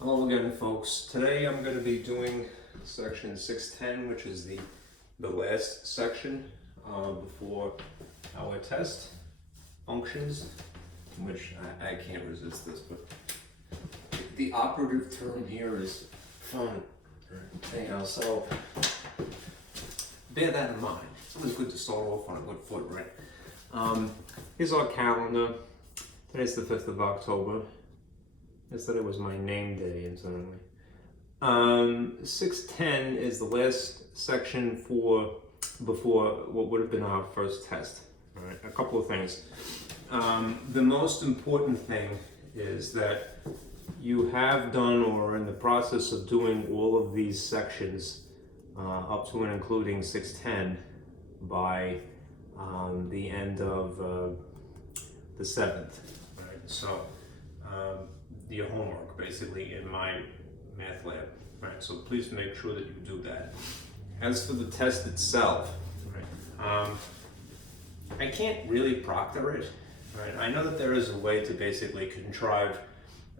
Hello again, folks. Today I'm going to be doing section 610, which is the last section before our test functions, which I can't resist this, but the operative term here is fun. Anyhow, so bear that in mind. It's always good to start off on a good foot, right? Here's our calendar. Today's the 5th of October. Yesterday was my name day, incidentally. 610 is the last section before what would have been our first test. All right, a couple of things. The most important thing is that you have done or are in the process of doing all of these sections up to and including 610 by the end of the 7th. Right? So your homework basically in my math lab, right? So please make sure that you do that. As for the test itself, right, I can't really proctor it, right? I know that there is a way to basically contrive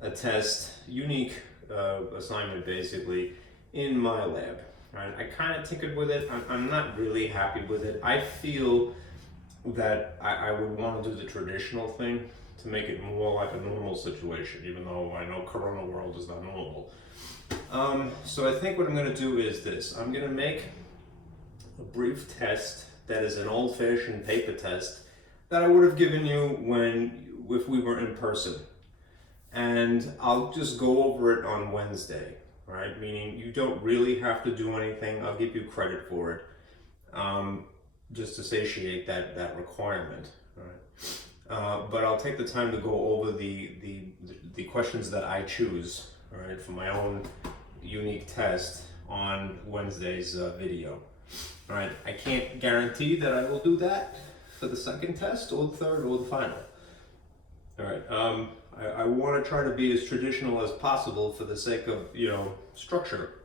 a test, unique assignment basically, in my lab, right? I kind of tinkered with it. I'm not really happy with it. I feel that I would want to do the traditional thing to make it more like a normal situation, even though I know Corona world is not normal. So I think what I'm going to do is this. I'm going to make a brief test that is an old-fashioned paper test that I would have given you if we were in person. And I'll just go over it on Wednesday, right? Meaning you don't really have to do anything. I'll give you credit for it, just to satiate that requirement, right? But I'll take the time to go over the questions that I choose, all right, for my own unique test on Wednesday's video. All right, I can't guarantee that I will do that for the second test or the third or the final. All right, I want to try to be as traditional as possible for the sake of, structure.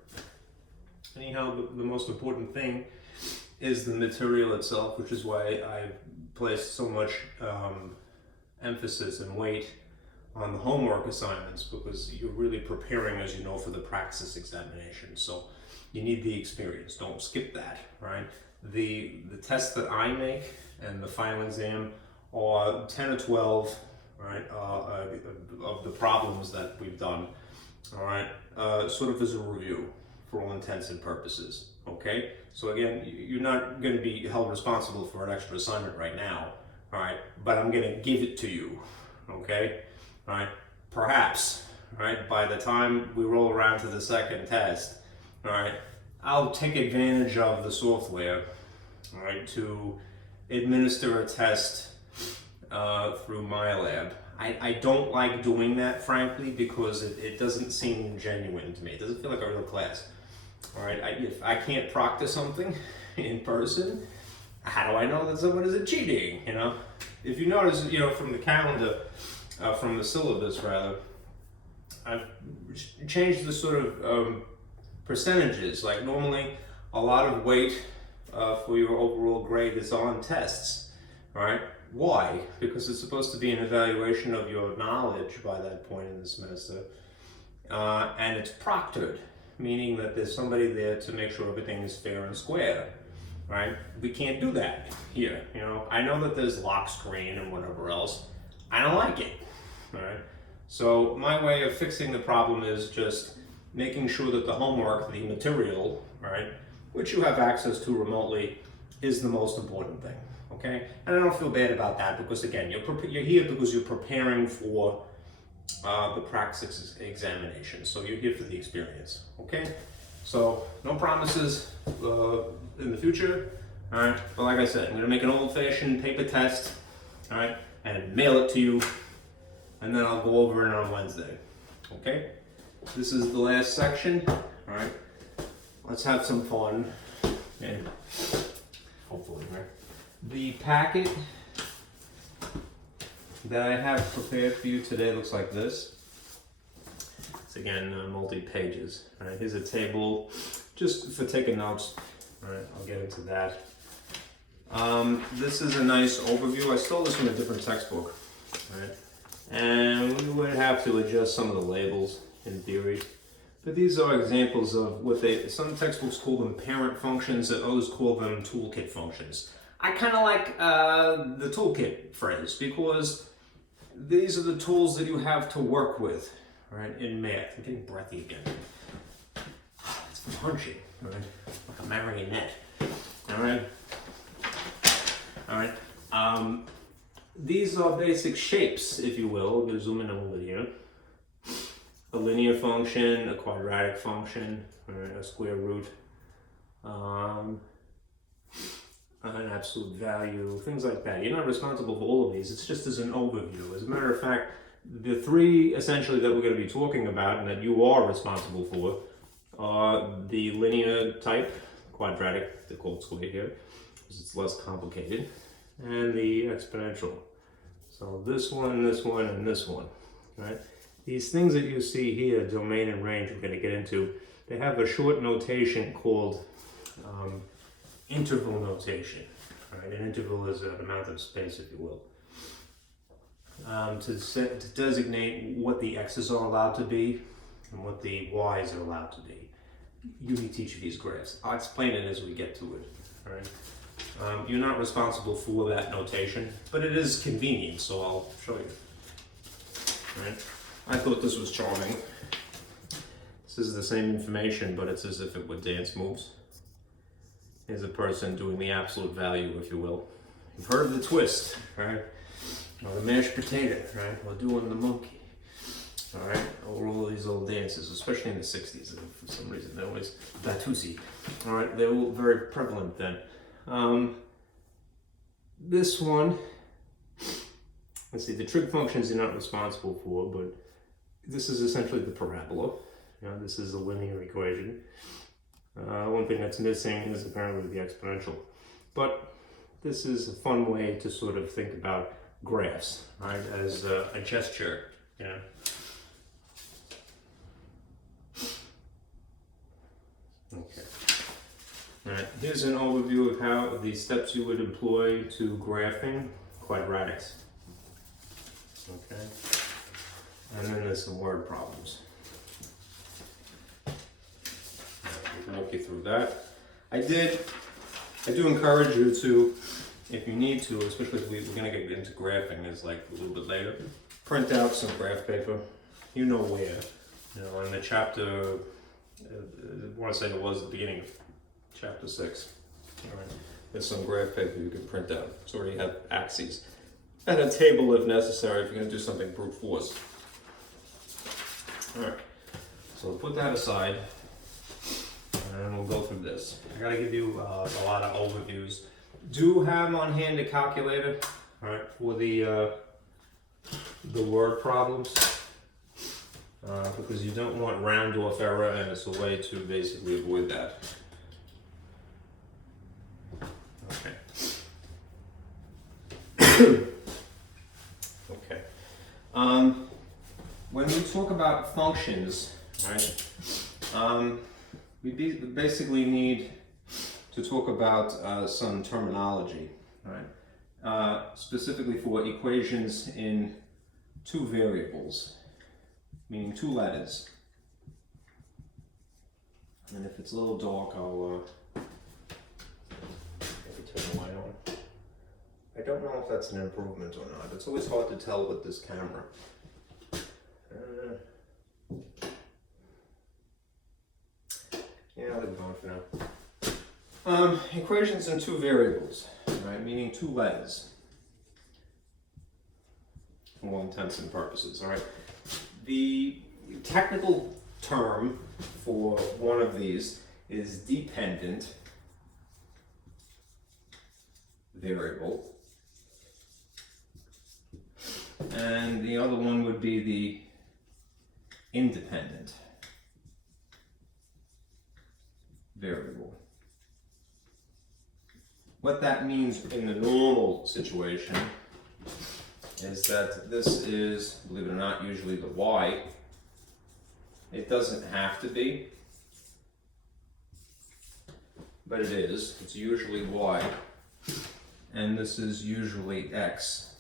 Anyhow, the most important thing is the material itself, which is why I've placed so much emphasis and weight on the homework assignments, because you're really preparing, as you know, for the praxis examination. So you need the experience. Don't skip that, right? The tests that I make and the final exam are 10 or 12, right, of the problems that we've done, all right, sort of as a review for all intents and purposes. Okay, so again, you're not going to be held responsible for an extra assignment right now, all right, but I'm going to give it to you, okay, all right, perhaps, right, by the time we roll around to the second test, all right, I'll take advantage of the software, all right, to administer a test through my lab. I don't like doing that, frankly, because it doesn't seem genuine to me. It doesn't feel like a real class. All right, if I can't proctor something in person, how do I know that someone isn't cheating? If you notice, from the calendar, from the syllabus rather, I've changed the sort of percentages. Like normally, a lot of weight for your overall grade is on tests. All right, why? Because it's supposed to be an evaluation of your knowledge by that point in the semester, and it's proctored. Meaning that there's somebody there to make sure everything is fair and square, right? We can't do that here, I know that there's lock screen and whatever else. I don't like it, all right? So my way of fixing the problem is just making sure that the homework, the material, right, which you have access to remotely, is the most important thing, okay? And I don't feel bad about that because, again, you're here because you're preparing for the praxis examination, so you're here for the experience, okay? So no promises in the future, all right? But like I said, I'm gonna make an old-fashioned paper test, all right, and mail it to you, and then I'll go over it on Wednesday, okay? This is the last section, all right? Let's have some fun, and hopefully, right? The packet that I have prepared for you today looks like this. It's again multi-pages. All right, here's a table just for taking notes. All right, I'll get into that. This is a nice overview. I stole this from a different textbook. All right, and we would have to adjust some of the labels in theory. But these are examples of what some textbooks call them parent functions, and others call them toolkit functions. I kind of like the toolkit phrase because these are the tools that you have to work with, right, in math. I'm getting breathy again. It's punchy, right? Like a marionette. All right. All right. These are basic shapes, if you will. We'll zoom in a little bit here. A linear function, a quadratic function, right, a square root, an absolute value, things like that. You're not responsible for all of these. It's just as an overview. As a matter of fact, the three essentially that we're going to be talking about and that you are responsible for are the linear type, quadratic, they're called square here, because it's less complicated, and the exponential. So this one, and this one, right? These things that you see here, domain and range, we're going to get into, they have a short notation called interval notation. Right? An interval is an amount of space, if you will, to designate what the x's are allowed to be and what the y's are allowed to be. You need to teach these graphs. I'll explain it as we get to it. All right? You're not responsible for that notation, but it is convenient, so I'll show you. All right? I thought this was charming. This is the same information, but it's as if it were dance moves. Here's a person doing the absolute value, if you will. You've heard of the twist, right? Or the mashed potato, right? Or doing the monkey, all right? Or all these old dances, especially in the 60s. For some reason, they're always Batusi, all right? They were very prevalent then. This one, let's see, the trig functions you're not responsible for, but this is essentially the parabola. You know, this is a linear equation. One thing that's missing is apparently the exponential. But this is a fun way to sort of think about graphs, right, as a gesture, you know. Okay. All right, here's an overview of how the steps you would employ to graphing quadratics. Okay. And then there's some word problems. We can walk you through that. I do encourage you to, if you need to, especially if we're going to get into graphing, is like a little bit later, print out some graph paper. You know where. You know, in the chapter, I want to say it was the beginning of chapter 6. All right. There's some graph paper you can print out. It's already have axes. And a table if necessary if you're going to do something brute force. Alright, so put that aside, and we'll go through this. I gotta give you a lot of overviews. Do have on hand a calculator, alright, for the word problems, because you don't want round off error, and it's a way to basically avoid that. Okay. Okay. When we talk about functions, right, we basically need to talk about some terminology, right, specifically for equations in two variables, meaning two letters. And if it's a little dark, I'll maybe turn the light on. I don't know if that's an improvement or not. It's always hard to tell with this camera. Yeah, I'll leave it on for now. Equations in two variables, right? Meaning two letters. For all intents and purposes, all right? The technical term for one of these is dependent variable. And the other one would be the independent variable. What that means in the normal situation is that this is, believe it or not, usually the y. It doesn't have to be, but it is. It's usually y, and this is usually x.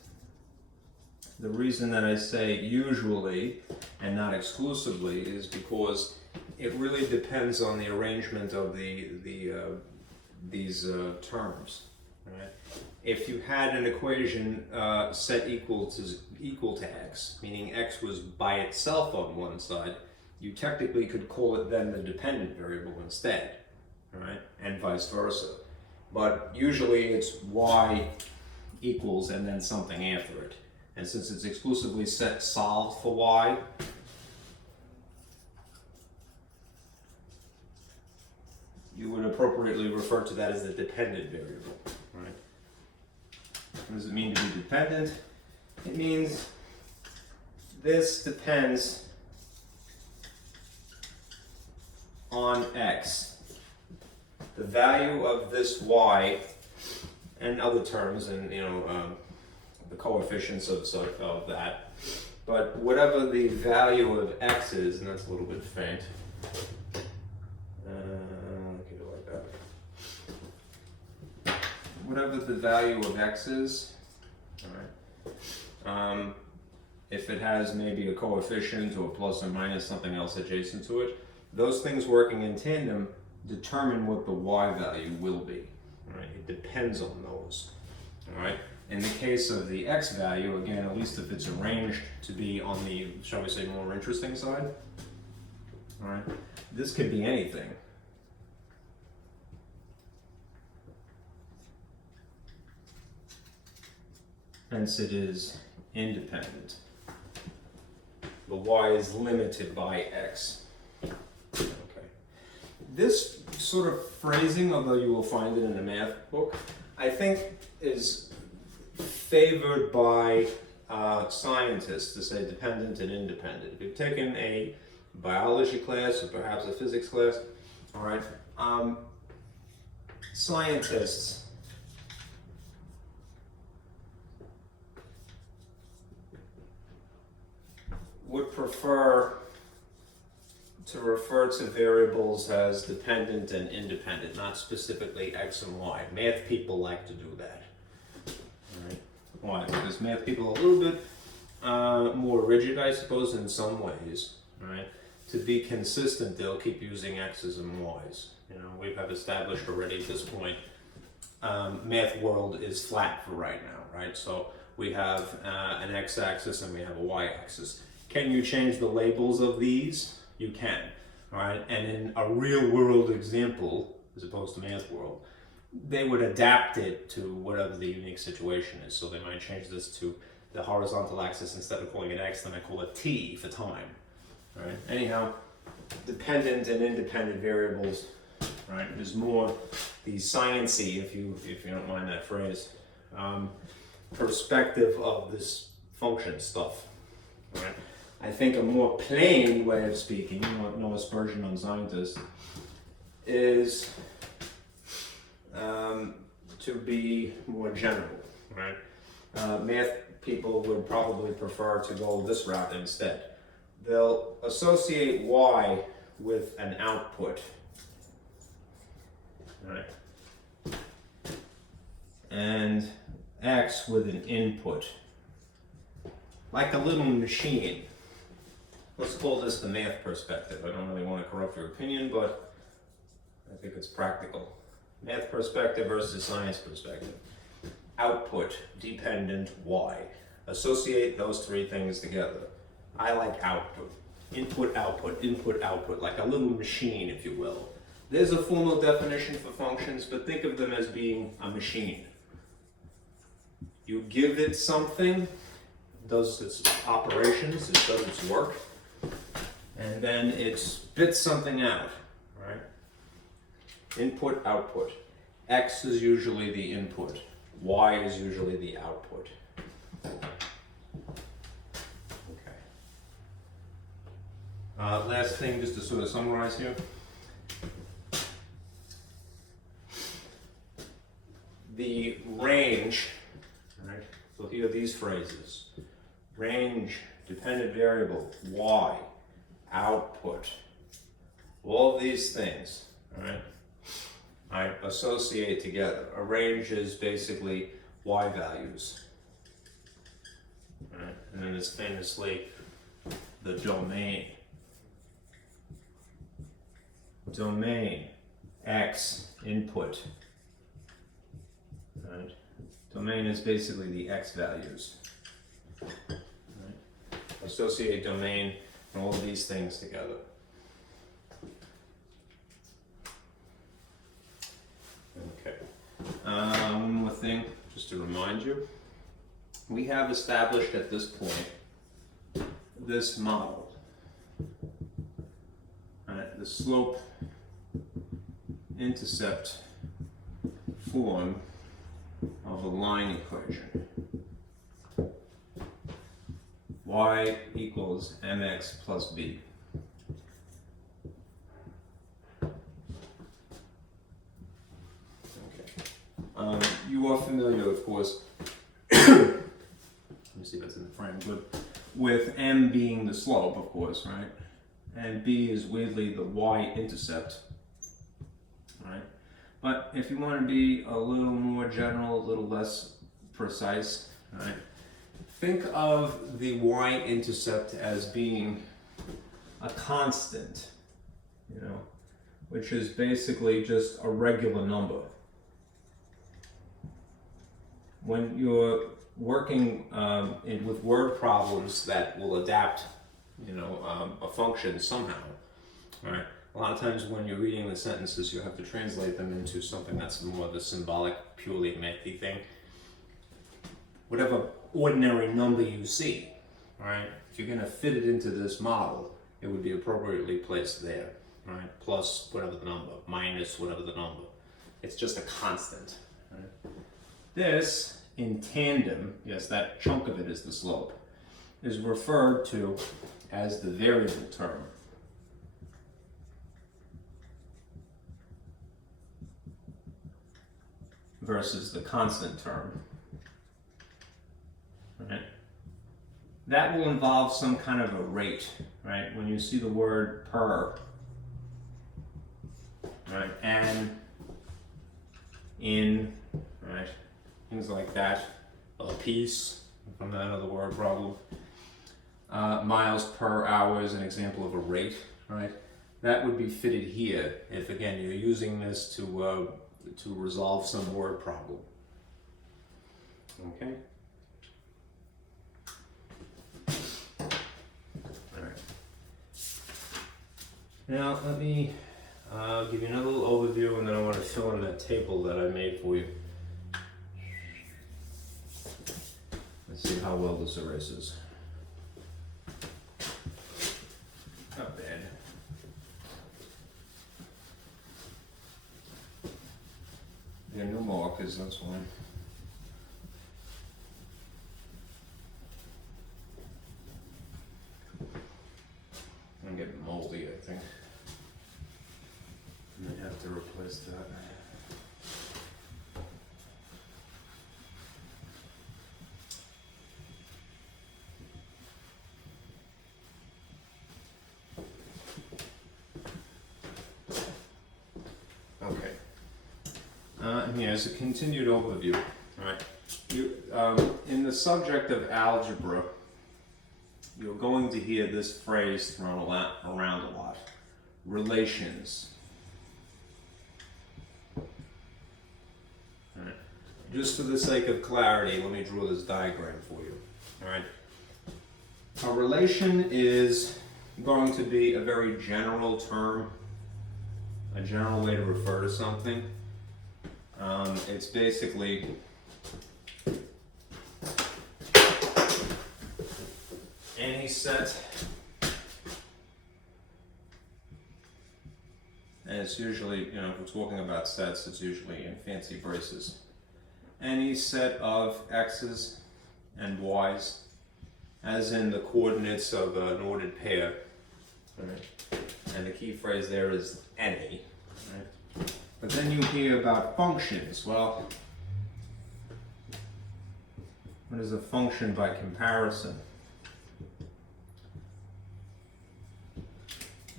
The reason that I say usually and not exclusively is because it really depends on the arrangement of these terms. Right? If you had an equation set equal to x, meaning x was by itself on one side, you technically could call it then the dependent variable instead, right? And vice versa. But usually it's y equals and then something after it. And since it's exclusively solved for y, you would appropriately refer to that as the dependent variable, right? What does it mean to be dependent? It means this depends on x. The value of this y and other terms, and the coefficients of that. But whatever the value of x is, and that's a little bit faint. Whatever the value of x is, all right. If it has maybe a coefficient or plus or minus something else adjacent to it, those things working in tandem determine what the y value will be. Right? It depends on those. All right. In the case of the x value, again, at least if it's arranged to be on the, shall we say, more interesting side, all right, this could be anything. Hence it is independent. The y is limited by x. Okay. This sort of phrasing, although you will find it in a math book, I think is favored by scientists to say dependent and independent. If you've taken a biology class or perhaps a physics class, all right, scientists would prefer to refer to variables as dependent and independent, not specifically x and y. Math people like to do that. All right. Why? Because math people are a little bit more rigid, I suppose, in some ways. Right? To be consistent, they'll keep using x's and y's. We have established already at this point, math world is flat for right now, right? So we have an x-axis and we have a y-axis. Can you change the labels of these? You can, all right? And in a real world example, as opposed to math world, they would adapt it to whatever the unique situation is. So they might change this to the horizontal axis. Instead of calling it x, then I call it t for time, all right? Anyhow, dependent and independent variables, right, is more the science-y, if you don't mind that phrase, perspective of this function stuff, all right? I think a more plain way of speaking, no aspersion on scientists, is to be more general, right? Math people would probably prefer to go this route instead. They'll associate y with an output, right? And x with an input, like a little machine. Let's call this the math perspective. I don't really want to corrupt your opinion, but I think it's practical. Math perspective versus science perspective. Output, dependent, y. Associate those three things together. I like output. Input, output, like a little machine, if you will. There's a formal definition for functions, but think of them as being a machine. You give it something, it does its operations, it does its work, and then it spits something out, right? Input, output. X is usually the input. Y is usually the output. Okay. Last thing, just to sort of summarize here. The range, right? So here are these phrases. Range, dependent variable, y, output. All of these things, all right, I associate together. A range is basically y values. Right? And then there's famously the domain. Domain X input. Right? Domain is basically the X values. Right? Associate domain and all of these things together. Okay. One more thing, just to remind you. We have established at this point this model. Right? The slope intercept form of a line equation. Y equals mx plus b. Okay. You are familiar, of course, let me see if it's in the frame, but with m being the slope, of course, right? And b is weirdly the y-intercept, right? But if you want to be a little more general, a little less precise, right? Think of the y-intercept as being a constant, you know, which is basically just a regular number. When you're working with word problems that will adapt, you know, a function somehow, right? A lot of times when you're reading the sentences, you have to translate them into something that's more the symbolic, purely mathy thing. Whatever ordinary number you see, right? If you're going to fit it into this model, it would be appropriately placed there, right? Plus whatever the number, minus whatever the number. It's just a constant, right? This, in tandem, yes, that chunk of it is the slope, is referred to as the variable term. Versus the constant term. Right? That will involve some kind of a rate, right? When you see the word per, right? And, in, right? Things like that. A piece, from that other word problem. Miles per hour is an example of a rate, right? That would be fitted here if, again, you're using this to resolve some word problem. Okay? Alright. Now, let me give you another little overview, and then I want to fill in that table that I made for you. Let's see how well this erases. Not bad. Yeah, no markers, that's fine. I'm getting moldy, I think. I might have to replace that. Here's a continued overview. All right. In the subject of algebra, you're going to hear this phrase thrown around a lot. Relations. All right. Just for the sake of clarity, let me draw this diagram for you. All right. A relation is going to be a very general term, a general way to refer to something. It's basically any set, and it's usually, you know, if we're talking about sets, it's usually in fancy braces. Any set of x's and y's, as in the coordinates of an ordered pair, right? And the key phrase there is any, right? But then you hear about functions. Well, what is a function by comparison?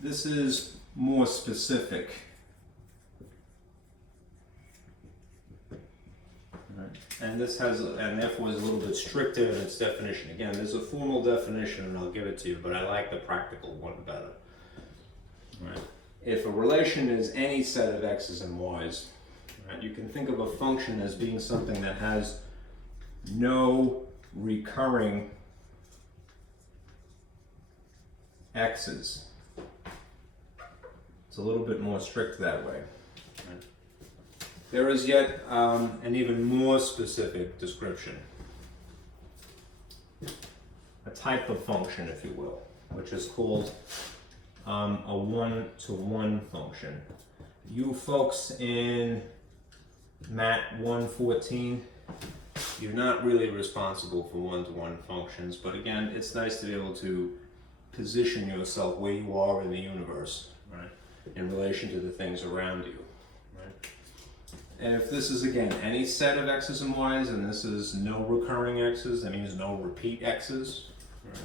This is more specific. Right. And and this has, and therefore is a little bit stricter in its definition. Again, there's a formal definition, and I'll give it to you, but I like the practical one better. Right. If a relation is any set of x's and y's, right, you can think of a function as being something that has no recurring x's. It's a little bit more strict that way. Right. There is yet an even more specific description, a type of function, if you will, which is called a one-to-one function. You folks in MAT-114, you're not really responsible for one-to-one functions, but again, it's nice to be able to position yourself where you are in the universe, right, in relation to the things around you. And if this is, again, any set of x's and y's, and this is no recurring x's, that means no repeat x's, right,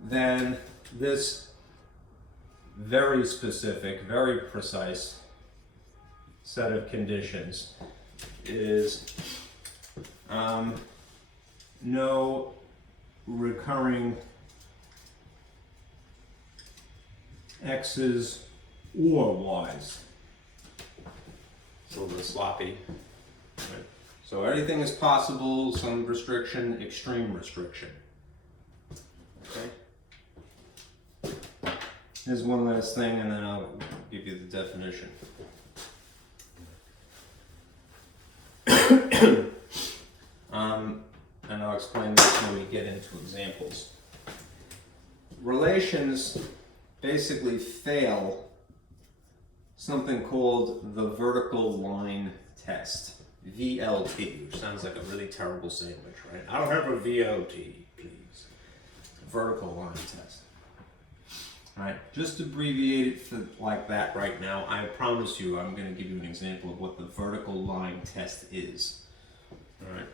then this very specific, very precise set of conditions is no recurring x's or y's. It's a little bit sloppy. Right. So everything is possible, some restriction, extreme restriction. Okay. Here's one last thing, and then I'll give you the definition. And I'll explain this when we get into examples. Relations basically fail something called the vertical line test, VLT, which sounds like a really terrible sandwich, right? I don't have a VLT, please. Vertical line test. All right, just abbreviate it for like that right now. I promise you I'm going to give you an example of what the vertical line test is. All right,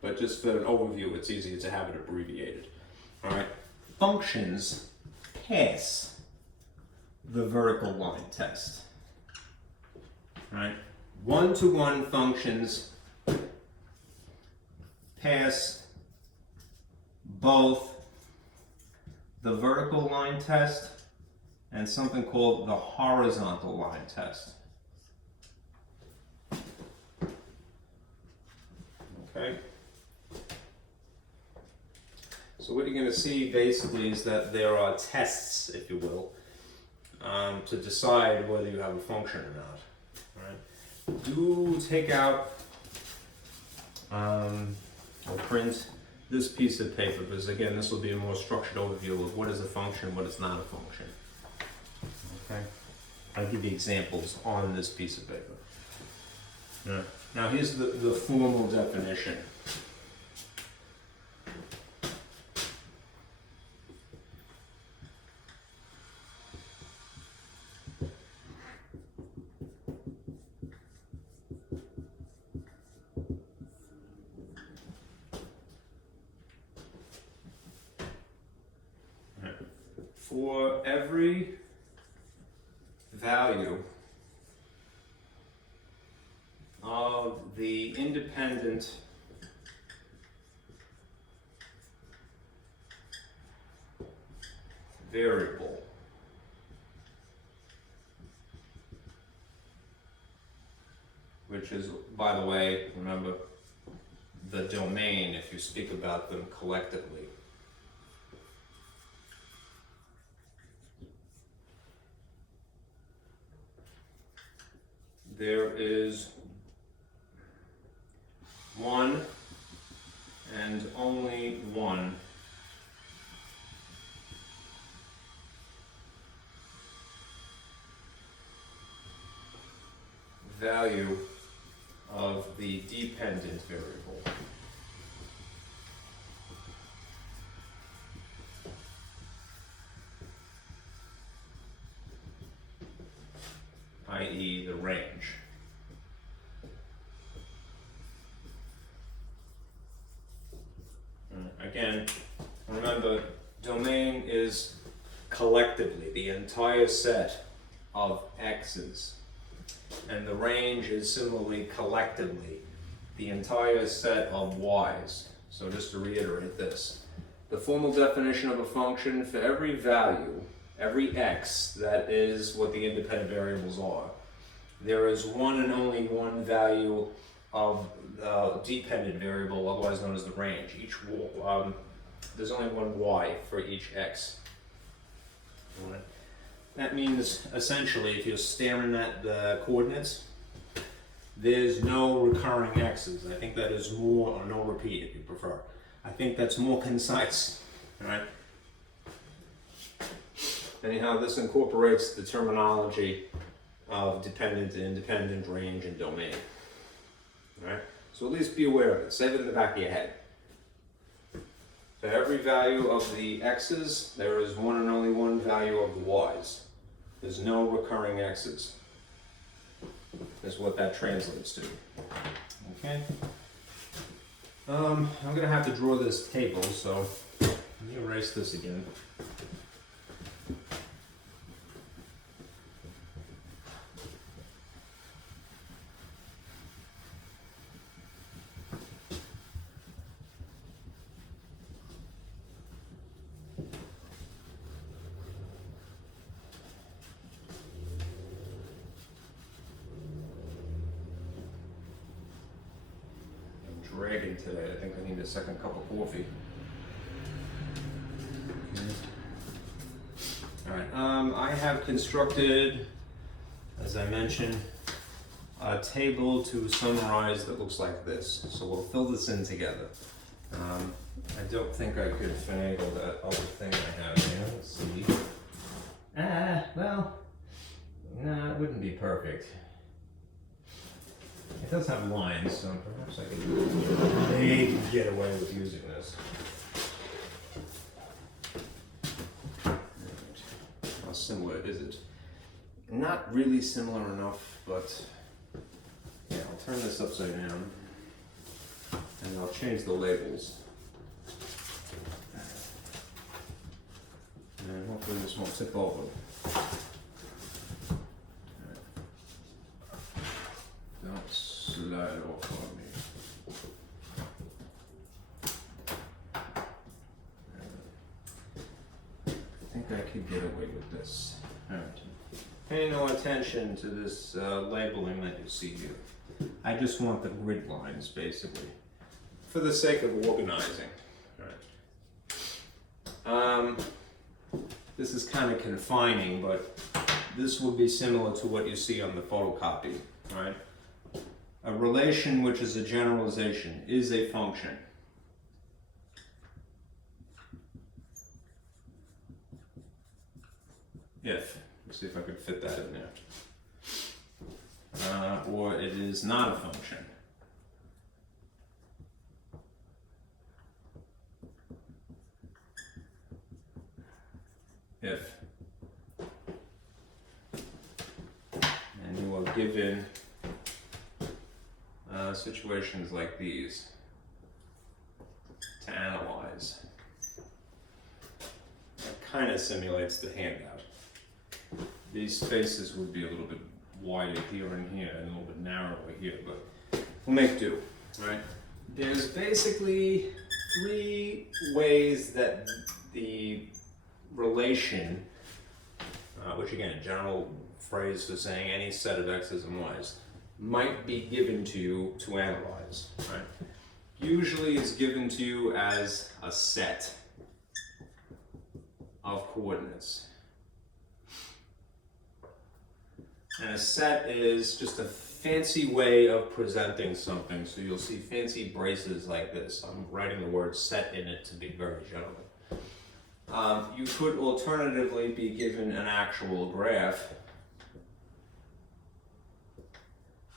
but just for an overview, it's easier to have it abbreviated. All right, functions pass the vertical line test. Right? One-to-one functions pass both the vertical line test and something called the horizontal line test. Okay? So what you're going to see basically is that there are tests, if you will, to decide whether you have a function or not. Do take out or print this piece of paper, because again, this will be a more structured overview of what is a function, what is not a function. Okay, I'll give you examples on this piece of paper. Yeah. Now here's the formal definition. For every value of the independent variable, which is, by the way, remember, the domain if you speak about them collectively. There is one and only one value of the dependent variable. I.e. the range. Again, remember, domain is collectively the entire set of x's, and the range is similarly collectively the entire set of y's. So just to reiterate this, the formal definition of a function for every value, every x, that is what the independent variables are, there is one and only one value of the dependent variable, otherwise known as the range. There's only one y for each x. That means essentially if you're staring at the coordinates, there's no recurring x's. I think that is more, or no repeat if you prefer. I think that's more concise, right? Anyhow, this incorporates the terminology of dependent and independent, range, and domain. Right? So at least be aware of it. Save it in the back of your head. For every value of the x's, there is one and only one value of the y's. There's no recurring x's. Is what that translates to. Okay. I'm going to have to draw this table, so let me erase this again. Dragging today. I think I need a second cup of coffee. Alright, I have constructed, as I mentioned, a table to summarize that looks like this. So we'll fill this in together. I don't think I could finagle that other thing I have here. Let's see. Well, no, it wouldn't be perfect. It does have lines, so perhaps I could maybe get away with using this. How similar is it? Not really similar enough, but yeah, I'll turn this upside down and I'll change the labels. And hopefully this won't tip over. Don't slide off on me. I think I could get away with this. Alright. Pay no attention to this labeling that you see here. I just want the grid lines, basically, for the sake of organizing. Alright. This is kind of confining, but this would be similar to what you see on the photocopy. Right? A relation which is a generalization is a function. If, let's see if I could fit that in there. Or it is not a function. If. And you are given situations like these to analyze. It kind of simulates the handout. These spaces would be a little bit wider here and here, and a little bit narrower here, but we'll make do, right? There's basically three ways that the relation, which again, a general phrase for saying any set of x's and y's, might be given to you to analyze, right? Usually it's given to you as a set of coordinates. And a set is just a fancy way of presenting something. So you'll see fancy braces like this. I'm writing the word set in it to be very general. You could alternatively be given an actual graph.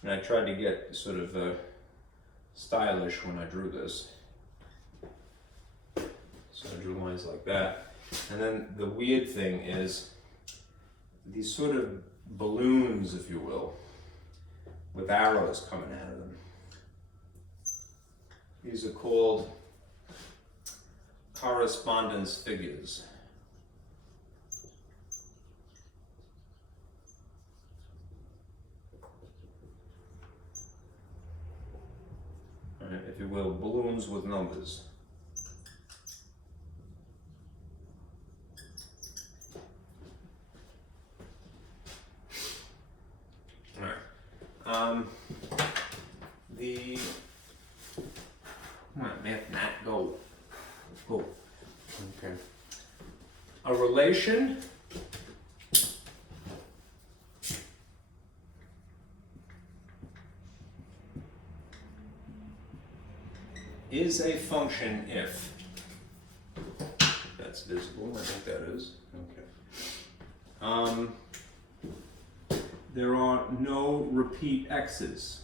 And I tried to get sort of stylish when I drew this. So I drew lines like that. And then the weird thing is these sort of balloons, if you will, with arrows coming out of them. These are called correspondence figures. you will, balloons with numbers. All right. Come on, Matt, go. Go. Okay. A relation is a function if, that's visible, I think that is, okay. There are no repeat x's.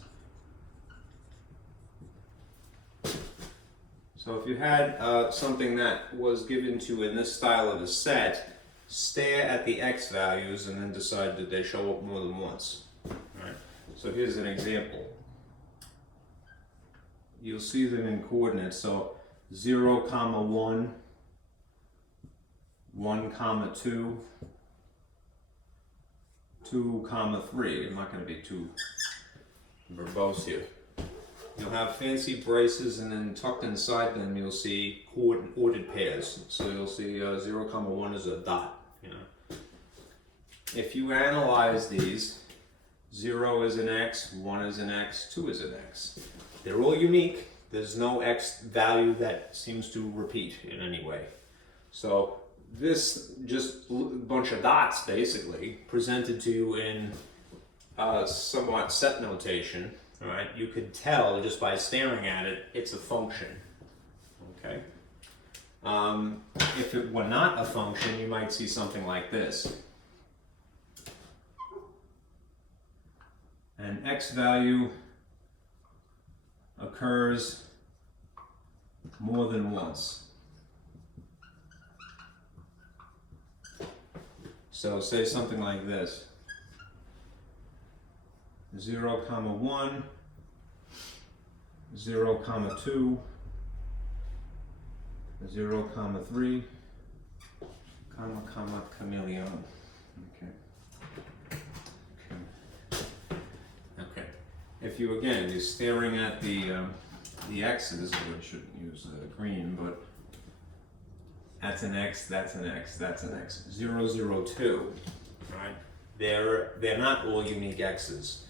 So if you had something that was given to you in this style of a set, stare at the x values and then decide that they show up more than once. All right. So here's an example. You'll see them in coordinates. So 0, 1, 1, 2, 2, 3. I'm not going to be too verbose here. You'll have fancy braces, and then tucked inside them you'll see ordered pairs. So you'll see 0, 1 is a dot. You know, if you analyze these, 0 is an x, 1 is an x, 2 is an x. They're all unique. There's no x value that seems to repeat in any way. So this just a bunch of dots basically presented to you in somewhat set notation. All right, you could tell just by staring at it, it's a function. Okay. If it were not a function, you might see something like this. An x value occurs more than once. So say something like this. 0, 1, 0, 2, 0, 3, chameleon. Okay. If you you're staring at the x's, I shouldn't use green, but that's an x, that's an x, that's an x. 0, 0, 2. Right? They're not all unique x's.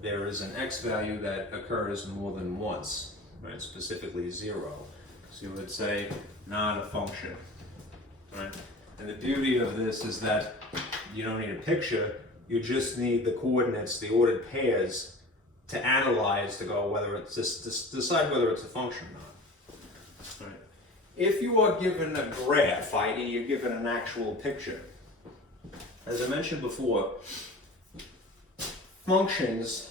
There is an x value that occurs more than once, right? Specifically 0. So you would say not a function, right? And the beauty of this is that you don't need a picture, you just need the coordinates, the ordered pairs, to analyze to go whether it's just decide whether it's a function or not. Right. If you are given a graph, i.e. you're given an actual picture, as I mentioned before, functions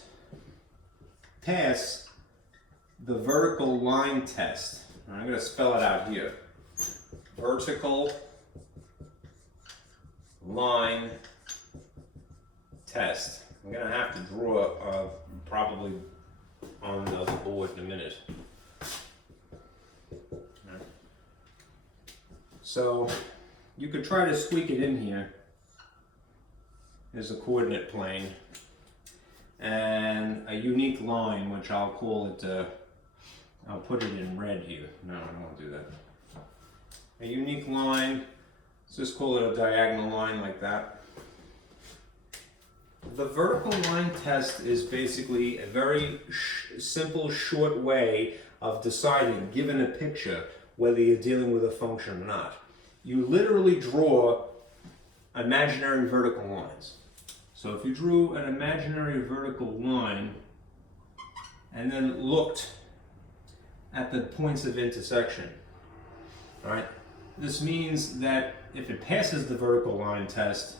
pass the vertical line test. I'm going to spell it out here. Vertical line test. I'm going to have to draw probably on the board in a minute. So you could try to squeak it in here. There's a coordinate plane and a unique line, which I'll call it, I'll put it in red here. No, I don't want to do that. A unique line, let's just call it a diagonal line like that. The vertical line test is basically a very simple, short way of deciding, given a picture, whether you're dealing with a function or not. You literally draw imaginary vertical lines. So if you drew an imaginary vertical line and then looked at the points of intersection, right? This means that if it passes the vertical line test,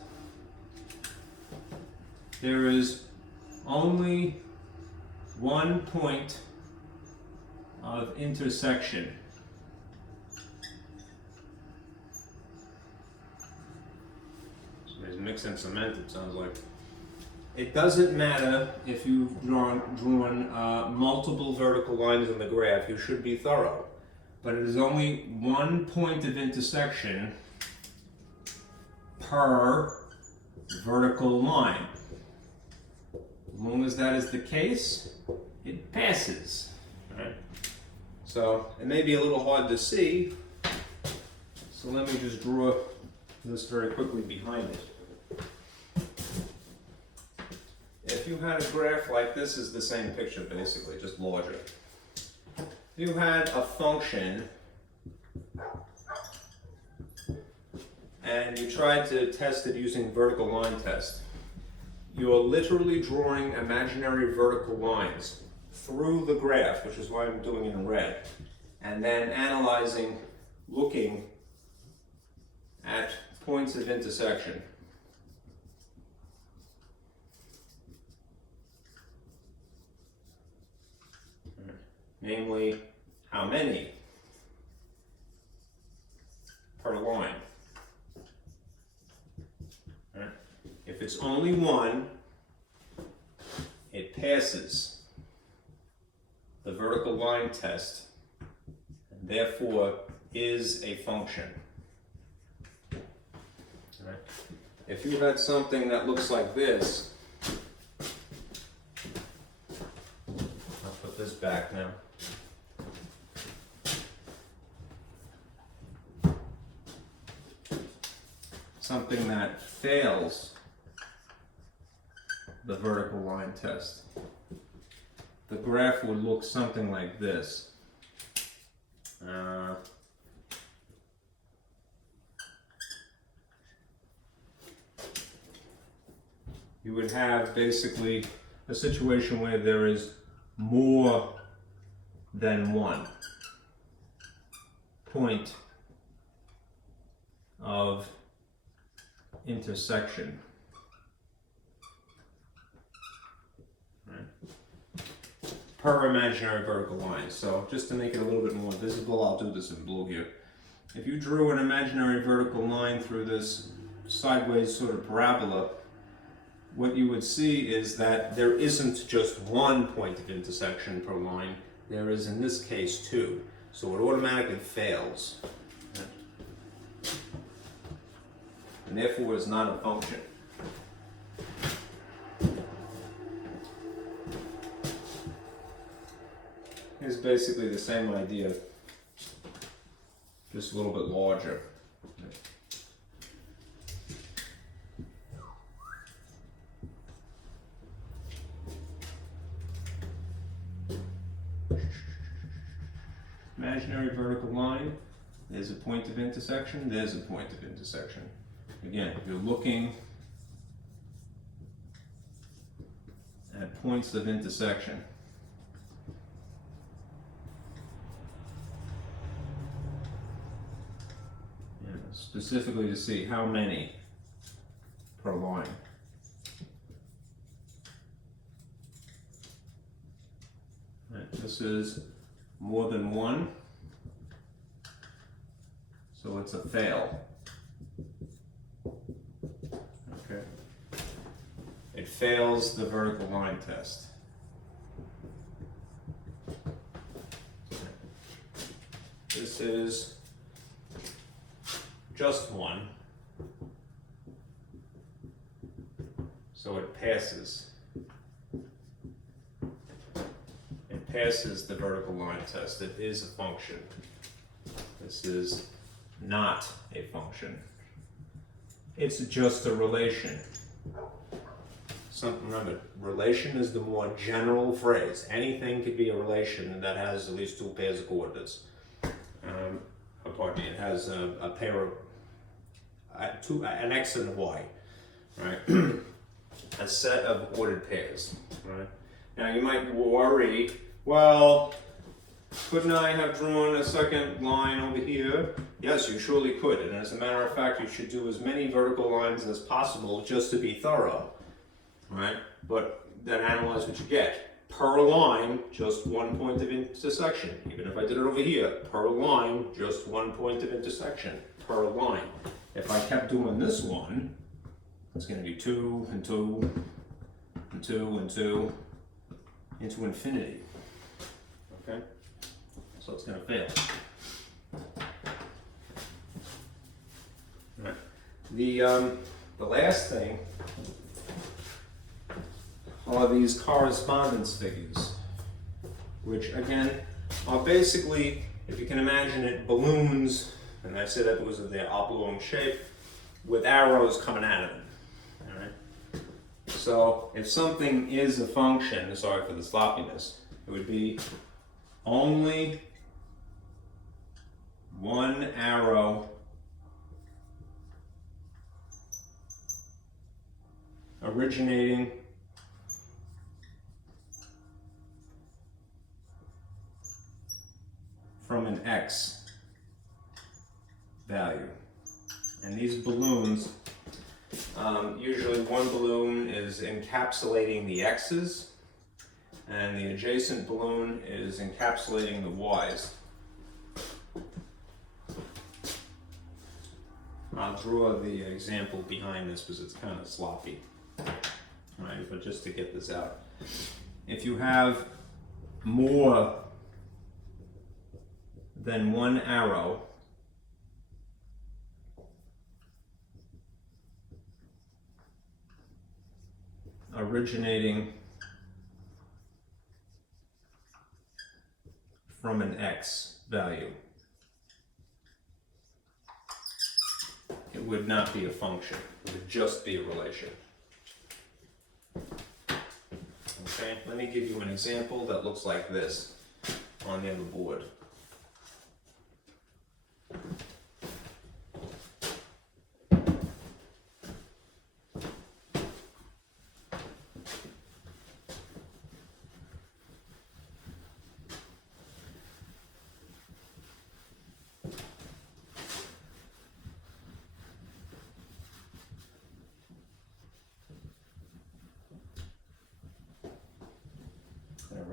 there is only one point of intersection. Somebody's mixing cement, it sounds like. It doesn't matter if you've drawn multiple vertical lines on the graph, you should be thorough. But it is only one point of intersection per vertical line. As long as that is the case, it passes. Right? So it may be a little hard to see, so let me just draw this very quickly behind it. If you had a graph like this, is the same picture basically, just larger. If you had a function and you tried to test it using vertical line test, you're literally drawing imaginary vertical lines through the graph, which is why I'm doing it in red, and then analyzing, looking at points of intersection. Namely, how many per line. If it's only one, it passes the vertical line test, and therefore is a function. Right. If you had something that looks like this, I'll put this back now. Something that fails the vertical line test, the graph would look something like this. You would have basically a situation where there is more than one point of intersection. Per imaginary vertical line. So just to make it a little bit more visible, I'll do this in blue here. If you drew an imaginary vertical line through this sideways sort of parabola, what you would see is that there isn't just one point of intersection per line, there is in this case two. So it automatically fails. And therefore is not a function. It's basically the same idea, just a little bit larger. Imaginary vertical line, there's a point of intersection, there's a point of intersection. Again, you're looking at points of intersection. Specifically to see how many per line. Right, this is more than one, so it's a fail. Okay. It fails the vertical line test. This is just one, so it passes. It passes the vertical line test. It is a function. This is not a function. It's just a relation. Remember, relation is the more general phrase. Anything could be a relation that has at least two pairs of coordinates. Pardon me, it has a pair of an x and a y, right? A set of ordered pairs, right? Now you might worry, well, couldn't I have drawn a second line over here? Yes, you surely could, and as a matter of fact, you should do as many vertical lines as possible just to be thorough, right? But then analyze what you get. Per line, just one point of intersection. Even if I did it over here, per line, just one point of intersection, per line. If I kept doing this one, it's going to be 2 and 2 and 2 and 2 into infinity. Okay? So it's going to fail. All right. The last thing are these correspondence figures, which again are basically, if you can imagine it, balloons, and I said that because of their oblong shape, with arrows coming out of them. All right? So if something is a function, sorry for the sloppiness, it would be only one arrow originating from an X value. And these balloons, usually one balloon is encapsulating the X's, and the adjacent balloon is encapsulating the Y's. I'll draw the example behind this because it's kind of sloppy. All right, but just to get this out. If you have more than one arrow originating from an X value, it would not be a function, it would just be a relation. Okay, let me give you an example that looks like this on the other board.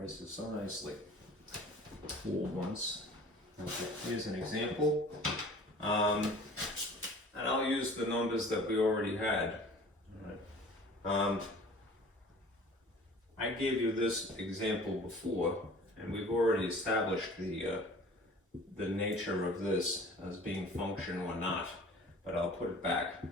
This is so nicely fooled once. Okay, here's an example. And I'll use the numbers that we already had. All right. I gave you this example before, and we've already established the nature of this as being function or not, but I'll put it back.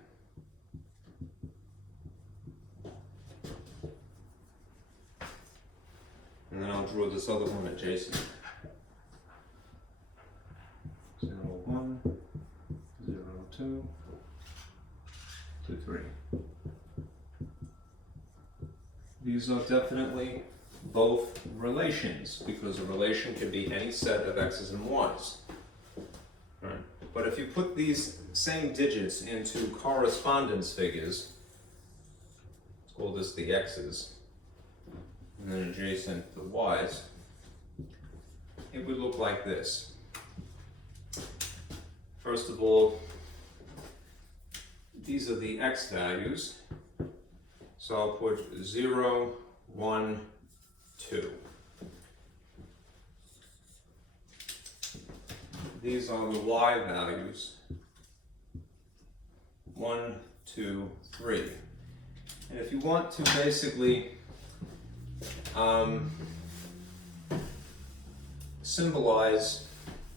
And then I'll draw this other one adjacent. 0, 1, 0, 2, 2, 3. These are definitely both relations, because a relation can be any set of x's and y's. Right. But if you put these same digits into correspondence figures, let's call this the x's, and then adjacent the y's, it would look like this. First of all, these are the x values, so I'll put 0, 1, 2. These are the y values, 1, 2, 3. And if you want to basically symbolize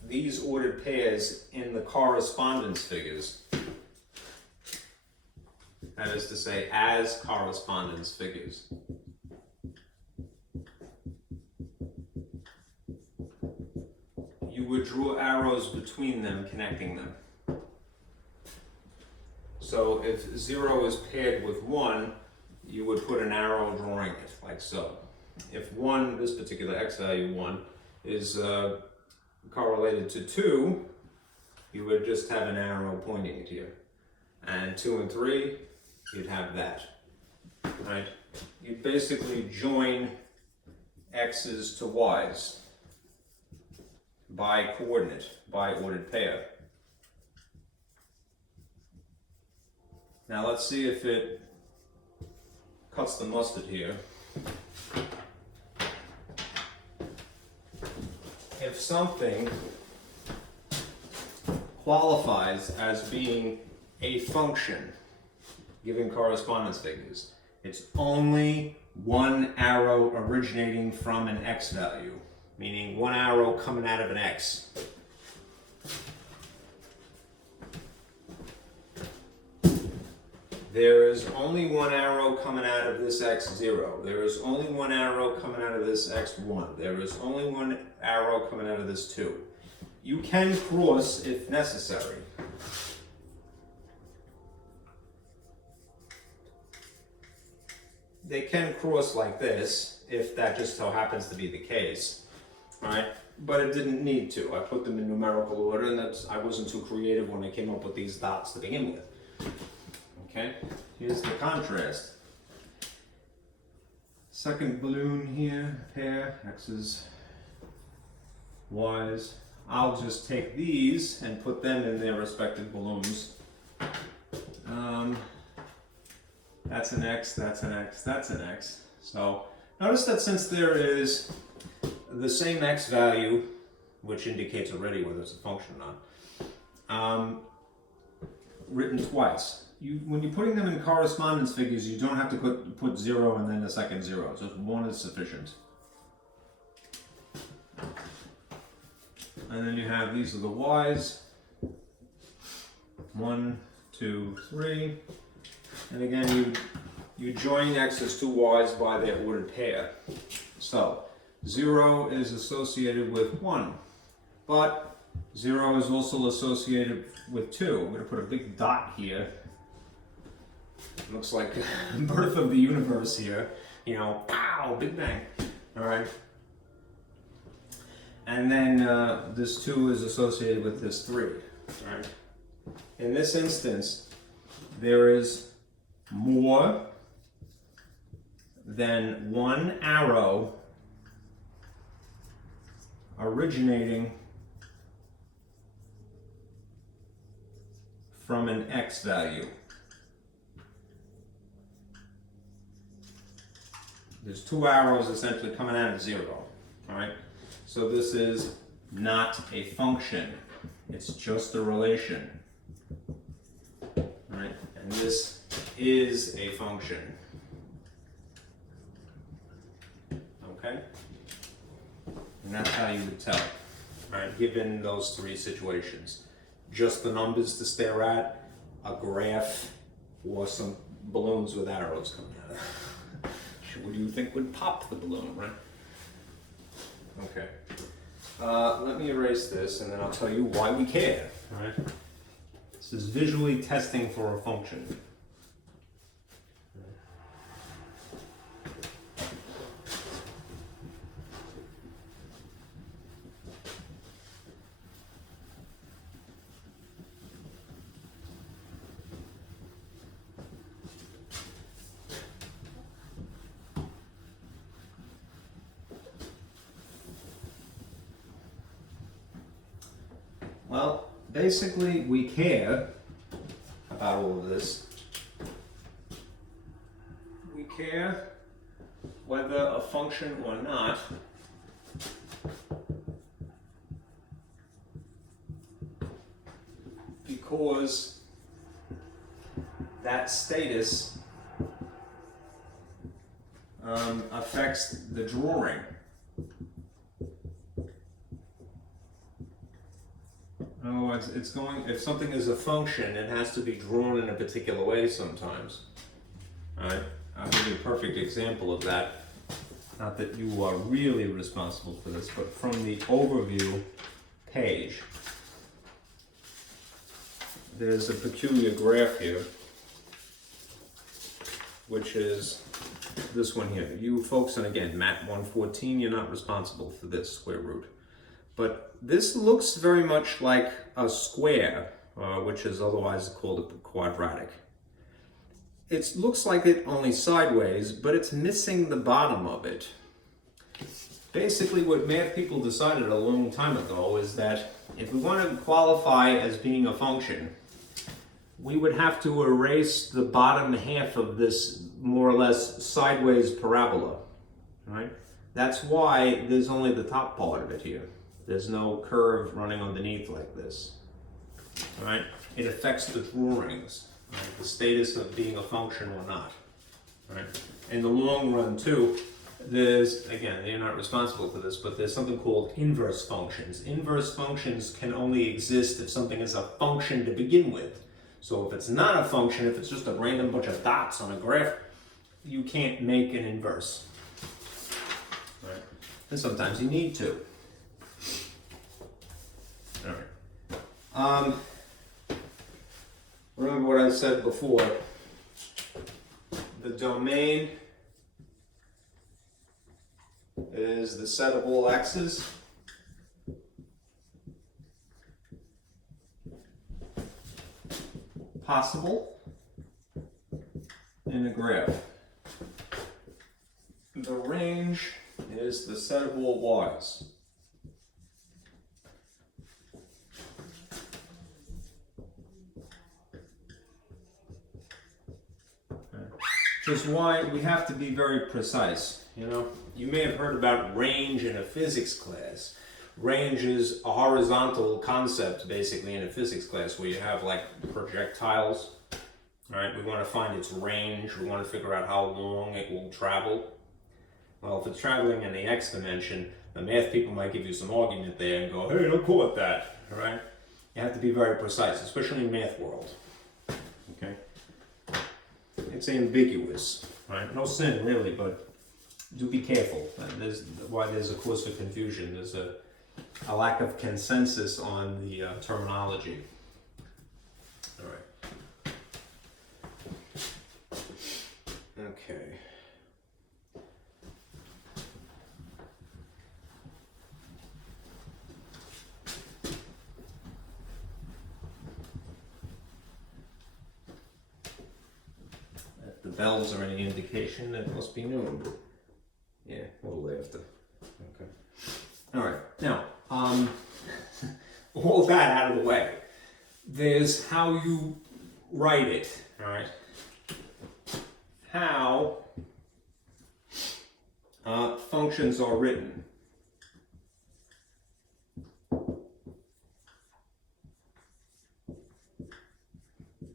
these ordered pairs in the correspondence figures, that is to say, as correspondence figures. You would draw arrows between them, connecting them. So if 0 is paired with 1, you would put an arrow drawing it, like so. If 1, this particular x value 1, is correlated to 2, you would just have an arrow pointing it here. And 2 and 3, you'd have that. Right? You'd basically join x's to y's by coordinate, by ordered pair. Now let's see if it cuts the mustard here. If something qualifies as being a function, given correspondence figures, it's only one arrow originating from an x value, meaning one arrow coming out of an x. there is only one arrow coming out of this x0. There is only one arrow coming out of this x1. There is only one arrow coming out of this 2. You can cross if necessary. They can cross like this, if that just so happens to be the case, right? But it didn't need to. I put them in numerical order, and I wasn't too creative when I came up with these dots to begin with. Okay, here's the contrast. Second balloon here, pair, x's, y's. I'll just take these and put them in their respective balloons. That's an x, that's an x, that's an x. So notice that since there is the same x value, which indicates already whether it's a function or not, written twice. When you're putting them in correspondence figures, you don't have to put 0 and then a second 0. Just one is sufficient. And then you have, these are the y's. 1, 2, 3. And again, you join x's to y's by their ordered pair. So 0 is associated with 1, but 0 is also associated with 2. I'm going to put a big dot here. Looks like birth of the universe here. You know, pow, Big Bang. All right. And then this 2 is associated with this 3. All right. In this instance, there is more than one arrow originating from an x value. There's 2 arrows essentially coming out of 0, all right? So this is not a function, it's just a relation, all right? And this is a function, okay? And that's how you would tell, right? Given those 3 situations. Just the numbers to stare at, a graph, or some balloons with arrows coming out of it. What do you think would pop the balloon, right? Okay. Let me erase this and then I'll tell you why we care, all right? This is visually testing for a function. Well, basically, we care about all of this. We care whether a function or not because that status affects the drawing. Oh, it's going, if something is a function, it has to be drawn in a particular way sometimes. Alright, I'll give you a perfect example of that. Not that you are really responsible for this, but from the overview page, there's a peculiar graph here, which is this one here. You folks, and again, MAT-114, you're not responsible for this square root. But this looks very much like a square, which is otherwise called a quadratic. It looks like it only sideways, but it's missing the bottom of it. Basically, what math people decided a long time ago is that if we want to qualify as being a function, we would have to erase the bottom half of this more or less sideways parabola, right? That's why there's only the top part of it here. There's no curve running underneath like this, right? It affects the drawings, right? The status of being a function or not, right? In the long run too, there's, again, you're not responsible for this, but there's something called inverse functions. Inverse functions can only exist if something is a function to begin with. So if it's not a function, if it's just a random bunch of dots on a graph, you can't make an inverse. Right? And sometimes you need to. All right. Remember what I said before. The domain is the set of all x's possible in a graph. The range is the set of all y's. Which is why we have to be very precise. You know, you may have heard about range in a physics class. Range is a horizontal concept basically in a physics class where you have like projectiles, right? We want to find its range. We want to figure out how long it will travel. Well, if it's traveling in the x dimension, the math people might give you some argument there and go, hey, don't call it that, right? You have to be very precise, especially in math world, okay? It's ambiguous, right? No sin really, but do be careful. There's why there's a cause for confusion. There's a lack of consensus on the terminology. All right. Okay. If the bells are any indication, it must be noon. Yeah, a little after. Okay. All right. Now, all that out of the way. There's how you write it. All right. How functions are written.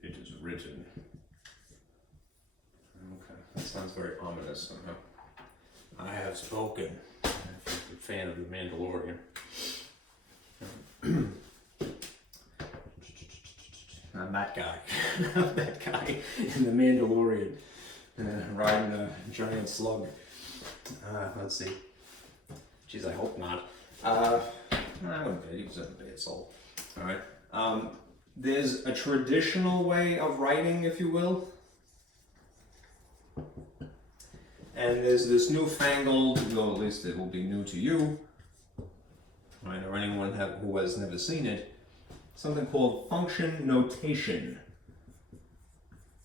It is written. Okay, that sounds very ominous somehow. I have spoken. I'm a fan of The Mandalorian. I'm that guy. I'm that guy in The Mandalorian. Riding a giant slug. Let's see. Jeez, I hope not. I wouldn't bet. He was a bad soul. Alright. There's a traditional way of writing, if you will. And there's this newfangled, well, at least it will be new to you, right, or anyone who has never seen it, something called function notation.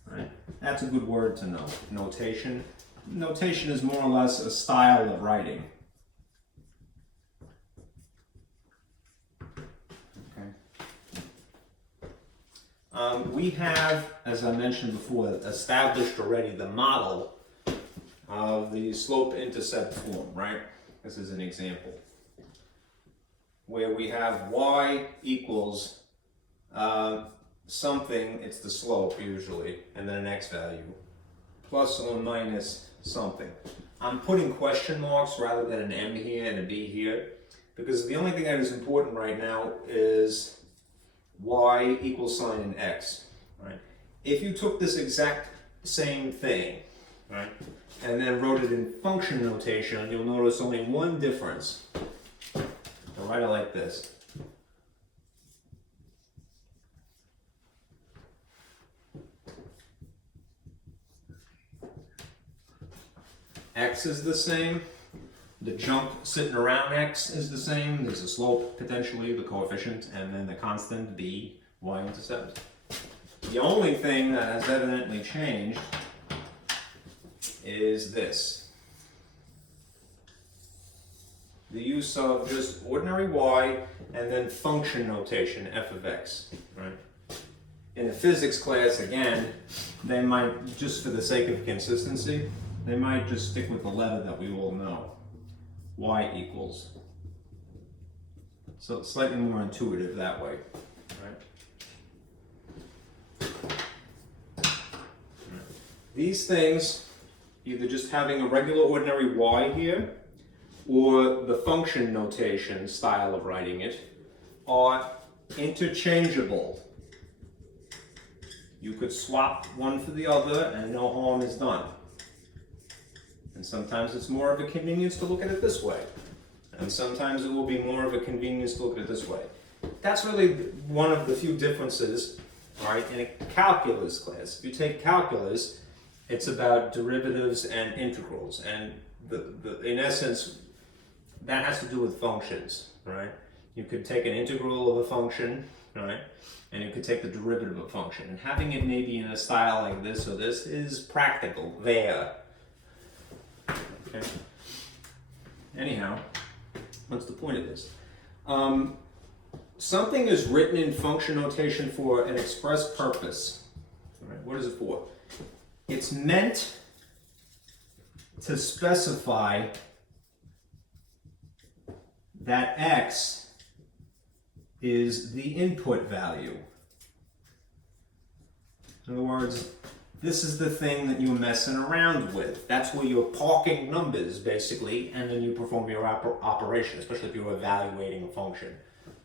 Right? That's a good word to know. Notation. Notation is more or less a style of writing. Okay. We have, as I mentioned before, established already the model of the slope-intercept form, right? This is an example where we have y equals something, it's the slope usually, and then an x value, plus or minus something. I'm putting question marks rather than an m here and a b here, because the only thing that is important right now is y equals sign in x, right? If you took this exact same thing, right, and then wrote it in function notation, you'll notice only one difference. I'll write it like this. X is the same. The jump sitting around x is the same. There's a slope, potentially, the coefficient, and then the constant b, y-intercept. The only thing that has evidently changed is this. The use of just ordinary y and then function notation, f of x, right? In a physics class, again, they might, just for the sake of consistency, they might just stick with the letter that we all know. Y equals. So it's slightly more intuitive that way, right? These things, either just having a regular ordinary y here, or the function notation style of writing it, are interchangeable. you could swap one for the other and no harm is done. And sometimes it's more of a convenience to look at it this way. And sometimes it will be more of a convenience to look at it this way. That's really one of the few differences, all right, in a calculus class. If you take calculus, it's about derivatives and integrals. And in essence, that has to do with functions, right? You could take an integral of a function, right? And you could take the derivative of a function. And having it maybe in a style like this or this is practical there. Okay. Anyhow, what's the point of this? Something is written in function notation for an express purpose. All right, what is it for? It's meant to specify that x is the input value. In other words, this is the thing that you're messing around with. That's where you're parking numbers, basically, and then you perform your operation, especially if you're evaluating a function.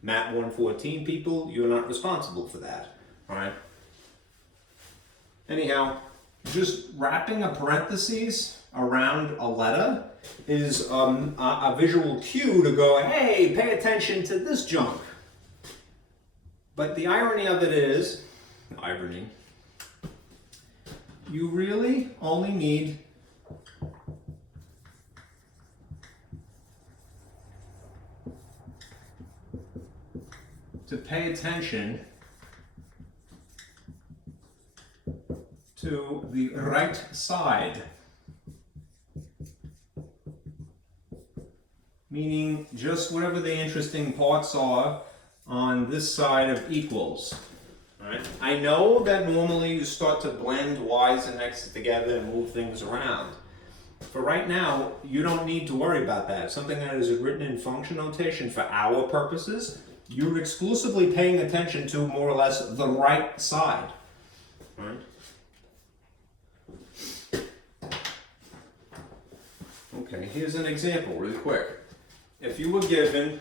MAT-114 people, you're not responsible for that, all right? Anyhow, just wrapping a parentheses around a letter is a visual cue to go, hey, pay attention to this junk. But the irony of it is, you really only need to pay attention to the right side, meaning just whatever the interesting parts are on this side of equals. All right. I know that normally you start to blend y's and x's together and move things around. For right now, you don't need to worry about that. Something that is written in function notation for our purposes, you're exclusively paying attention to more or less the right side. All right. Okay, here's an example really quick. If you were given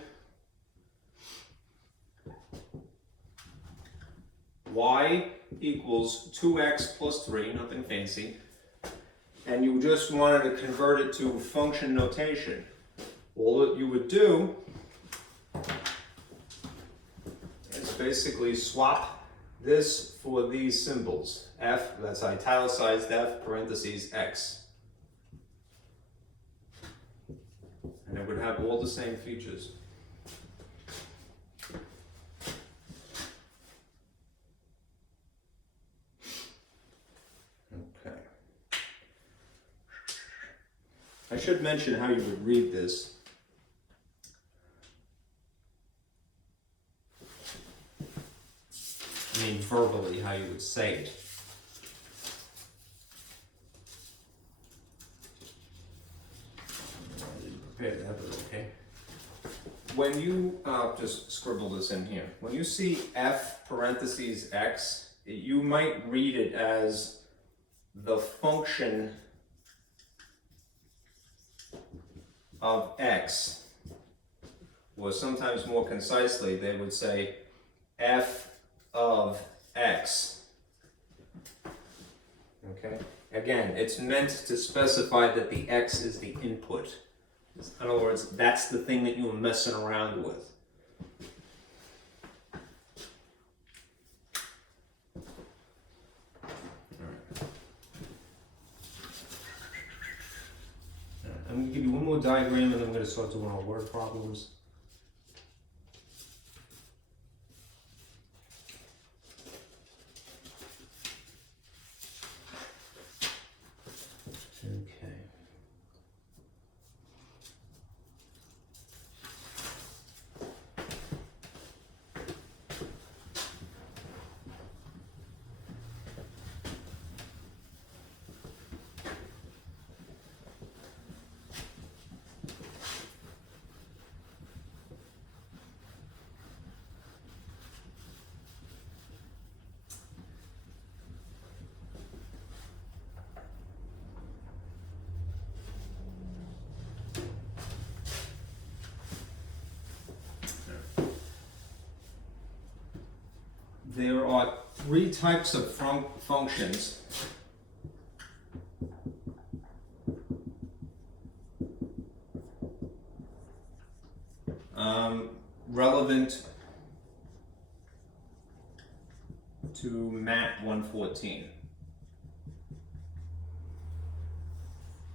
y equals 2x plus 3, nothing fancy, and you just wanted to convert it to function notation, all that you would do is basically swap this for these symbols. F, that's italicized F, parentheses x. And it would have all the same features. Okay. I should mention how you would read this. I mean verbally, how you would say it. That, but okay. When you just scribble this in here, when you see f parentheses x, you might read it as the function of x, or sometimes more concisely, they would say f of x. Okay. Again, it's meant to specify that the x is the input. In other words, that's the thing that you're messing around with. I'm going to give you one more diagram and then I'm going to start doing our word problems. Okay. There are three types of functions relevant to MAT-114.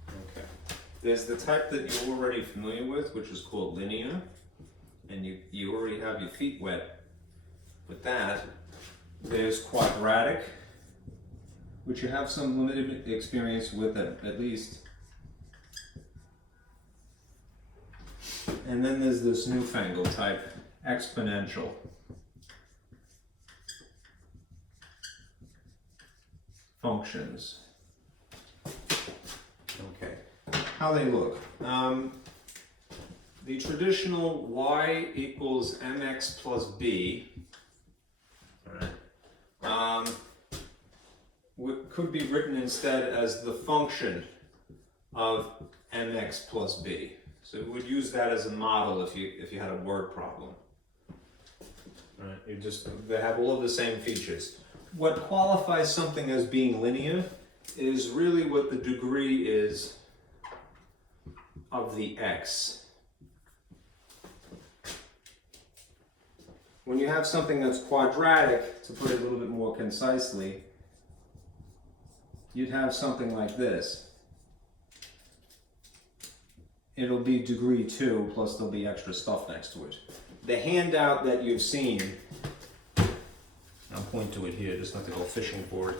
Okay. There's the type that you're already familiar with, which is called linear, and you already have your feet wet with that. There's quadratic, which you have some limited experience with at least. And then there's this newfangled type, exponential. Functions. Okay, how they look. The traditional y equals mx plus b, all right, could be written instead as the function of mx plus b. So we would use that as a model if you had a word problem. Right? They have all of the same features. What qualifies something as being linear is really what the degree is of the x. When you have something that's quadratic, to put it a little bit more concisely, you'd have something like this. It'll be degree 2, plus there'll be extra stuff next to it. The handout that you've seen, I'll point to it here, just not to go fishing for it,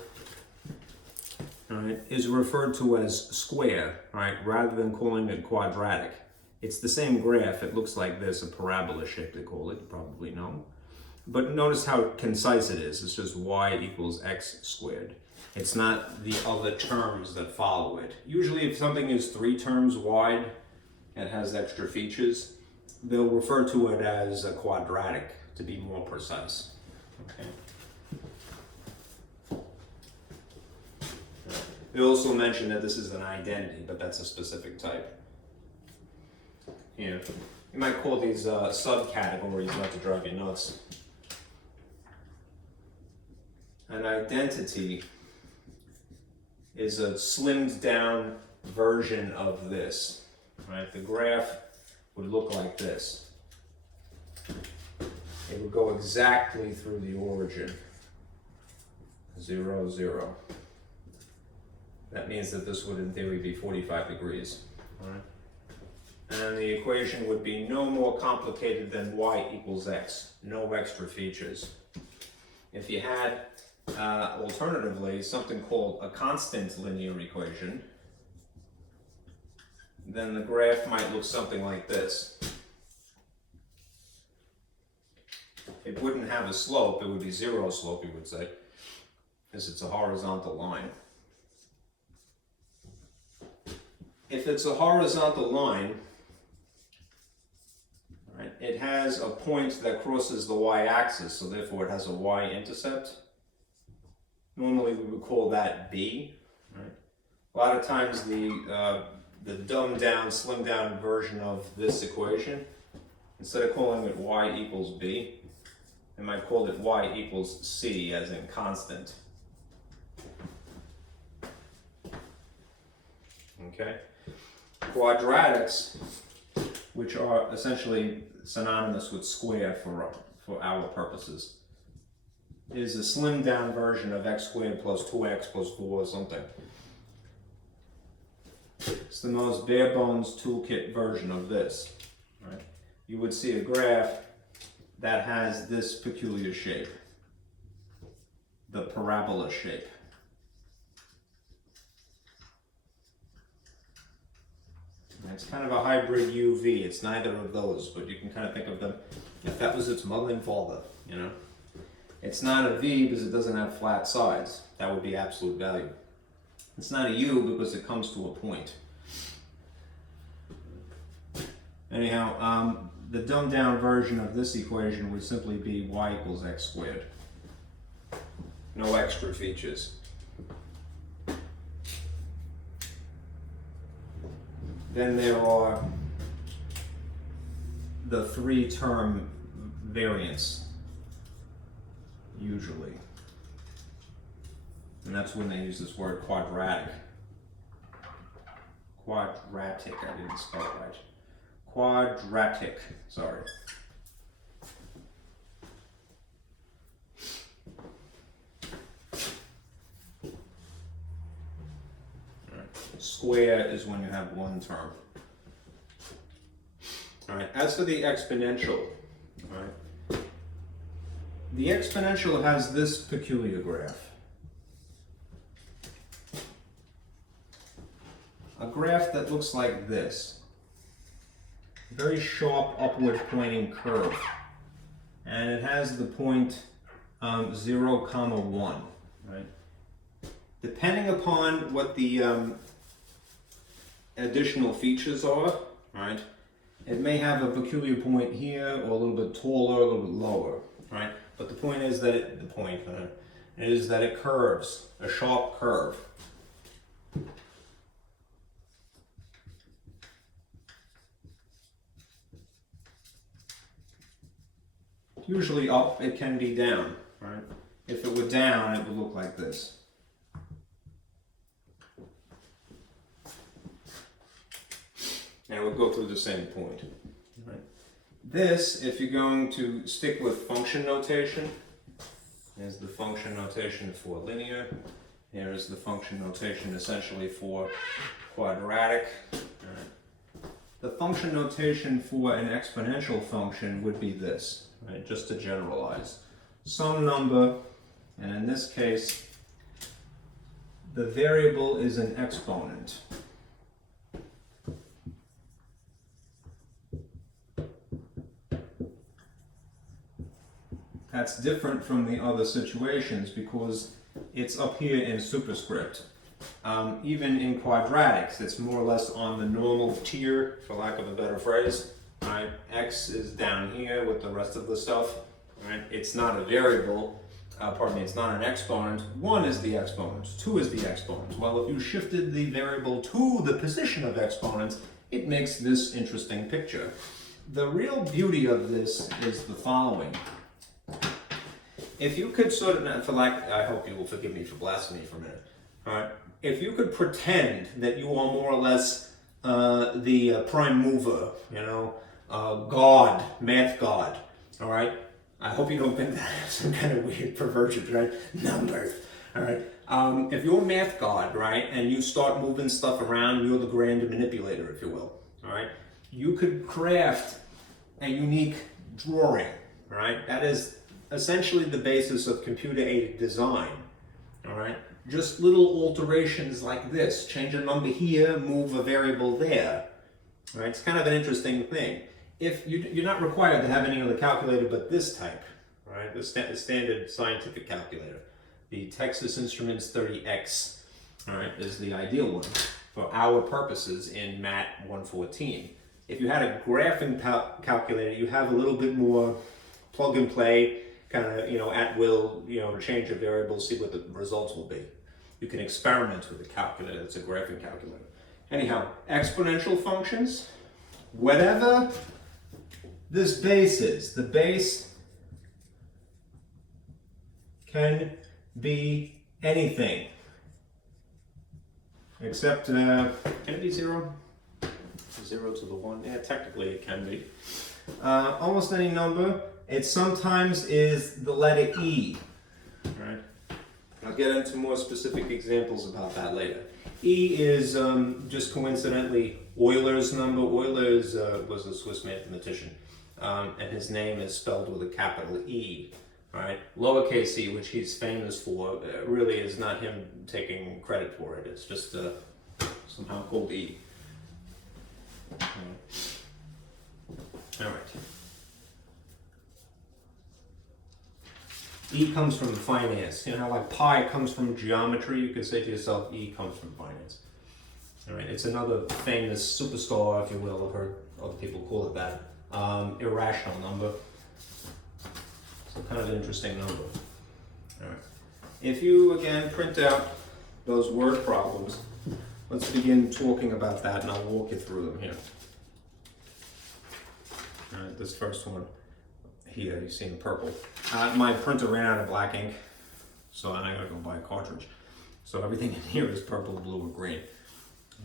all right, is referred to as square, right, rather than calling it quadratic. It's the same graph. It looks like this, a parabola shape they call it, you probably know. But notice how concise it is. It's just y equals x squared. It's not the other terms that follow it. Usually if something is 3 terms wide and has extra features, they'll refer to it as a quadratic to be more precise. Okay. They also mention that this is an identity, but that's a specific type. You might call these subcategories not to drive you nuts. An identity is a slimmed down version of this. Right? The graph would look like this. It would go exactly through the origin. 0, 0. That means that this would in theory be 45 degrees. All right? And the equation would be no more complicated than y equals x. No extra features. If you had alternatively something called a constant linear equation, then the graph might look something like this. It wouldn't have a slope, it would be 0 slope, you would say, because it's a horizontal line. If it's a horizontal line, right, it has a point that crosses the y-axis, so therefore it has a y-intercept. Normally we would call that b. Right? A lot of times the dumbed down, slimmed down version of this equation, instead of calling it y equals b, they might call it y equals c, as in constant. Okay? Quadratics, which are essentially synonymous with square for our purposes, is a slimmed down version of x squared plus 2x plus 4 or something. It's the most bare bones toolkit version of this. Right? You would see a graph that has this peculiar shape, the parabola shape. And it's kind of a hybrid UV. It's neither of those, but you can kind of think of them, if that was its mother and father, you know. It's not a V because it doesn't have flat sides. That would be absolute value. It's not a U because it comes to a point. Anyhow, the dumbed down version of this equation would simply be y equals x squared. No extra features. Then there are the 3-term variants, usually. And that's when they use this word quadratic. Quadratic, I didn't spell it right. Quadratic, sorry. Square is when you have one term. All right. As for the exponential, all right, the exponential has this peculiar graph. A graph that looks like this. Very sharp upward pointing curve. And it has the point 0, 1. Right? Depending upon what the additional features are, right? It may have a peculiar point here, or a little bit taller, a little bit lower, right? But the point is that it curves, a sharp curve. Usually up, it can be down, right? If it were down, it would look like this. And we'll go through the same point. Right. This, if you're going to stick with function notation, is the function notation for linear. Here is the function notation essentially for quadratic. Right. The function notation for an exponential function would be this, right? Just to generalize. Some number, and in this case, the variable is an exponent. That's different from the other situations because it's up here in superscript. Even in quadratics, it's more or less on the normal tier, for lack of a better phrase. Right? X is down here with the rest of the stuff. Right? It's not a variable, it's not an exponent. 1 is the exponent, 2 is the exponent. Well, if you shifted the variable to the position of exponents, it makes this interesting picture. The real beauty of this is the following. If you could sort of, I hope you will forgive me for blasphemy for a minute. All right. If you could pretend that you are more or less the prime mover, God, math God, all right? I hope you don't think that is some kind of weird perversion, right? Numbers, all right? If you're math God, right, and you start moving stuff around, you're the grand manipulator, if you will, all right? You could craft a unique drawing, right? That is essentially the basis of computer-aided design, all right? Just little alterations like this. Change a number here, move a variable there, all right? It's kind of an interesting thing. If you're not required to have any other calculator but this type, right? The standard scientific calculator. The Texas Instruments 30X, all right, is the ideal one for our purposes in MAT-114. If you had a graphing calculator, you have a little bit more plug and play, kind of, at will, change a variable, see what the results will be. You can experiment with a calculator. It's a graphing calculator. Anyhow, exponential functions, whatever this base is, the base can be anything. Except, can it be 0? 0 to the 1? Yeah, technically it can be. Almost any number. It sometimes is the letter E. Right? I'll get into more specific examples about that later. E is just coincidentally Euler's number. Euler was a Swiss mathematician, and his name is spelled with a capital E. Right? Lowercase e, which he's famous for, really is not him taking credit for it. It's just somehow called E. All right. E comes from finance. You know how like pi comes from geometry? You could say to yourself, E comes from finance. All right, it's another famous superstar, if you will. I've heard other people call it that. Irrational number. So kind of an interesting number. All right. If you, again, print out those word problems, let's begin talking about that, and I'll walk you through them here. All right, this first one. Here, you see in purple. My printer ran out of black ink, so I gotta go buy a cartridge. So everything in here is purple, blue, or green.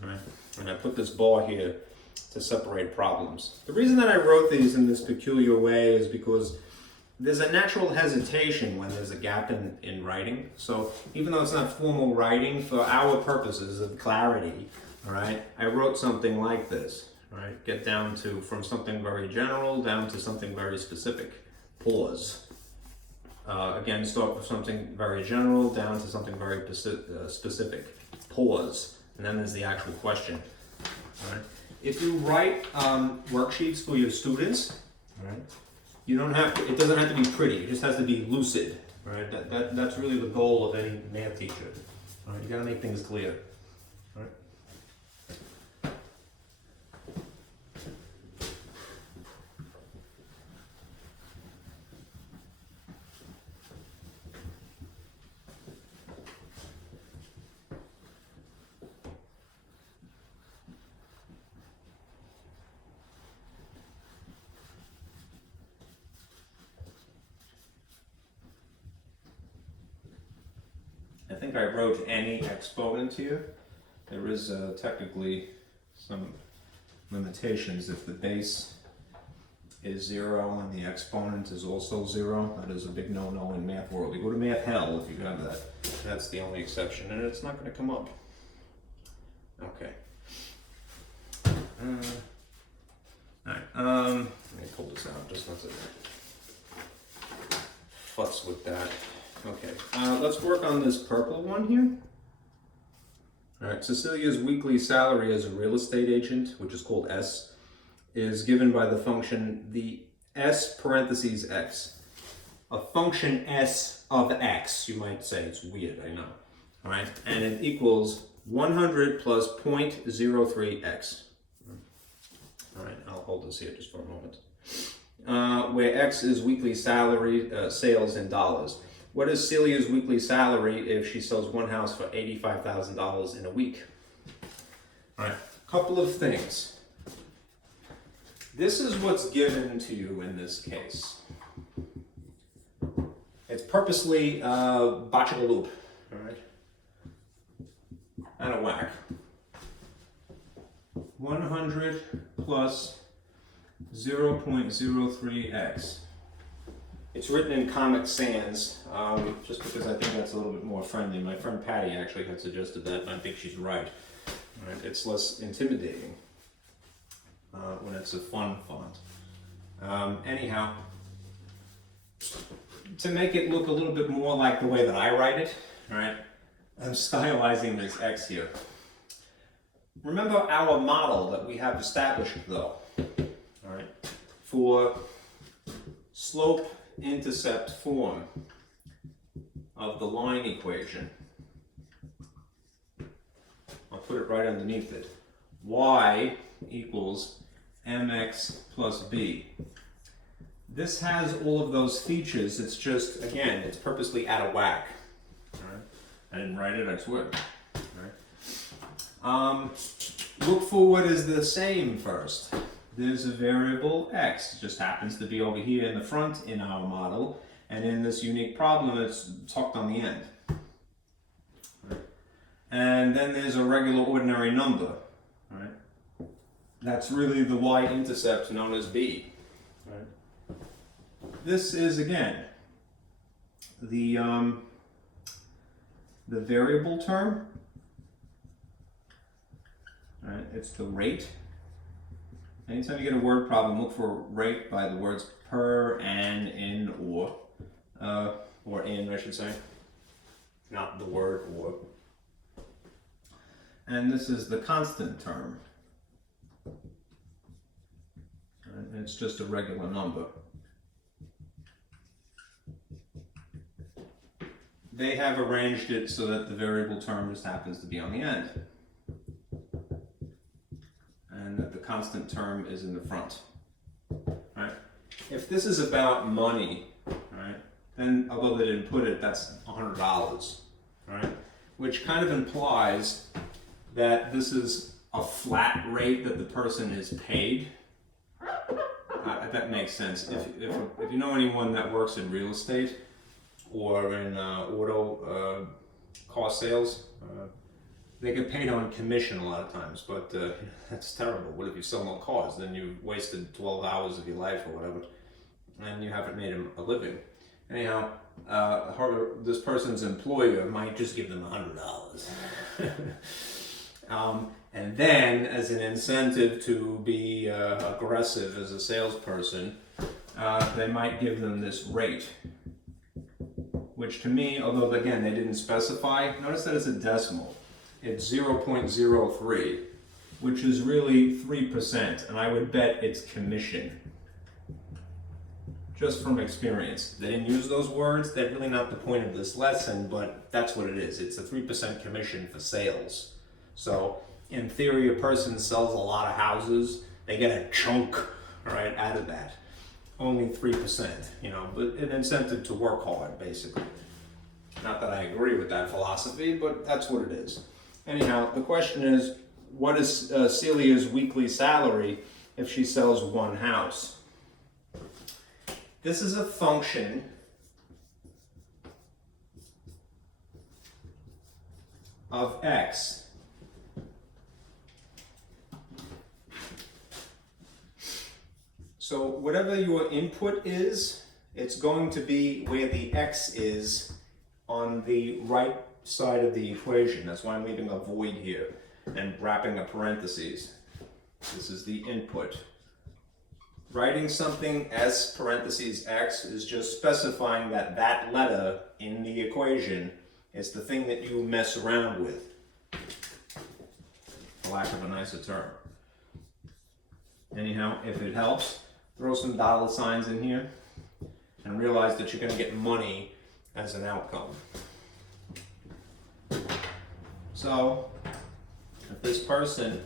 All right? And I put this bar here to separate problems. The reason that I wrote these in this peculiar way is because there's a natural hesitation when there's a gap in writing. So even though it's not formal writing, for our purposes of clarity, all right, I wrote something like this. All right, get down to from something very general down to something very specific. Pause. Again, start with something very general down to something very specific. Pause. And then there's the actual question. All right. If you write worksheets for your students, all right, you don't have to, it doesn't have to be pretty. It just has to be lucid. All right. That's really the goal of any math teacher. All right. You got to make things clear. All right. I think I wrote any exponent here. There is technically some limitations. If the base is 0 and the exponent is also 0, that is a big no-no in math world. You go to math hell if you have that. That's the only exception, and it's not going to come up. Okay. Alright, let me pull this out just not to futz with that. Okay, let's work on this purple one here. All right, Cecilia's weekly salary as a real estate agent, which is called S, is given by the function the S parentheses X. A function S of X, you might say. It's weird, I know. All right, and it equals 100 plus 0.03X. All right, I'll hold this here just for a moment. Where X is weekly salary sales in dollars. What is Celia's weekly salary if she sells one house for $85,000 in a week? All right, couple of things. This is what's given to you in this case. It's purposely botching a loop, all right? Out of whack. 100 plus 0.03x. It's written in Comic Sans, just because I think that's a little bit more friendly. My friend Patty actually had suggested that, and I think she's right. Right? It's less intimidating when it's a fun font. Anyhow, to make it look a little bit more like the way that I write it, all right, I'm stylizing this X here. Remember our model that we have established, though, all right, for slope-intercept form of the line equation. I'll put it right underneath it. Y equals mx plus b. This has all of those features. It's just, again, it's purposely out of whack. All right? I didn't write it, I swear. All right? Look for what is the same first. There's a variable x. It just happens to be over here in the front in our model, and in this unique problem, it's tucked on the end. Right? And then there's a regular ordinary number. Right? That's really the y-intercept known as b. Right? This is, again, the variable term. Right? It's the rate. Anytime you get a word problem, look for rate by the words per, and, in, or in, I should say. Not the word or. And this is the constant term. And it's just a regular number. They have arranged it so that the variable term just happens to be on the end. And that the constant term is in the front. Right? If this is about money, right, then although they didn't put it, that's $100, right? Which kind of implies that this is a flat rate that the person is paid. That makes sense. If you know anyone that works in real estate or in auto car sales. They get paid on commission a lot of times, but that's terrible. What if you sell no cars? Then you wasted 12 hours of your life or whatever, and you haven't made a living. Anyhow, this person's employer might just give them $100. And then, as an incentive to be aggressive as a salesperson, they might give them this rate, which to me, although again they didn't specify, notice that it's a decimal. It's 0.03, which is really 3%, and I would bet it's commission. Just from experience. They didn't use those words, they're really not the point of this lesson, but that's what it is. It's a 3% commission for sales. So, in theory, a person sells a lot of houses, they get a chunk, right, out of that. Only 3%, you know, but an incentive to work hard, basically. Not that I agree with that philosophy, but that's what it is. Anyhow, the question is, what is Celia's weekly salary if she sells one house? This is a function of x. So whatever your input is, it's going to be where the x is on the right side of the equation. That's why I'm leaving a void here and wrapping a parentheses. This is the input. Writing something as parentheses x is just specifying that that letter in the equation is the thing that you mess around with, for lack of a nicer term. Anyhow, if it helps, throw some dollar signs in here and realize that you're going to get money as an outcome. So, if this person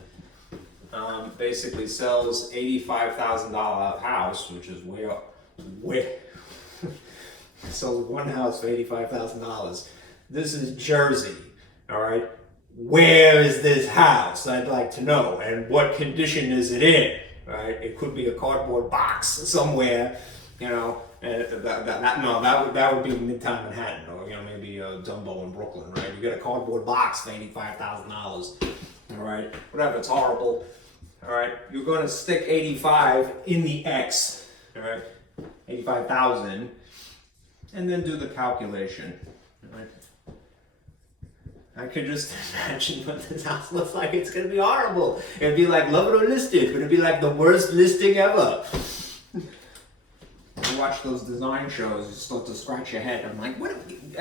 basically sells $85,000 house, which is way sells one house for $85,000. This is Jersey, all right? Where is this house? I'd like to know, and what condition is it in? Right? It could be a cardboard box somewhere, you know. And that would be Midtown Manhattan, or you know, maybe Dumbo in Brooklyn, right? You get a cardboard box for $85,000, all right? Whatever, it's horrible, all right? You're going to stick 85 in the X, all right? 85,000, and then do the calculation, all right? I could just imagine what this house looks like. It's going to be horrible. It'd be like Love It or Listed, but it'd be like the worst listing ever. I watch those design shows, you start to scratch your head. I'm like, what?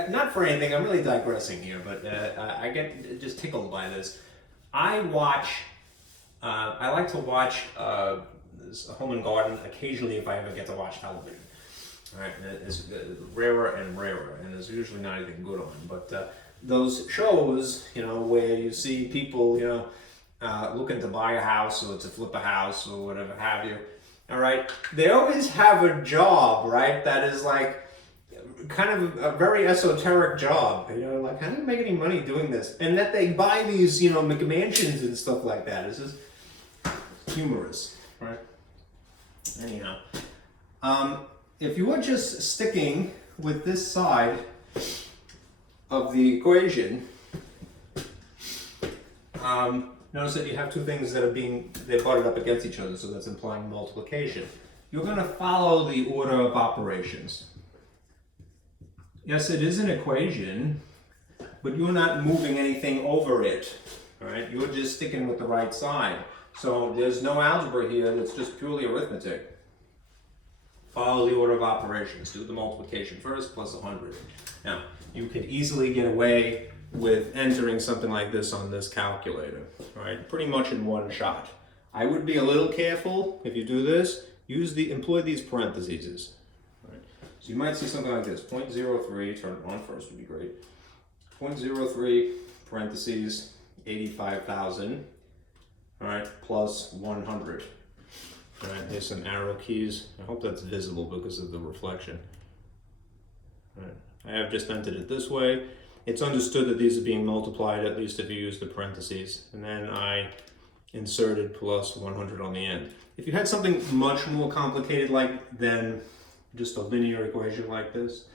Not for anything, I'm really digressing here, but I get just tickled by this. I like to watch Home and Garden occasionally if I ever get to watch television. All right, it's rarer and rarer, and there's usually not anything good on, but those shows, you know, where you see people, you know, looking to buy a house or to flip a house or whatever have you, all right, they always have a job, right, that is like kind of a very esoteric job, you know, like how do you make any money doing this? And that they buy these, you know, McMansions and stuff like that. It's just humorous, right? Anyhow, if you were just sticking with this side of the equation, notice that you have two things that are they're butted up against each other, so that's implying multiplication. You're going to follow the order of operations. Yes, it is an equation, but you're not moving anything over it, all right? You're just sticking with the right side. So there's no algebra here, that's just purely arithmetic. Follow the order of operations. Do the multiplication first, plus 100. Now, you could easily get away with entering something like this on this calculator, right? Pretty much in one shot. I would be a little careful if you do this. Employ these parentheses. Right? So you might see something like this: 0.03. Turn it on first would be great. 0.03 parentheses 85,000. All right, plus 100. All right, here's some arrow keys. I hope that's visible because of the reflection. All right. I have just entered it this way. It's understood that these are being multiplied, at least if you use the parentheses. And then I inserted plus 100 on the end. If you had something much more complicated than just a linear equation like this,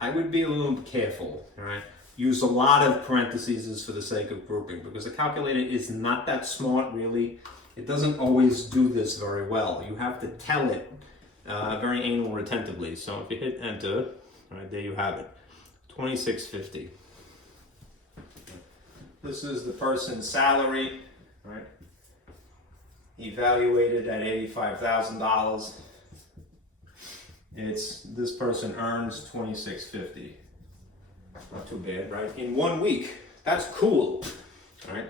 I would be a little careful, all right? use a lot of parentheses for the sake of grouping, because the calculator is not that smart, really. It doesn't always do this very well. You have to tell it very anal retentively. So if you hit enter, right there you have it, 2650. This is the person's salary, right? Evaluated at $85,000. This person earns $26.50. Not too bad, right? In 1 week. That's cool, right?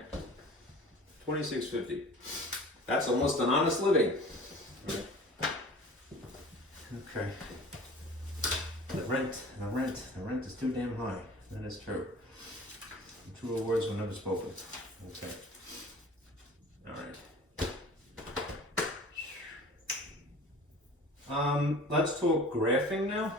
$26.50. That's almost an honest living. Right? Okay. The rent is too damn high. That is true. Truer words were never spoken. Okay. All right. Let's talk graphing now.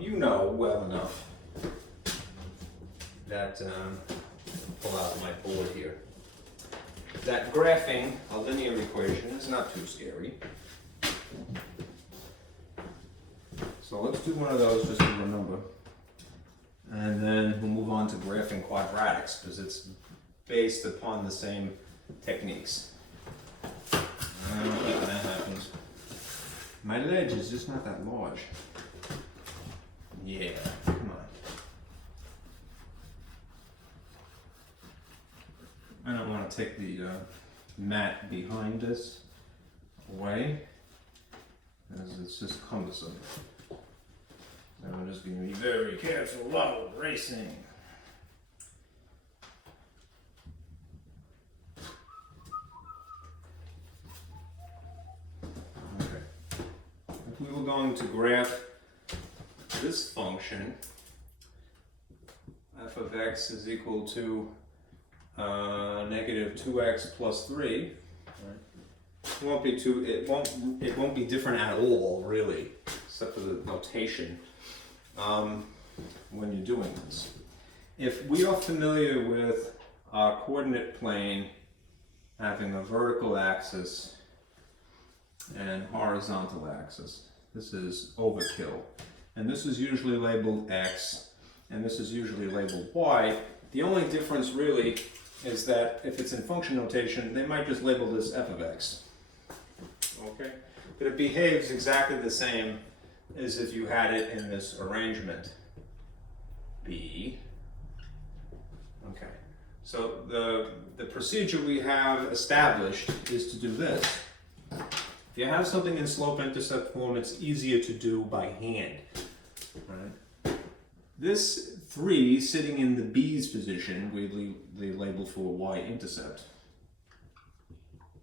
You know well enough that, pull out my board here, that graphing a linear equation is not too scary. So let's do one of those just to remember. And then we'll move on to graphing quadratics, because it's based upon the same techniques. I don't know if that happens. My ledge is just not that large. Yeah, come on. I don't want to take the mat behind this away, as it's just cumbersome. So I'm just going to be very careful while racing. Okay. If we were going to graph this function, f of x is equal to negative 2x plus 3. Right? It won't be different at all, really, except for the notation when you're doing this. If we are familiar with our coordinate plane having a vertical axis and horizontal axis, this is overkill. And this is usually labeled x, and this is usually labeled y. The only difference really is that if it's in function notation, they might just label this f of x. Okay? But it behaves exactly the same as if you had it in this arrangement. B. Okay. So the procedure we have established is to do this. If you have something in slope-intercept form, it's easier to do by hand. Right. This 3 sitting in the B's position, we label for y-intercept,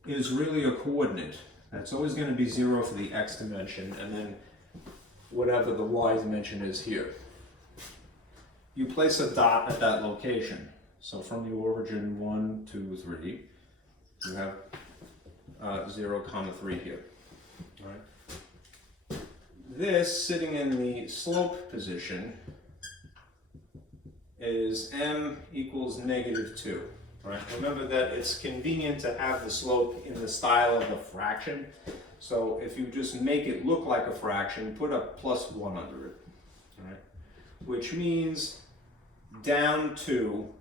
is really a coordinate. That's always going to be 0 for the x dimension, and then whatever the y dimension is here. You place a dot at that location. So from the origin 1, 2, 3, you have 0, 3 here. All right. This, sitting in the slope position, is m equals negative 2. Right? Remember that it's convenient to have the slope in the style of a fraction. So if you just make it look like a fraction, put a plus 1 under it. All right? Which means down 2,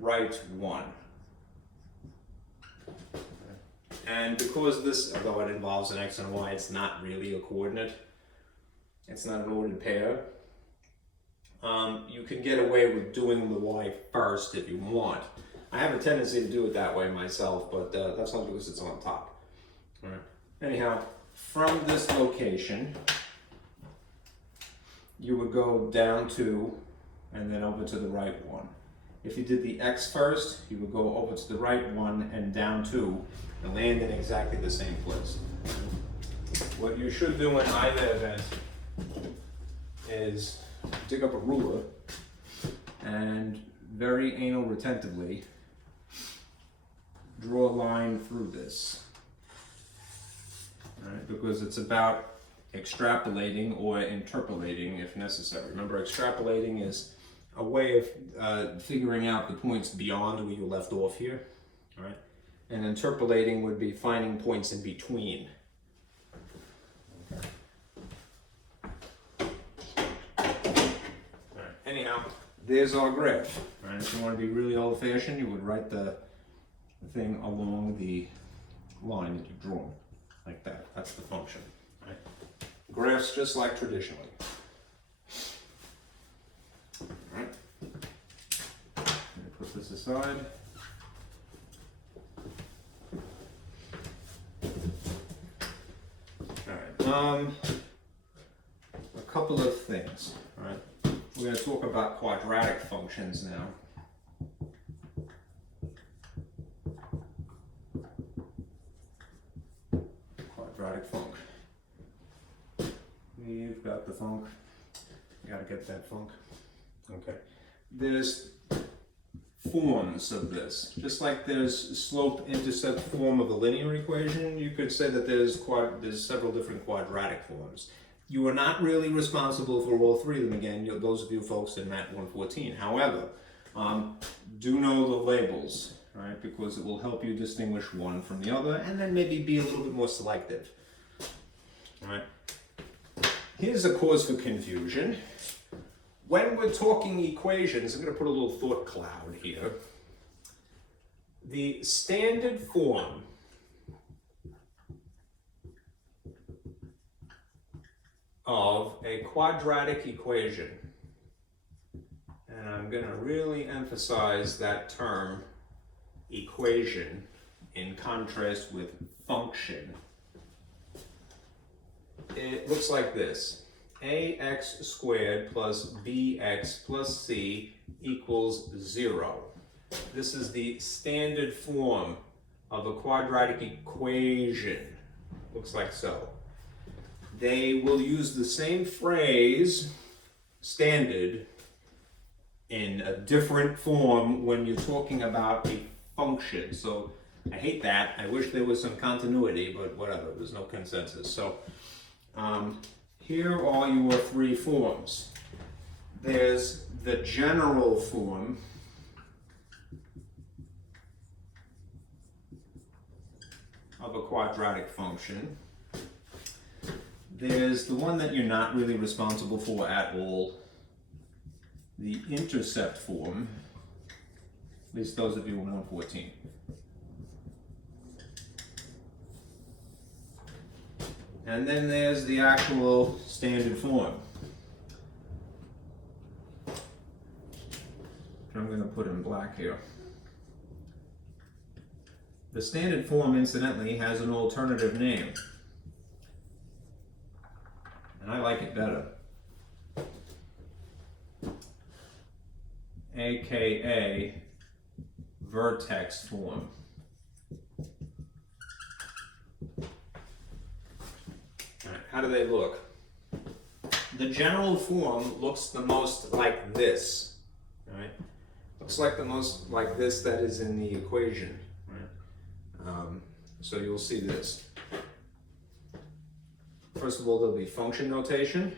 right 1. And because this, although it involves an x and a y, it's not really a coordinate. It's not an ordered pair. You can get away with doing the y first if you want. I have a tendency to do it that way myself, but that's not because it's on top. All right. Anyhow, from this location, you would go down 2 and then over to the right 1. If you did the x first, you would go over to the right 1 and down 2 and land in exactly the same place. What you should do in either event is dig up a ruler and very anal retentively draw a line through this. All right, because it's about extrapolating or interpolating if necessary. Remember, extrapolating is a way of figuring out the points beyond where you left off here. All right, and interpolating would be finding points in between. Anyhow, there's our graph. Right? If you want to be really old-fashioned, you would write the thing along the line that you've drawn, like that. That's the function. Right? Graphs just like traditionally. All right. Let me put this aside. All right. A couple of things. All right. We're going to talk about quadratic functions now. Quadratic func. You've got the func. You got to get that func. Okay. There's forms of this. Just like there's slope-intercept form of a linear equation, you could say that there's several different quadratic forms. You are not really responsible for all three of them, again, those of you folks in MAT-114. However, do know the labels, right? Because it will help you distinguish one from the other and then maybe be a little bit more selective. All right. Here's a cause for confusion. When we're talking equations, I'm going to put a little thought cloud here. The standard form of a quadratic equation, and I'm going to really emphasize that term equation in contrast with function. It looks like this: ax squared plus bx plus c equals 0. This is the standard form of a quadratic equation. Looks like so. They will use the same phrase, standard, in a different form when you're talking about a function. So I hate that. I wish there was some continuity, but whatever, there's no consensus. So here are your three forms. There's the general form, of a quadratic function. There's the one that you're not really responsible for at all, the intercept form, at least those of you in 114. And then there's the actual standard form, which I'm going to put in black here. The standard form, incidentally, has an alternative name, and I like it better, aka Vertex Form. How do they look? The general form looks the most like this, right? Looks like the most like this that is in the equation, right? So you'll see this. First of all, there'll be function notation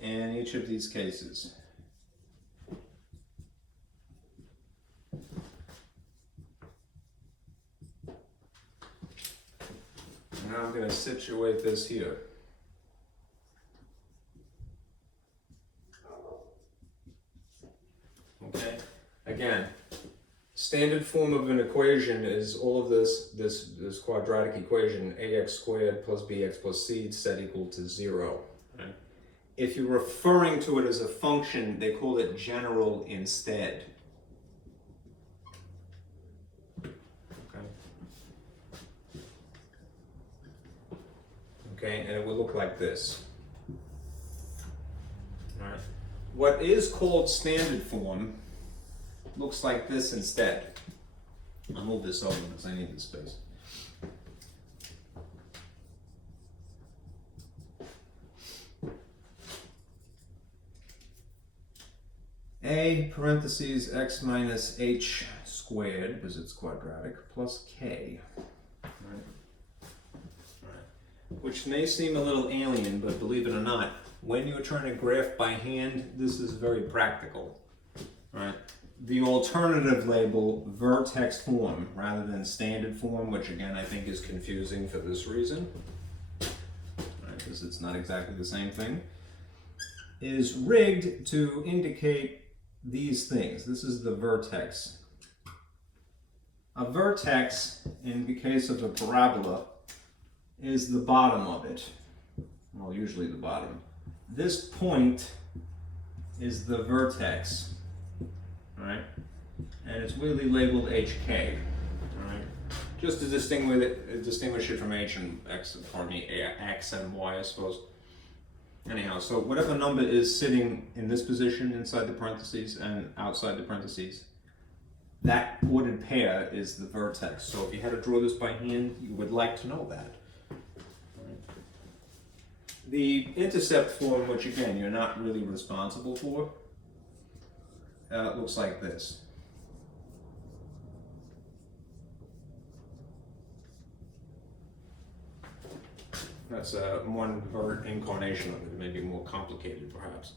in each of these cases. Now I'm going to situate this here. Okay, again, standard form of an equation is all of this quadratic equation, ax squared plus bx plus c set equal to 0. Right? If you're referring to it as a function, they call it general instead. Okay, and it will look like this. All right. What is called standard form looks like this instead. I'll move this over because I need the space. A parentheses x minus h squared, because it's quadratic, plus k. Right? Which may seem a little alien, but believe it or not, when you're trying to graph by hand, this is very practical. Right? The alternative label, vertex form, rather than standard form, which again I think is confusing for this reason, right, because it's not exactly the same thing, is rigged to indicate these things. This is the vertex. A vertex, in the case of a parabola, is the bottom of it. Well, usually the bottom. This point is the vertex, right? And it's really labeled HK, right? Just to distinguish it from H and X, pardon me, X and Y, I suppose. Anyhow, so whatever number is sitting in this position inside the parentheses and outside the parentheses, that ordered pair is the vertex. So if you had to draw this by hand, you would like to know that. The intercept form, which again you're not really responsible for, looks like this. That's one incarnation of it. It may be more complicated, perhaps.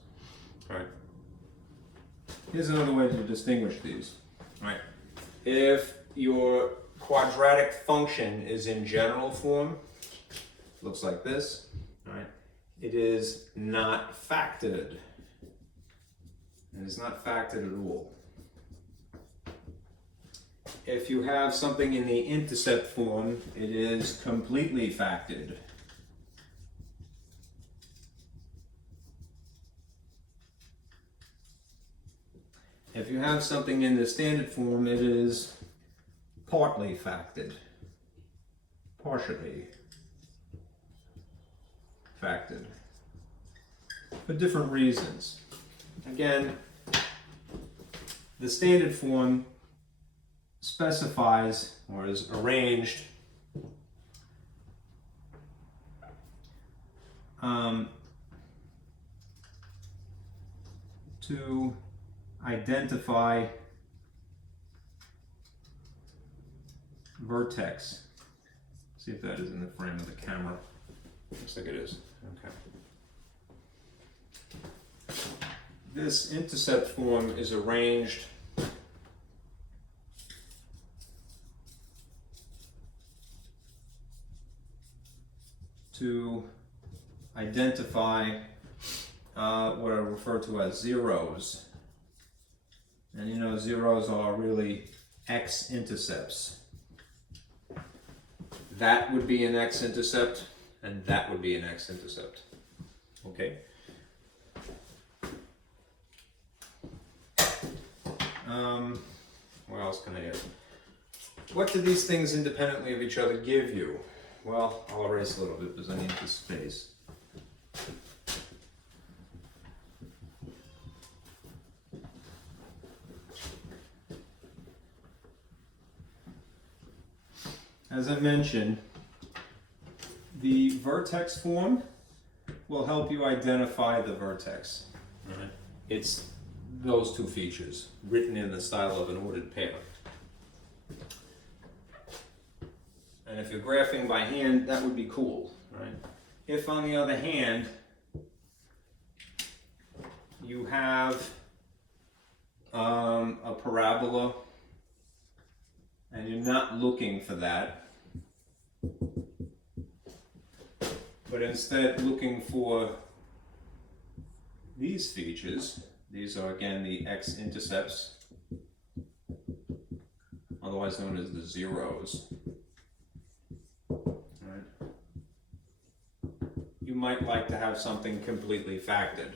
All right. Here's another way to distinguish these. All right. If your quadratic function is in general form, looks like this. All right. It is not factored. It is not factored at all. If you have something in the intercept form, it is completely factored. If you have something in the standard form, it is partly factored, partially factored, for different reasons. Again, the standard form specifies or is arranged to identify vertex. See if that is in the frame of the camera. Looks like it is. Okay. This intercept form is arranged to identify what are referred to as zeros. And you know, zeros are really X-Intercepts. That would be an X-Intercept, and that would be an X-Intercept. Okay? What else can I add? What do these things independently of each other give you? Well, I'll erase a little bit because I need this space. As I mentioned, the vertex form will help you identify the vertex. Right. It's those two features, written in the style of an ordered pair. And if you're graphing by hand, that would be cool, right? If, on the other hand, you have a parabola and you're not looking for that, but instead looking for these features. These are again the X-Intercepts, otherwise known as the zeros. Right. You might like to have something completely factored.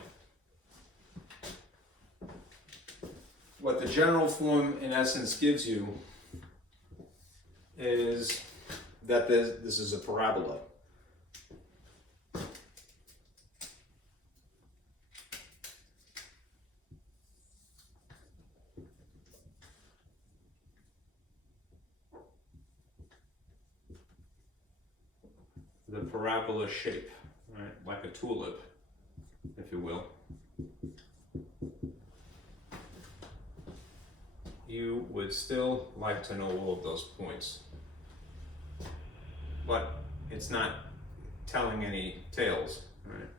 What the general form in essence gives you is that this is a parabola. The parabola shape, right? Like a tulip, if you will. you would still like to know all of those points. But it's not telling any tales, right?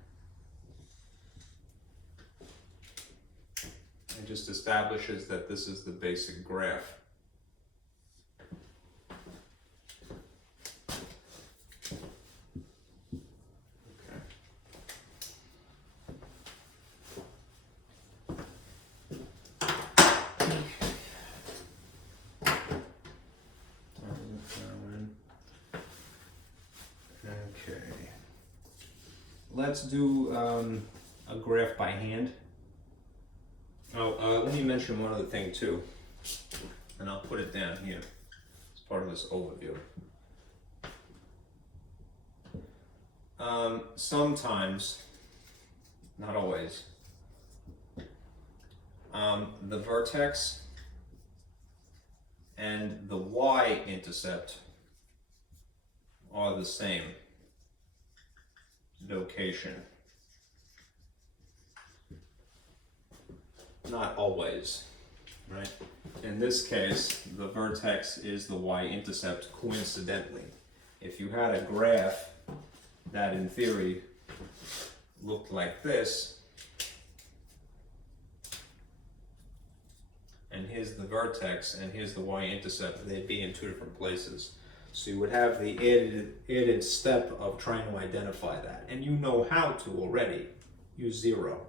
It just establishes that this is the basic graph. Let's do a graph by hand. Oh, let me mention one other thing too, and I'll put it down here as part of this overview. Sometimes, not always, the vertex and the y-intercept are the same location. Not always, right? In this case, the vertex is the y-intercept coincidentally. If you had a graph that in theory looked like this, and here's the vertex and here's the y-intercept, they'd be in two different places. So you would have the added step of trying to identify that. And you know how to already. Use 0.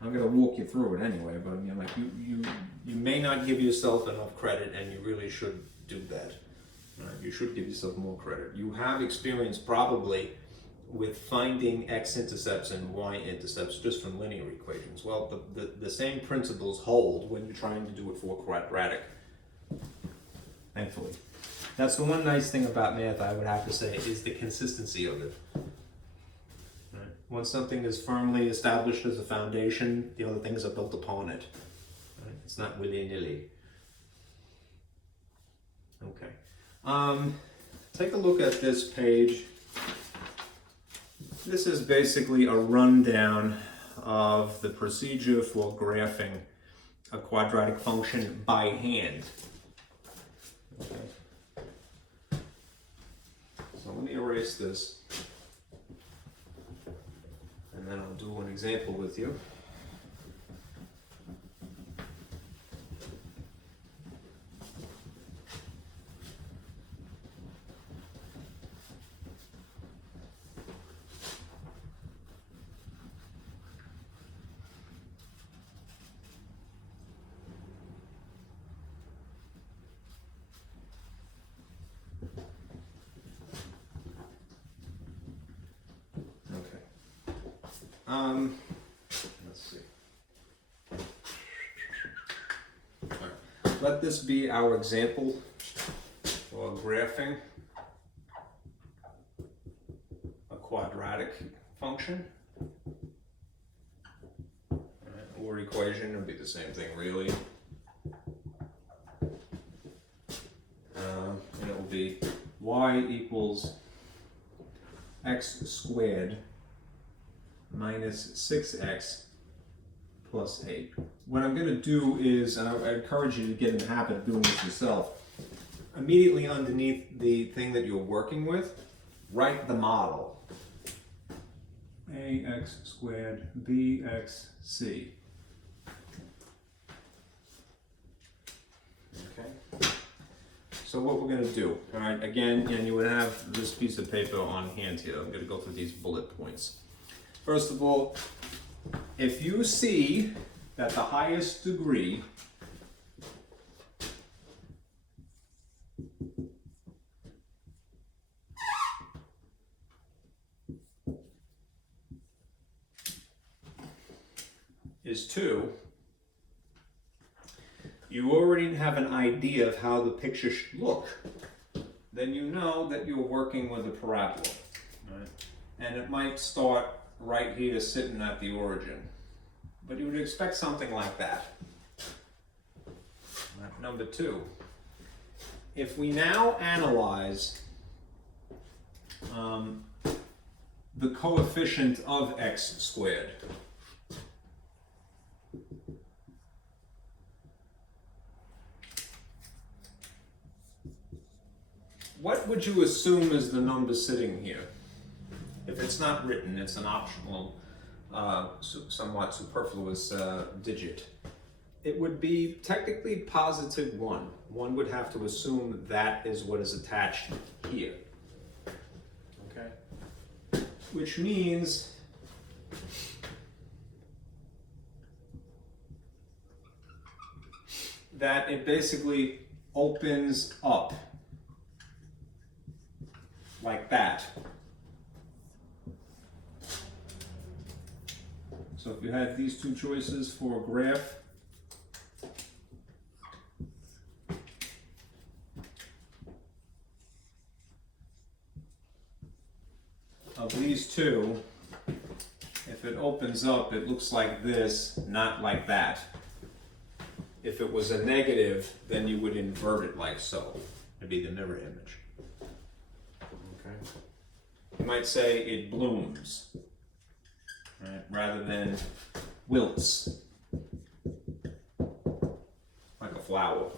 I'm going to walk you through it anyway, but I mean, like you may not give yourself enough credit, and you really should do that. You should give yourself more credit. You have experience probably with finding x-intercepts and y-intercepts just from linear equations. Well, the same principles hold when you're trying to do it for quadratic. Thankfully. That's the one nice thing about math, I would have to say, is the consistency of it. Right. Once something is firmly established as a foundation, the other things are built upon it. Right. It's not willy-nilly. Okay. Take a look at this page. This is basically a rundown of the procedure for graphing a quadratic function by hand. Okay. So let me erase this, and then I'll do an example with you. Let's see. All right. Let this be our example for graphing a quadratic function. All right. Or equation, it'll be the same thing really. And it will be y equals x squared minus 6x plus 8. What I'm going to do is, and I encourage you to get in the habit of doing this yourself, immediately underneath the thing that you're working with, write the model. ax squared bxc. Okay. So what we're going to do, all right, again, and you would have this piece of paper on hand here. I'm going to go through these bullet points. First of all, if you see that the highest degree is 2, you already have an idea of how the picture should look. Then you know that you're working with a parabola, right? And it might start right here sitting at the origin. But you would expect something like that. Right. Number 2, if we now analyze the coefficient of x squared, what would you assume is the number sitting here? If it's not written, it's an optional, somewhat superfluous digit. It would be technically positive 1. One would have to assume that is what is attached here. Okay? Which means that it basically opens up like that. So if you had these two choices for a graph, of these two, if it opens up, it looks like this, not like that. If it was a negative, then you would invert it like so. It'd be the mirror image. Okay. You might say it blooms, right, rather than wilts, like a flower.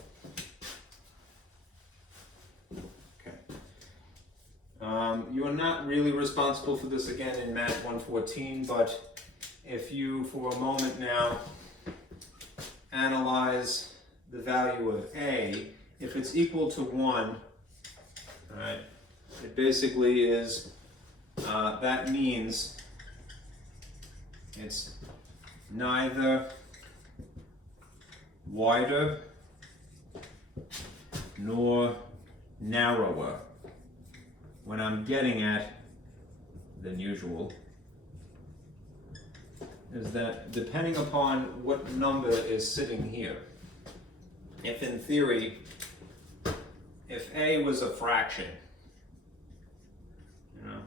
Okay. You are not really responsible for this again in MAT-114, but if you, for a moment now, analyze the value of A, if it's equal to 1, right, it basically is, that means it's neither wider nor narrower. What I'm getting at than usual is that depending upon what number is sitting here, if in theory, if A was a fraction, you know,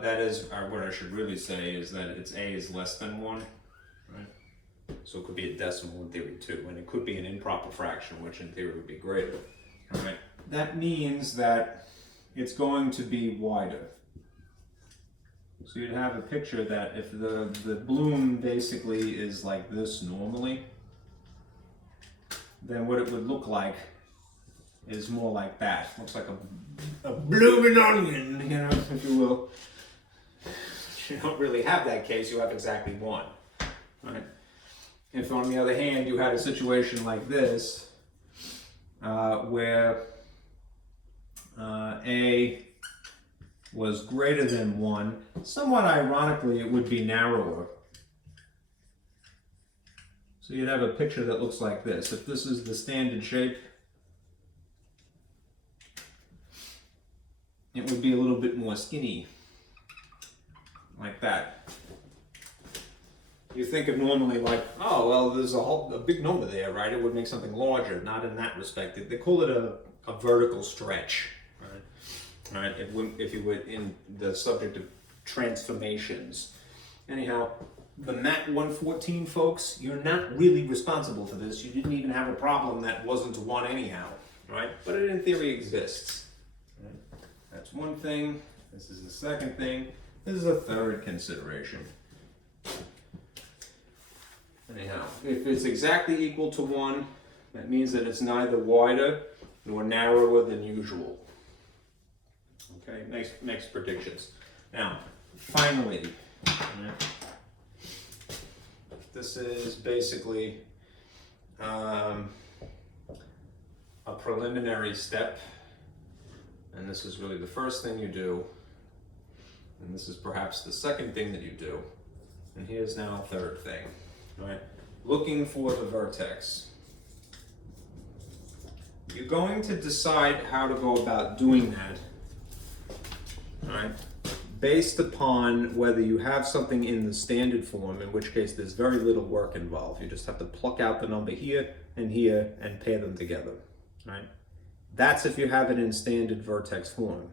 that is, or what I should really say is that its A is less than 1, right? So it could be a decimal in theory too, and it could be an improper fraction, which in theory would be greater. All right. That means that it's going to be wider. So you'd have a picture that if the bloom basically is like this normally, then what it would look like is more like that. Looks like a blooming onion, you know, if you will. You don't really have that case, you have exactly 1, right? If on the other hand you had a situation like this, where A was greater than 1, somewhat ironically it would be narrower. So you'd have a picture that looks like this. If this is the standard shape, it would be a little bit more skinny, like that. You think of normally like, oh, well, there's a big number there, right? It would make something larger. Not in that respect. They call it a vertical stretch, right? All right, if you would, in the subject of transformations. Anyhow, the MAT-114 folks, you're not really responsible for this. You didn't even have a problem that wasn't 1 anyhow, right? But it in theory exists. Right? That's one thing. This is the second thing. This is a third consideration. Anyhow, if it's exactly equal to 1, that means that it's neither wider nor narrower than usual. Okay, makes predictions. Now, finally, this is basically a preliminary step, and this is really the first thing you do, and this is perhaps the second thing that you do, and here's now a third thing, right? Looking for the vertex. You're going to decide how to go about doing that, right, based upon whether you have something in the standard form, in which case there's very little work involved. You just have to pluck out the number here and pair them together, right? That's if you have it in standard vertex form.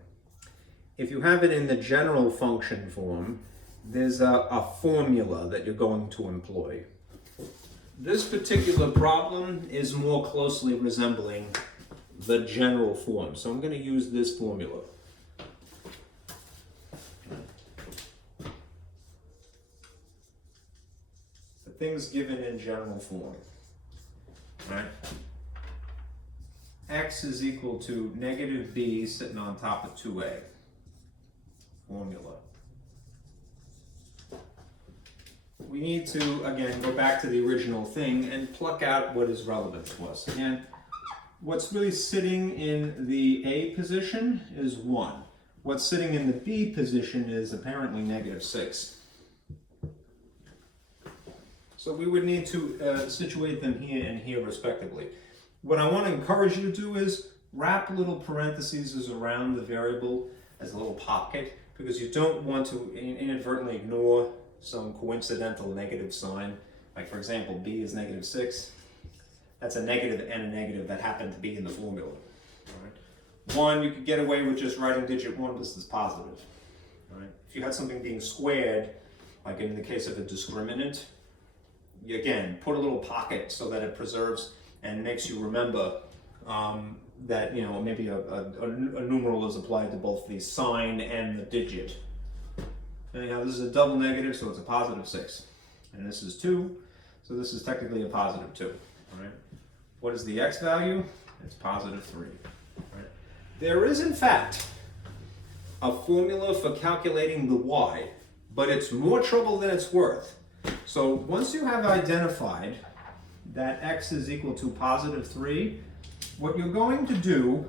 If you have it in the general function form, there's a formula that you're going to employ. This particular problem is more closely resembling the general form, so I'm going to use this formula. The things given in general form, right? x is equal to negative b sitting on top of 2a. Formula. We need to, again, go back to the original thing and pluck out what is relevant to us. Again, what's really sitting in the A position is 1. What's sitting in the B position is apparently negative 6. So we would need to situate them here and here respectively. What I want to encourage you to do is wrap little parentheses around the variable as a little pocket, because you don't want to inadvertently ignore some coincidental negative sign. Like for example, b is negative 6. That's a negative and a negative that happen to be in the formula. All right. 1, you could get away with just writing digit 1, this is positive. All right. If you had something being squared, like in the case of a discriminant, you again put a little pocket so that it preserves and makes you remember that, you know, maybe a numeral is applied to both the sign and the digit. Anyhow, this is a double negative, so it's a positive 6. And this is 2, so this is technically a positive 2. All right. What is the x value? It's positive 3. All right. There is, in fact, a formula for calculating the y, but it's more trouble than it's worth. So once you have identified that x is equal to positive 3, what you're going to do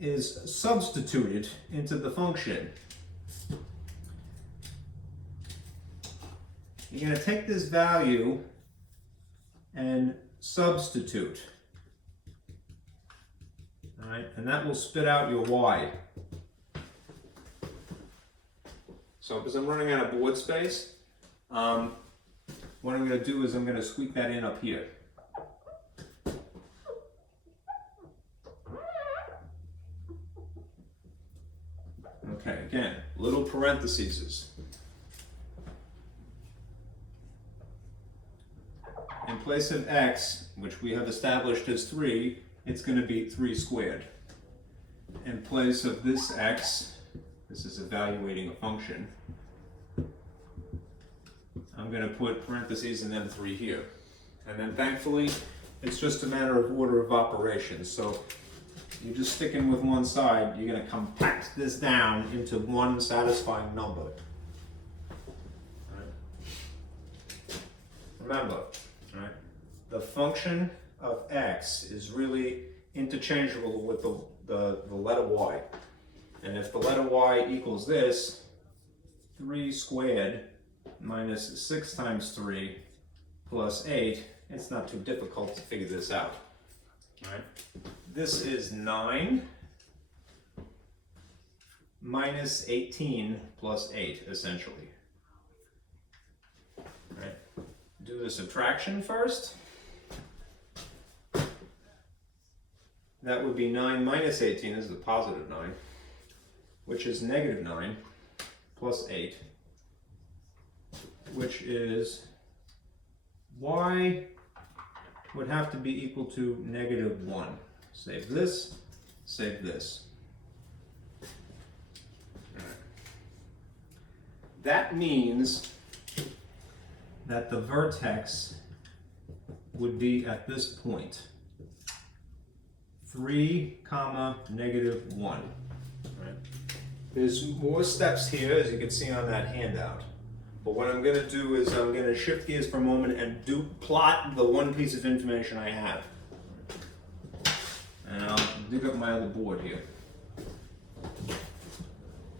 is substitute it into the function. You're going to take this value and substitute. All right, and that will spit out your y. So because I'm running out of board space, what I'm going to do is I'm going to squeak that in up here. Okay, again, little parentheses. In place of x, which we have established as 3, it's going to be 3 squared. In place of this x, this is evaluating a function, I'm going to put parentheses and then 3 here. And then thankfully, it's just a matter of order of operations. So you're just sticking with one side, you're going to compact this down into one satisfying number. Right. Remember, right, the function of x is really interchangeable with the letter y. And if the letter y equals this, 3 squared minus 6 times 3 plus 8, it's not too difficult to figure this out. All right. This is 9 minus 18 plus 8, essentially. All right. Do the subtraction first. That would be 9 minus 18, this is a positive 9, which is negative 9 plus 8, which is y would have to be equal to negative 1. Save this, save this. All right. That means that the vertex would be at this point, 3, negative 1. Right. There's more steps here, as you can see on that handout. But what I'm going to do is I'm going to shift gears for a moment and plot the one piece of information I have. And I'll dig up my other board here.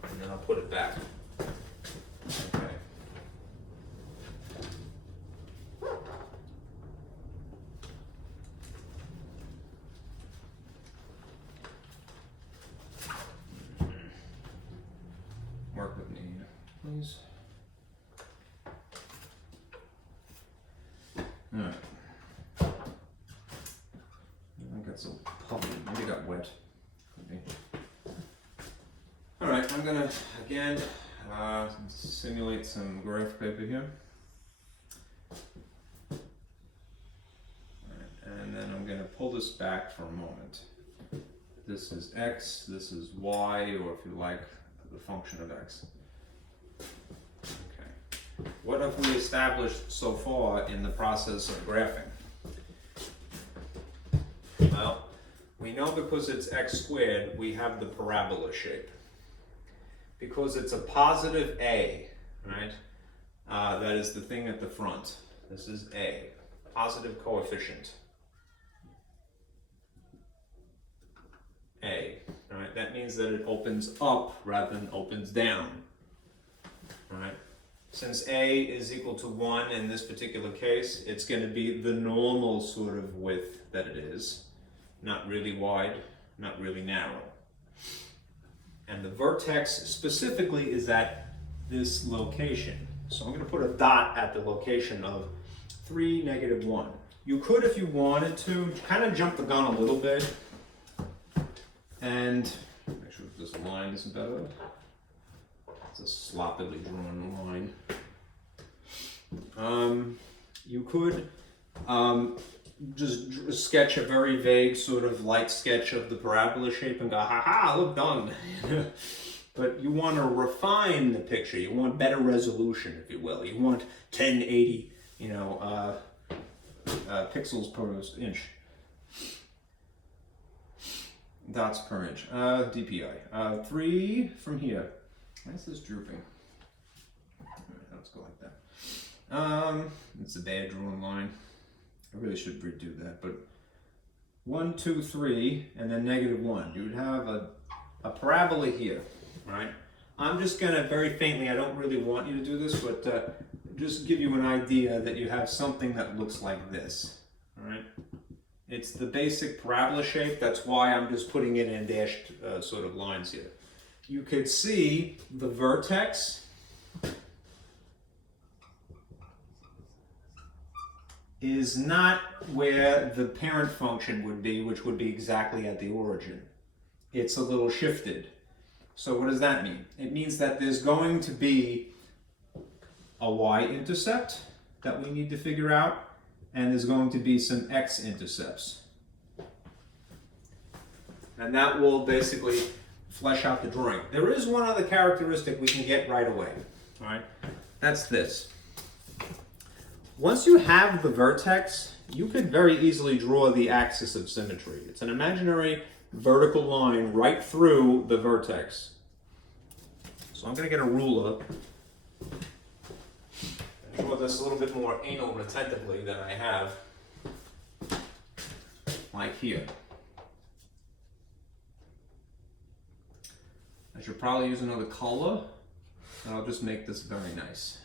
And then I'll put it back. Okay. Work with me, please. Alright. I got some puffy, maybe it got wet. Alright, I'm gonna again simulate some graph paper here. Alright, and then I'm gonna pull this back for a moment. This is x, this is y, or if you like, the function of x. What have we established so far in the process of graphing? Well, We know because it's x squared, we have the parabola shape. Because it's a positive a, right? That is the thing at the front. This is a, positive coefficient. A, all right? That means that it opens up rather than opens down, all right? Since a is equal to 1 in this particular case, it's going to be the normal sort of width that it is. Not really wide, not really narrow. And the vertex specifically is at this location. So I'm going to put a dot at the location of 3, -1. You could, if you wanted to, kind of jump the gun a little bit and make sure this line is better. It's a sloppily drawn line. You could just sketch a very vague sort of light sketch of the parabola shape and go, ha, look, done. But you want to refine the picture. You want better resolution, if you will. You want 1080, pixels per inch. Dots per inch. DPI. 3 from here. Why is this drooping? Let's go like that. It's a bad drawn line. I really should redo that, but 1, 2, 3, and then -1. You would have a parabola here, right? I'm just gonna very faintly, I don't really want you to do this, but just give you an idea that you have something that looks like this, all right? It's the basic parabola shape. That's why I'm just putting it in dashed sort of lines here. You could see the vertex is not where the parent function would be, which would be exactly at the origin. It's a little shifted. So what does that mean? It means that there's going to be a y-intercept that we need to figure out, and there's going to be some x-intercepts. And that will basically flesh out the drawing. There is one other characteristic we can get right away, all right? That's this. Once you have the vertex, you could very easily draw the axis of symmetry. It's an imaginary vertical line right through the vertex. So I'm going to get a ruler and draw this a little bit more anal retentively than I have, like here. I should probably use another color, and I'll just make this very nice.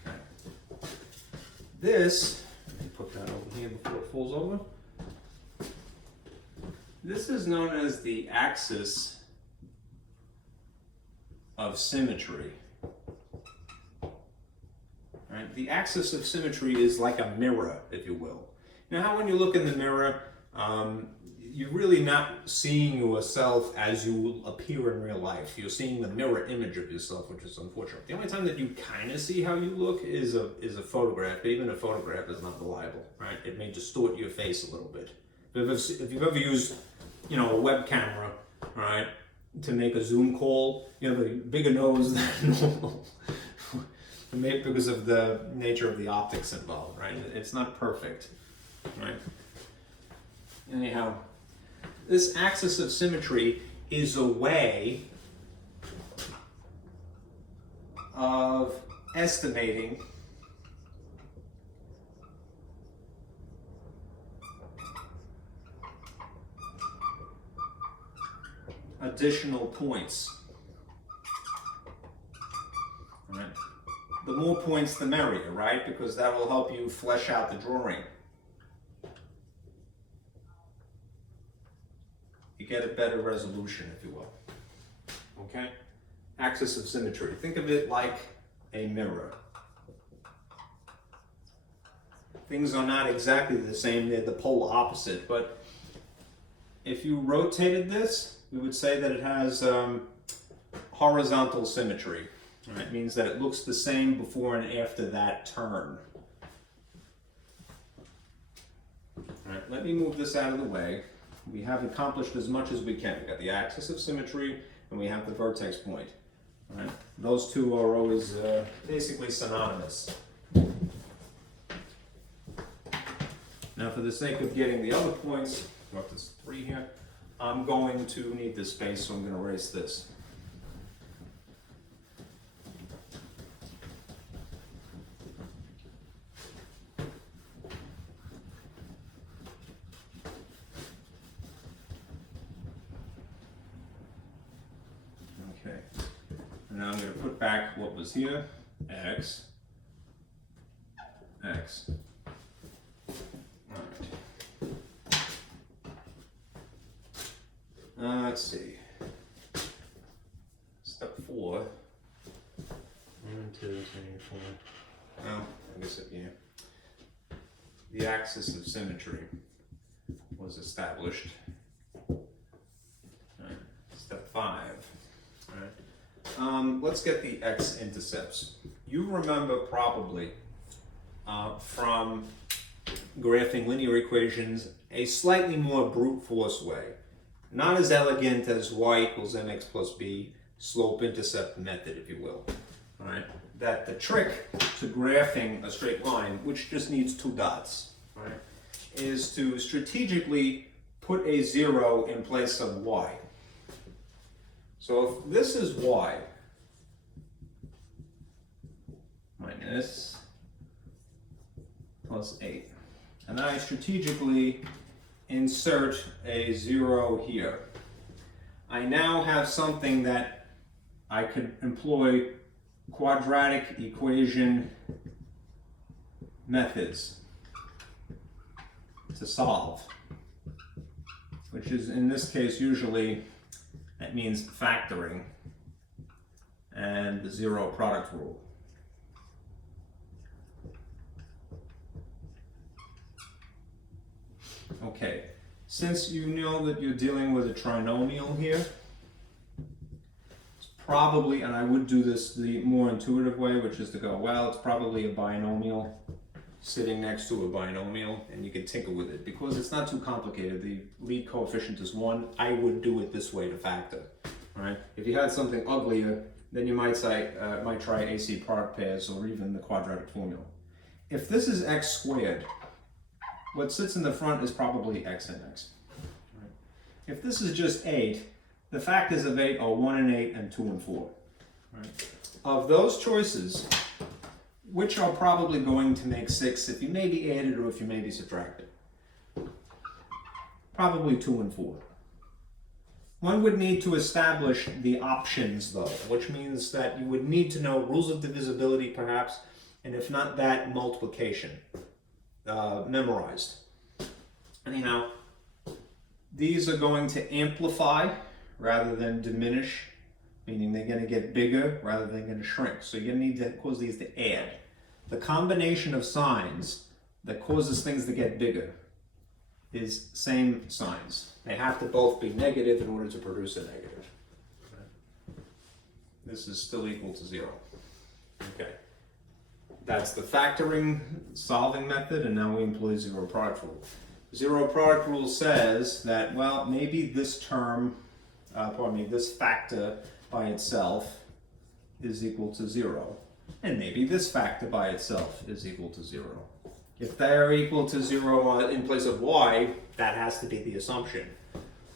Okay. This, let me put that over here before it falls over. This is known as the Axis of Symmetry. Right? The Axis of Symmetry is like a mirror, if you will. You know how when you look in the mirror, you're really not seeing yourself as you appear in real life. You're seeing the mirror image of yourself, which is unfortunate. The only time that you kind of see how you look is a photograph, but even a photograph is not reliable, right? It may distort your face a little bit. If you've ever used, a web camera, right, to make a Zoom call, you have a bigger nose than normal. Maybe because of the nature of the optics involved, right? It's not perfect, right? Anyhow, this axis of symmetry is a way of estimating additional points. All right. The more points, the merrier, right? Because that will help you flesh out the drawing. You get a better resolution, if you will. Okay? Axis of symmetry. Think of it like a mirror. Things are not exactly the same, they're the polar opposite, but if you rotated this, we would say that it has horizontal symmetry. Right? It means that it looks the same before and after that turn. All right, let me move this out of the way. We have accomplished as much as we can. We've got the axis of symmetry and we have the vertex point. All right? Those two are always basically synonymous. All Now for the sake of getting the other points, what this 3 here, I'm going to need this space, so I'm going to erase this. Okay, and now I'm going to put back what was here, x, x. Let's see. Step 4. 1, 2, 3, 4. Well, I guess yeah. The axis of symmetry was established. Right. Step 5. Right. Let's get the X-intercepts. You remember probably from graphing linear equations a slightly more brute force way. Not as elegant as y equals mx plus b, slope-intercept method, if you will. All right? That the trick to graphing a straight line, which just needs 2 dots, right, is to strategically put a 0 in place of y. So if this is y minus plus 8, and I strategically insert a 0 here. I now have something that I could employ quadratic equation methods to solve, which is in this case usually that means factoring and the 0 product rule. Okay, since you know that you're dealing with a trinomial here, it's probably, and I would do this the more intuitive way, which is to go, well, it's probably a binomial sitting next to a binomial, and you can tinker with it. Because it's not too complicated, the lead coefficient is 1, I would do it this way to factor. Right? If you had something uglier, then you might say, might try AC product pairs or even the quadratic formula. If this is x squared, what sits in the front is probably x and x. Right? If this is just 8, the factors of 8 are 1 and 8 and 2 and 4. Right? Of those choices, which are probably going to make 6 if you maybe added or if you maybe subtracted? Probably 2 and 4. One would need to establish the options though, which means that you would need to know rules of divisibility perhaps, and if not that, multiplication. Memorized. Anyhow, these are going to amplify rather than diminish, meaning they're going to get bigger rather than going to shrink. So you're going to need to cause these to add. The combination of signs that causes things to get bigger is same signs. They have to both be negative in order to produce a negative. This is still equal to 0. Okay. That's the factoring solving method, and now we employ 0 product rule. 0 product rule says that, well, maybe this term, this factor by itself is equal to 0, and maybe this factor by itself is equal to 0. If they're equal to 0 in place of y, that has to be the assumption.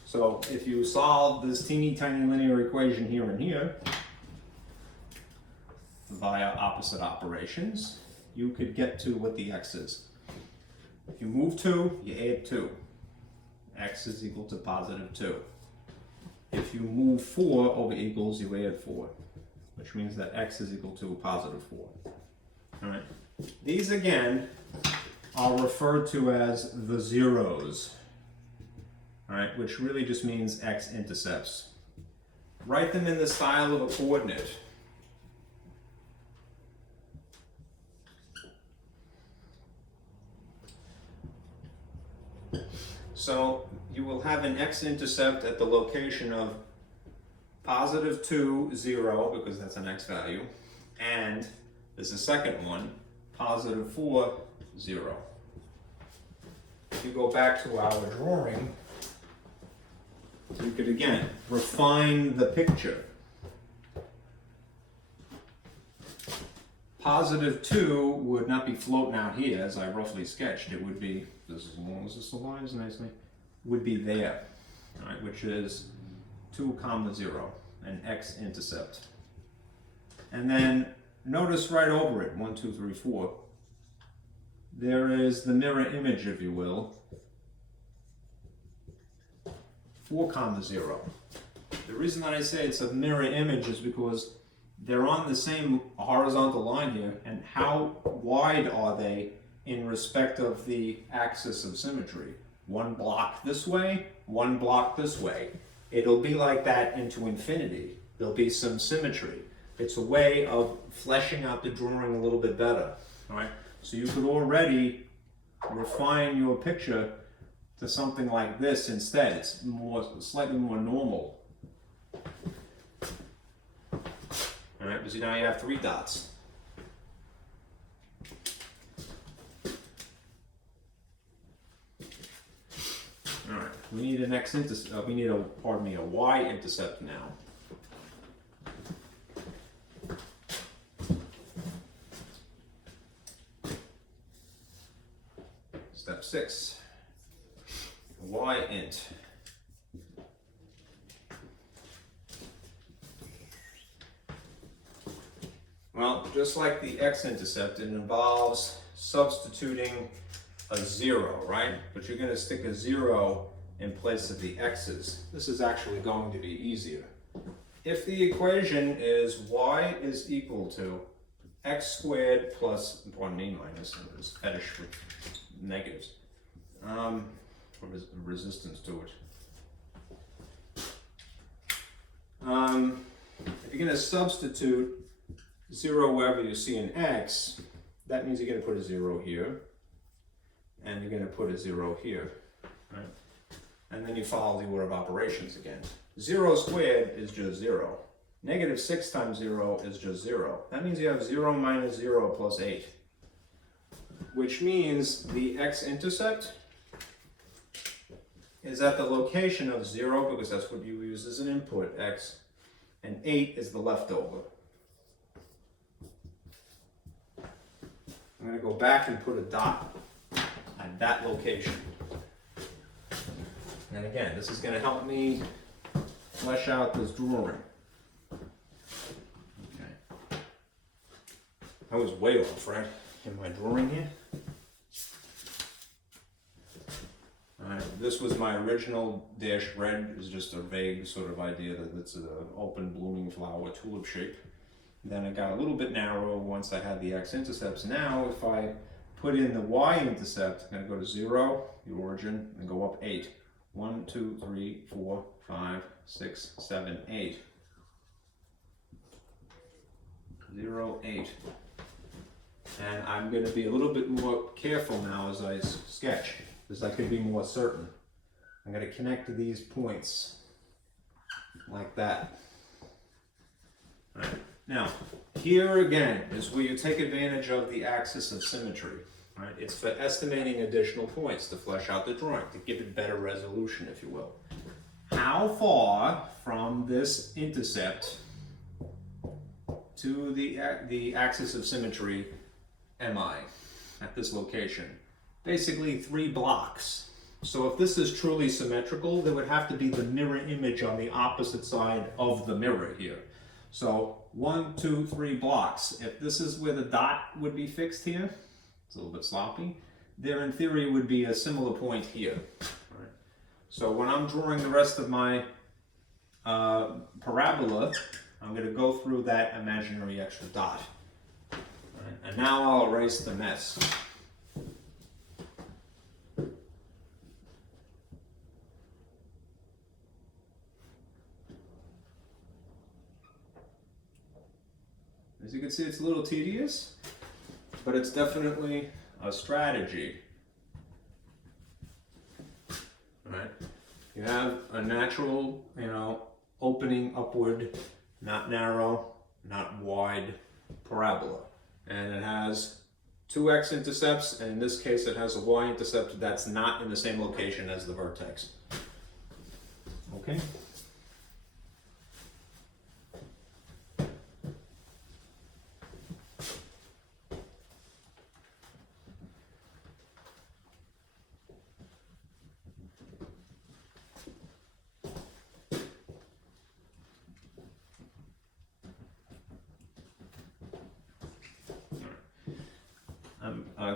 So if you solve this teeny tiny linear equation here and here, via opposite operations, you could get to what the x is. If you move 2, you add 2. X is equal to positive 2. If you move 4 over equals, you add 4, which means that x is equal to positive 4. All right. These again are referred to as the zeros, all right, which really just means x-intercepts. Write them in the style of a coordinate. So you will have an x-intercept at the location of positive 2, 0, because that's an x value, and there's a second one, positive 4, 0. If you go back to our drawing, you could again refine the picture. Positive 2 would not be floating out here as I roughly sketched. It would be, this is long as this aligns nicely, would be there, all right, which is 2 comma 0, an X-intercept. And then notice right over it, 1, 2, 3, 4, there is the mirror image, if you will, 4 comma 0. The reason that I say it's a mirror image is because they're on the same horizontal line here, and how wide are they in respect of the axis of symmetry? One block this way, one block this way. It'll be like that into infinity. There'll be some symmetry. It's a way of fleshing out the drawing a little bit better, all right? So you could already refine your picture to something like this instead. It's slightly more normal. All right, because now you have 3 dots. All right, we need an X-intercept. We need a Y-intercept now. Step 6, Y-int. Well, just like the X-intercept, it involves substituting a 0, right? But you're going to stick a 0 in place of the x's. This is actually going to be easier. If the equation is y is equal to x squared plus, pardon me, minus, this fetish with negatives, resistance to it. If you're going to substitute 0 wherever you see an x, that means you're going to put a 0 here, and you're going to put a 0 here, right? And then you follow the order of operations again. 0 squared is just 0. Negative 6 times 0 is just 0. That means you have 0 minus 0 plus 8, which means the x-intercept is at the location of 0, because that's what you use as an input, x, and 8 is the leftover. I'm going to go back and put a dot at that location. And again, this is going to help me flesh out this drawing. Okay. I was way off, right? In my drawing here. Alright, this was my original dashed red. It was just a vague sort of idea that it's an open blooming flower, tulip shape. Then it got a little bit narrower once I had the x-intercepts. Now, if I put in the y-intercept, I'm going to go to 0, the origin, and go up 8. 1, 2, 3, 4, 5, 6, 7, 8. 0, 8. And I'm going to be a little bit more careful now as I sketch, because I can be more certain. I'm going to connect these points like that. All right. Now, here again is where you take advantage of the axis of symmetry. Right? It's for estimating additional points to flesh out the drawing, to give it better resolution, if you will. How far from this intercept to the axis of symmetry am I at this location? Basically 3 blocks. So if this is truly symmetrical, there would have to be the mirror image on the opposite side of the mirror here. So 1, 2, 3 blocks. If this is where the dot would be fixed here, it's a little bit sloppy, there in theory would be a similar point here. Right. So when I'm drawing the rest of my parabola, I'm going to go through that imaginary extra dot. Right. And now I'll erase the mess. As you can see, it's a little tedious, but it's definitely a strategy. Right? You have a natural, opening upward, not narrow, not wide parabola. And it has 2 x-intercepts, and in this case it has a y-intercept that's not in the same location as the vertex. Okay?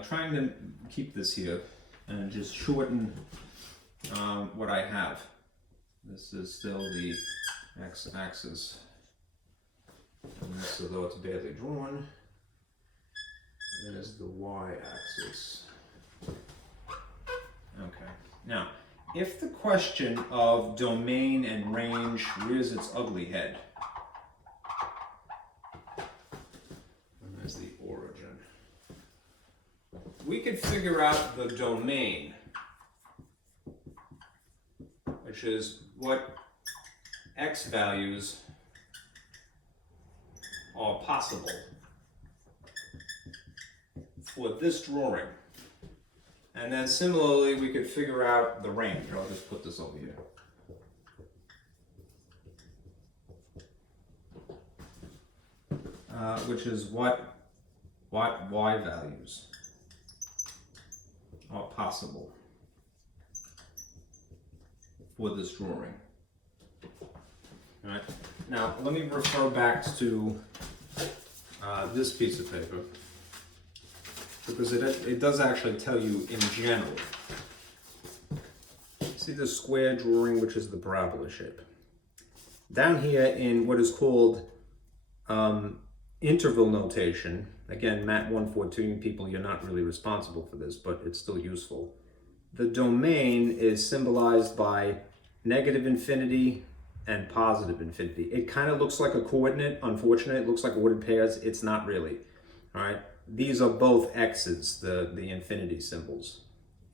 trying to keep this here and just shorten what I have. This is still the x-axis. And this, although it's badly drawn, is the y-axis. Okay. Now, if the question of domain and range rears its ugly head, and there's the origin, we could figure out the domain, which is what x values are possible for this drawing. And then similarly, we could figure out the range. I'll just put this over here. Which is what y values are possible for this drawing. All right. Now, let me refer back to this piece of paper, because it does actually tell you in general. See the square drawing, which is the parabola shape. Down here in what is called interval notation, again, MAT-114 people, you're not really responsible for this, but it's still useful. The domain is symbolized by negative infinity and positive infinity. It kind of looks like a coordinate. Unfortunately, it looks like ordered pairs. It's not really. All right. These are both x's, the infinity symbols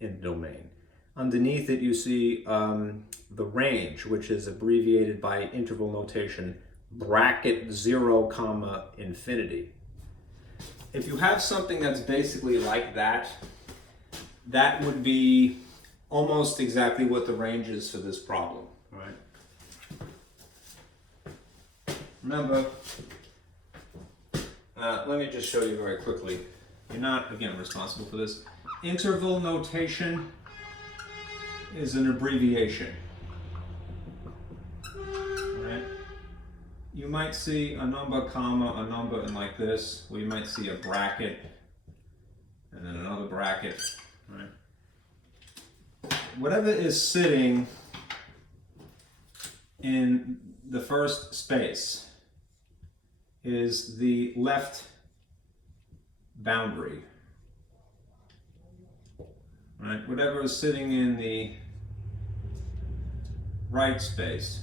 in the domain. Underneath it, you see the range, which is abbreviated by interval notation, bracket 0, comma, infinity. If you have something that's basically like that, that would be almost exactly what the range is for this problem, right? Remember, let me just show you very quickly. You're not, again, responsible for this. Interval notation is an abbreviation. Right? You might see a number, comma, a number, and like this. Or you might see a bracket, and then another bracket. Right? Whatever is sitting in the first space is the left boundary. Right? Whatever is sitting in the right space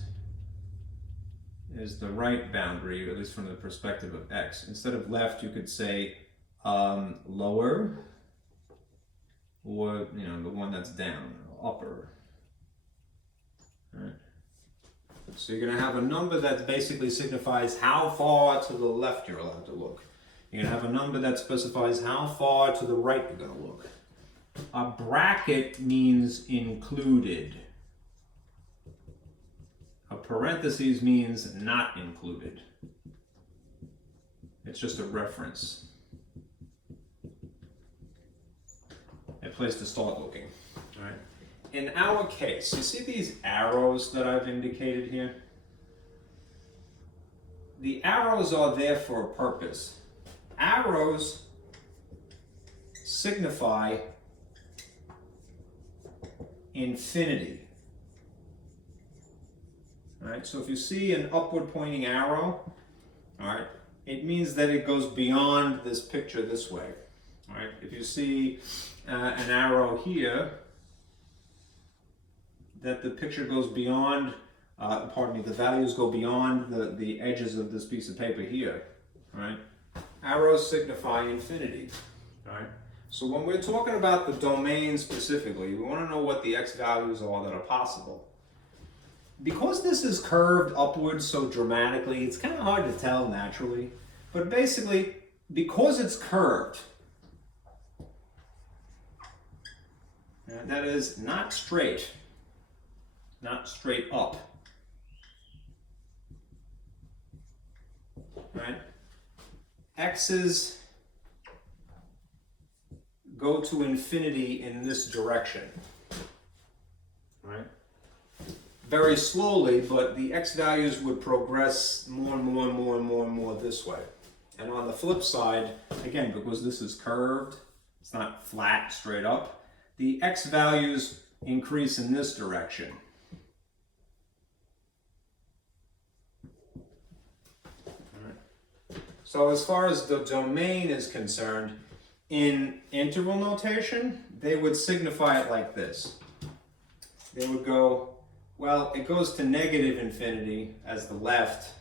is the right boundary, at least from the perspective of x. Instead of left, you could say lower, or the one that's down, or upper. Right? So you're going to have a number that basically signifies how far to the left you're allowed to look. You're going to have a number that specifies how far to the right you're going to look. A bracket means included. A parentheses means not included. It's just a reference. A place to start looking. All right. In our case, you see these arrows that I've indicated here? The arrows are there for a purpose. Arrows signify infinity. All right, so if you see an upward pointing arrow, all right, it means that it goes beyond this picture this way. All right, if you see an arrow here, that the picture goes beyond, the values go beyond the edges of this piece of paper here, right? Arrows signify infinity, right? So when we're talking about the domain specifically, we want to know what the x values are that are possible. Because this is curved upwards so dramatically, it's kind of hard to tell naturally, but basically, because it's curved, that is not straight up, right? X's go to infinity in this direction, right? Very slowly, but the x values would progress more and more and more and more and more this way. And on the flip side, again, because this is curved, It's not flat straight up. The x values increase in this direction. So as far as the domain is concerned, in interval notation, they would signify it like this. They would go, well, it goes to negative infinity as the left,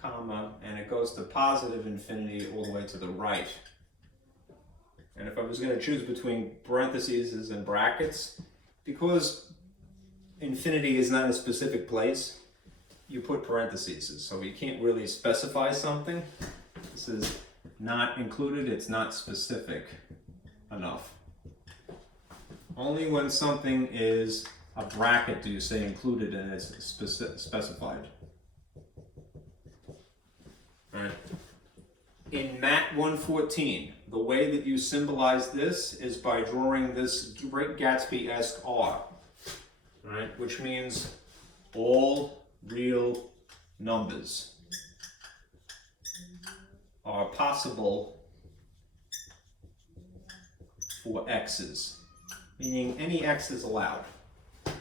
comma, and it goes to positive infinity all the way to the right. And if I was going to choose between parentheses and brackets, because infinity is not a specific place, you put parentheses. So you can't really specify something. This is not included, it's not specific enough. Only when something is a bracket do you say included and it's specified. All right. In MAT-114, the way that you symbolize this is by drawing this Great Gatsby-esque R, right? Which means all real numbers are possible for x's, meaning any x is allowed.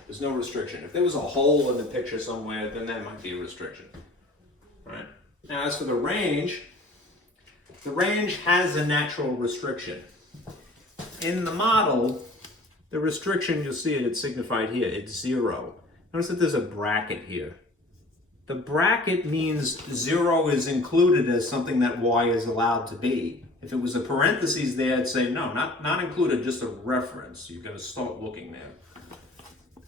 There's no restriction. If there was a hole in the picture somewhere, then that might be a restriction. Right? Now, as for the range has a natural restriction. In the model, the restriction, you'll see it's signified here, it's 0. Notice that there's a bracket here. The bracket means 0 is included as something that y is allowed to be. If it was a parentheses there, I'd say no, not included, just a reference. You've got to start looking there.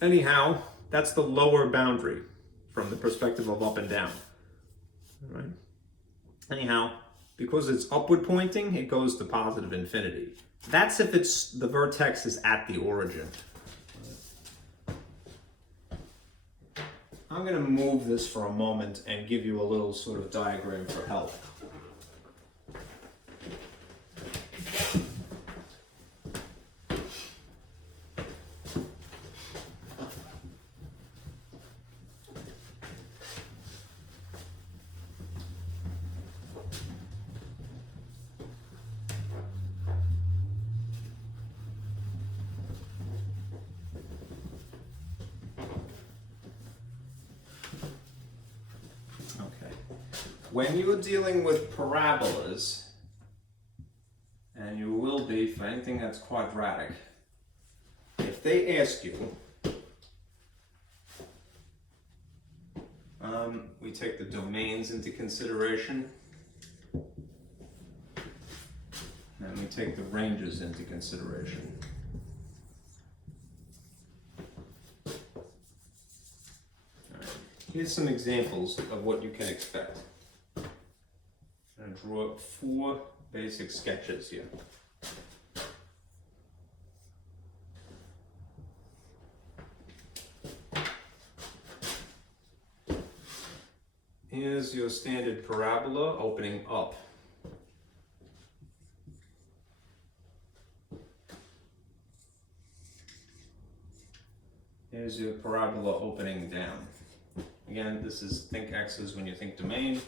Anyhow, that's the lower boundary from the perspective of up and down. All right? Anyhow, because it's upward pointing, it goes to positive infinity. That's if the vertex is at the origin. I'm going to move this for a moment and give you a little sort of diagram for help. When you're dealing with parabolas, and you will be for anything that's quadratic, if they ask you, we take the domains into consideration, and we take the ranges into consideration. All right. Here's some examples of what you can expect. And draw 4 basic sketches here. Here's your standard parabola opening up. Here's your parabola opening down. Again, this is think x's when you think domain.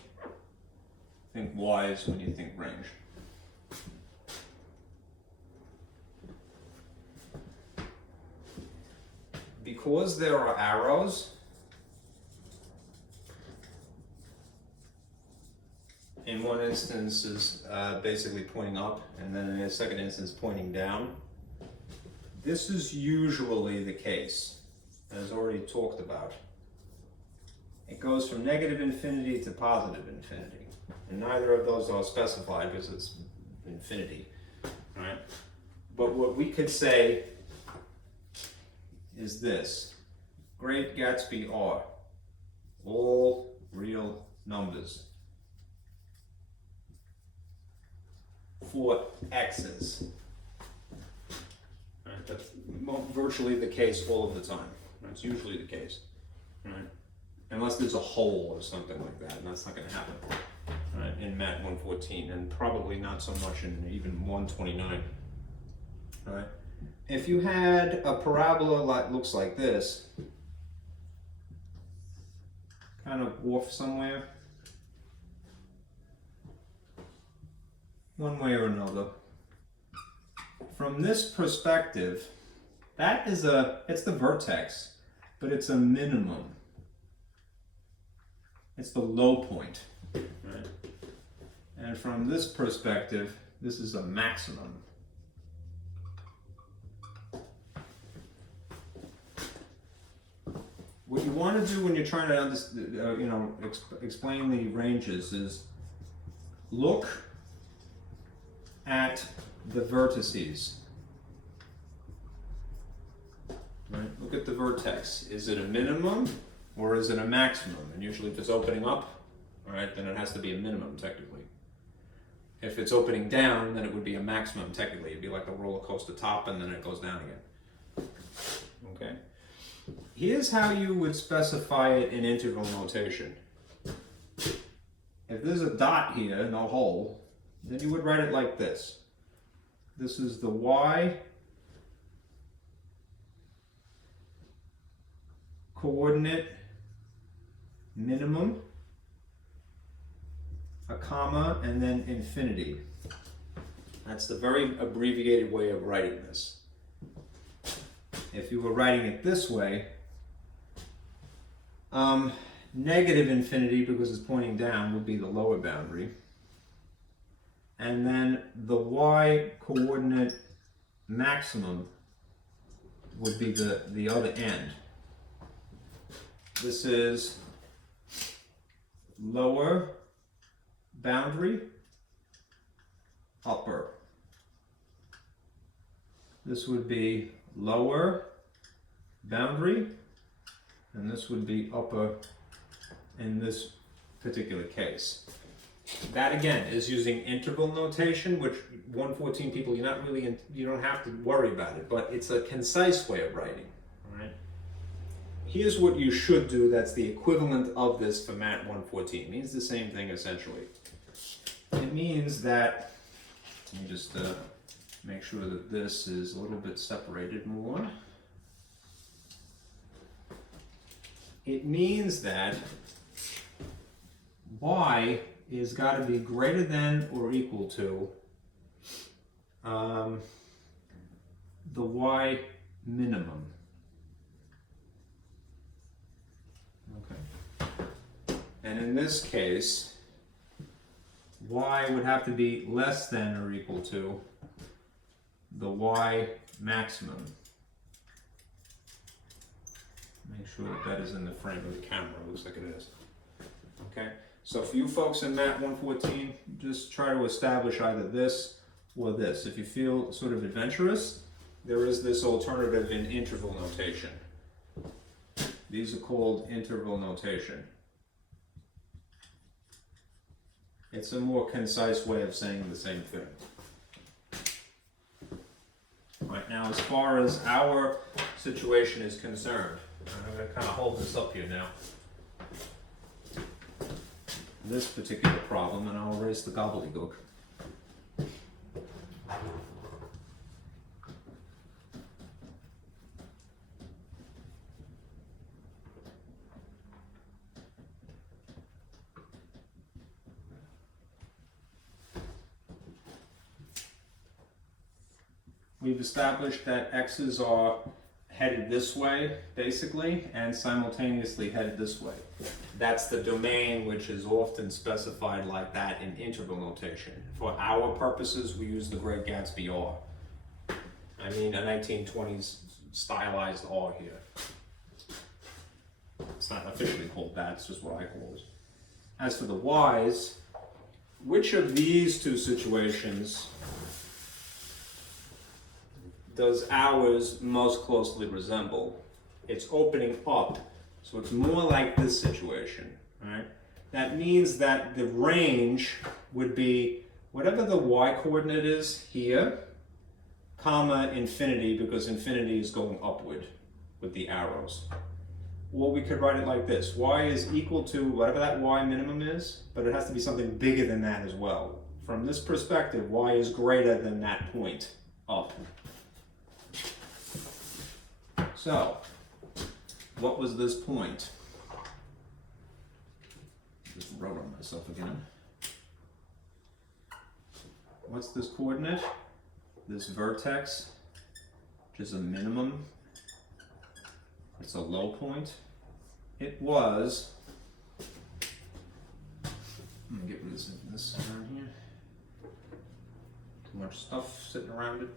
Think y's when you think range. Because there are arrows, in one instance is basically pointing up, and then in a second instance pointing down. This is usually the case, as already talked about. It goes from negative infinity to positive infinity. And neither of those are specified because it's infinity, right? But what we could say is this: Great Gatsby R, all real numbers for x's. Right? That's virtually the case all of the time. That's usually the case, right? Unless there's a hole or something like that, and that's not going to happen. Right, in MAT-114, and probably not so much in even 129. Right? If you had a parabola that looks like this, kind of off somewhere, one way or another, from this perspective, it's the vertex, but it's a minimum. It's the low point, right? And from this perspective, this is a maximum. What you want to do when you're trying to explain the ranges is look at the vertices. Right? Look at the vertex. Is it a minimum or is it a maximum? And usually if it's opening up, all right, then it has to be a minimum technically. If it's opening down, then it would be a maximum technically. It'd be like a roller coaster top and then it goes down again. Okay. Here's how you would specify it in interval notation. If there's a dot here, no hole, then you would write it like this. This is the y coordinate minimum, a comma, and then infinity. That's the very abbreviated way of writing this. If you were writing it this way, negative infinity, because it's pointing down, would be the lower boundary. And then the y coordinate maximum would be the other end. This is lower boundary, upper. This would be lower boundary, and this would be upper in this particular case. That again is using interval notation, which 114 people, you don't have to worry about it, but it's a concise way of writing. All right. Here's what you should do that's the equivalent of this for MAT-114. It means the same thing essentially. It means that, let me just make sure that this is a little bit separated more. It means that y is got to be greater than or equal to the y minimum. Okay. And in this case, y would have to be less than or equal to the y maximum. Make sure that is in the frame of the camera. It looks like it is. Okay. So for you folks in MAT-114, just try to establish either this or this. If you feel sort of adventurous, there is this alternative in interval notation. These are called interval notation. It's a more concise way of saying the same thing. All right, now as far as our situation is concerned, I'm going to kind of hold this up here now. This particular problem, and I'll erase the gobbledygook. We've established that x's are headed this way, basically, and simultaneously headed this way. That's the domain which is often specified like that in interval notation. For our purposes, we use the Great Gatsby R. I mean a 1920s stylized R here. It's not officially called that, it's just what I call it. As for the y's, which of these two situations does ours most closely resemble? It's opening up, so it's more like this situation, right? That means that the range would be whatever the y coordinate is here, comma infinity, because infinity is going upward with the arrows. Or we could write it like this: y is equal to whatever that y minimum is, but it has to be something bigger than that as well. From this perspective, y is greater than that point up. So, what was this point? Just wrote on myself again. What's this coordinate? this vertex, which is a minimum, it's a low point, it was, I'm gonna get rid of this around here. Too much stuff sitting around it.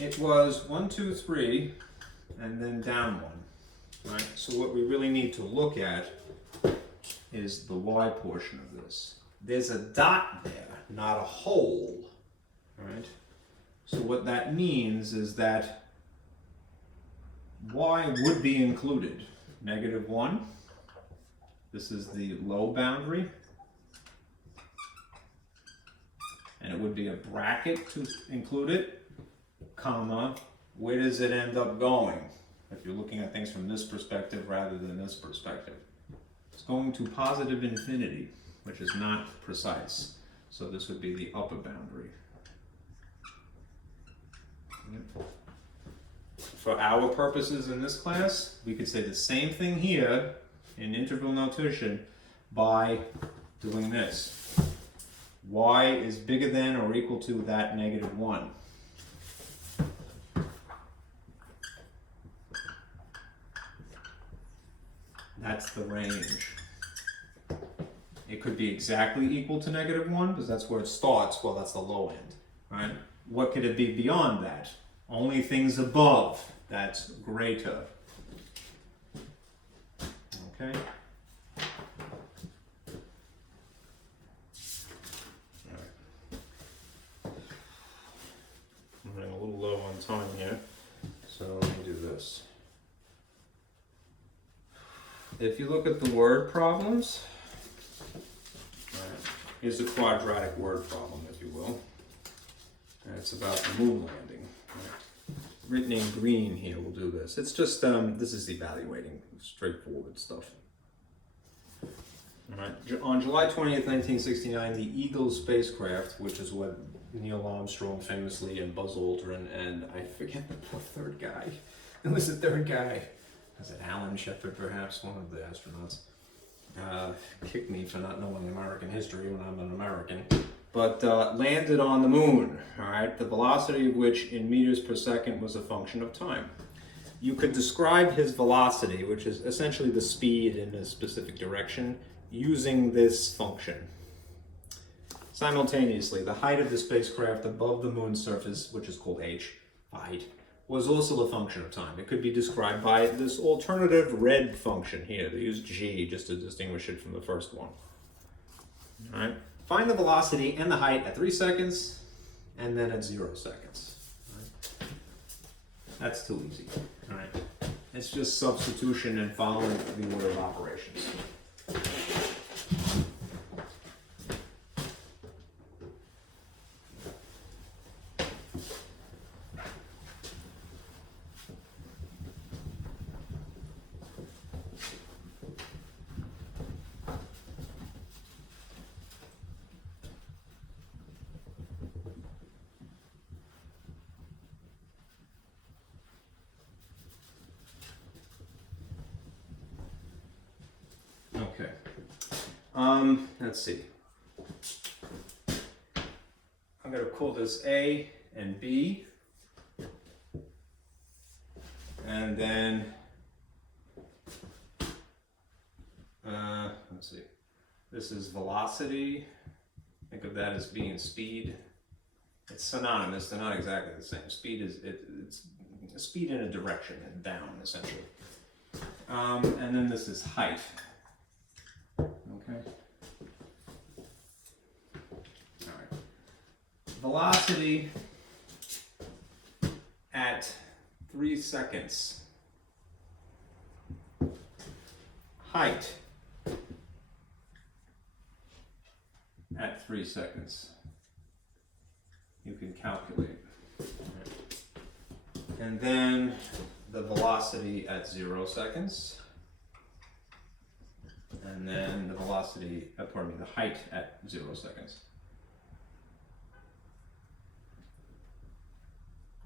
It was 1, 2, 3, and then down 1, right? So what we really need to look at is the y portion of this. There's a dot there, not a hole, right? So what that means is that y would be included. -1, this is the low boundary, and it would be a bracket to include it, comma, where does it end up going? If you're looking at things from this perspective rather than this perspective. It's going to positive infinity, which is not precise. So this would be the upper boundary. For our purposes in this class, we could say the same thing here in interval notation by doing this. Y is bigger than or equal to that -1. That's the range. It could be exactly equal to -1 because that's where it starts. Well, that's the low end, right? What could it be beyond that? Only things above that's greater. Okay? All right. I'm running a little low on time here, so let me do this. If you look at the word problems, here's a quadratic word problem, if you will. And it's about the moon landing. Written in green here, we'll do this. It's just, this is evaluating, straightforward stuff. All right. On July 20th, 1969, the Eagle spacecraft, which is what Neil Armstrong famously and Buzz Aldrin, and I forget the poor third guy. Who was the third guy? Was it Alan Shepard, perhaps, one of the astronauts? Kick me for not knowing American history when I'm an American. But landed on the moon, all right? The velocity of which in meters per second was a function of time. You could describe his velocity, which is essentially the speed in a specific direction, using this function. Simultaneously, the height of the spacecraft above the moon's surface, which is called h, height, was also a function of time. It could be described by this alternative red function here. They use g just to distinguish it from the first one. All right. Find the velocity and the height at 3 seconds, and then at 0 seconds. All right. That's too easy. All right. It's just substitution and following the order of operations. Okay. Let's see. I'm going to call this A and B. And then, let's see. This is velocity. Think of that as being speed. It's synonymous. They're not exactly the same. Speed is it's speed in a direction and down, essentially. And then this is height. Okay. All right. Velocity at 3 seconds. Height at 3 seconds. You can calculate. And then the velocity at 0 seconds. And then the velocity, pardon me, the height at 0 seconds.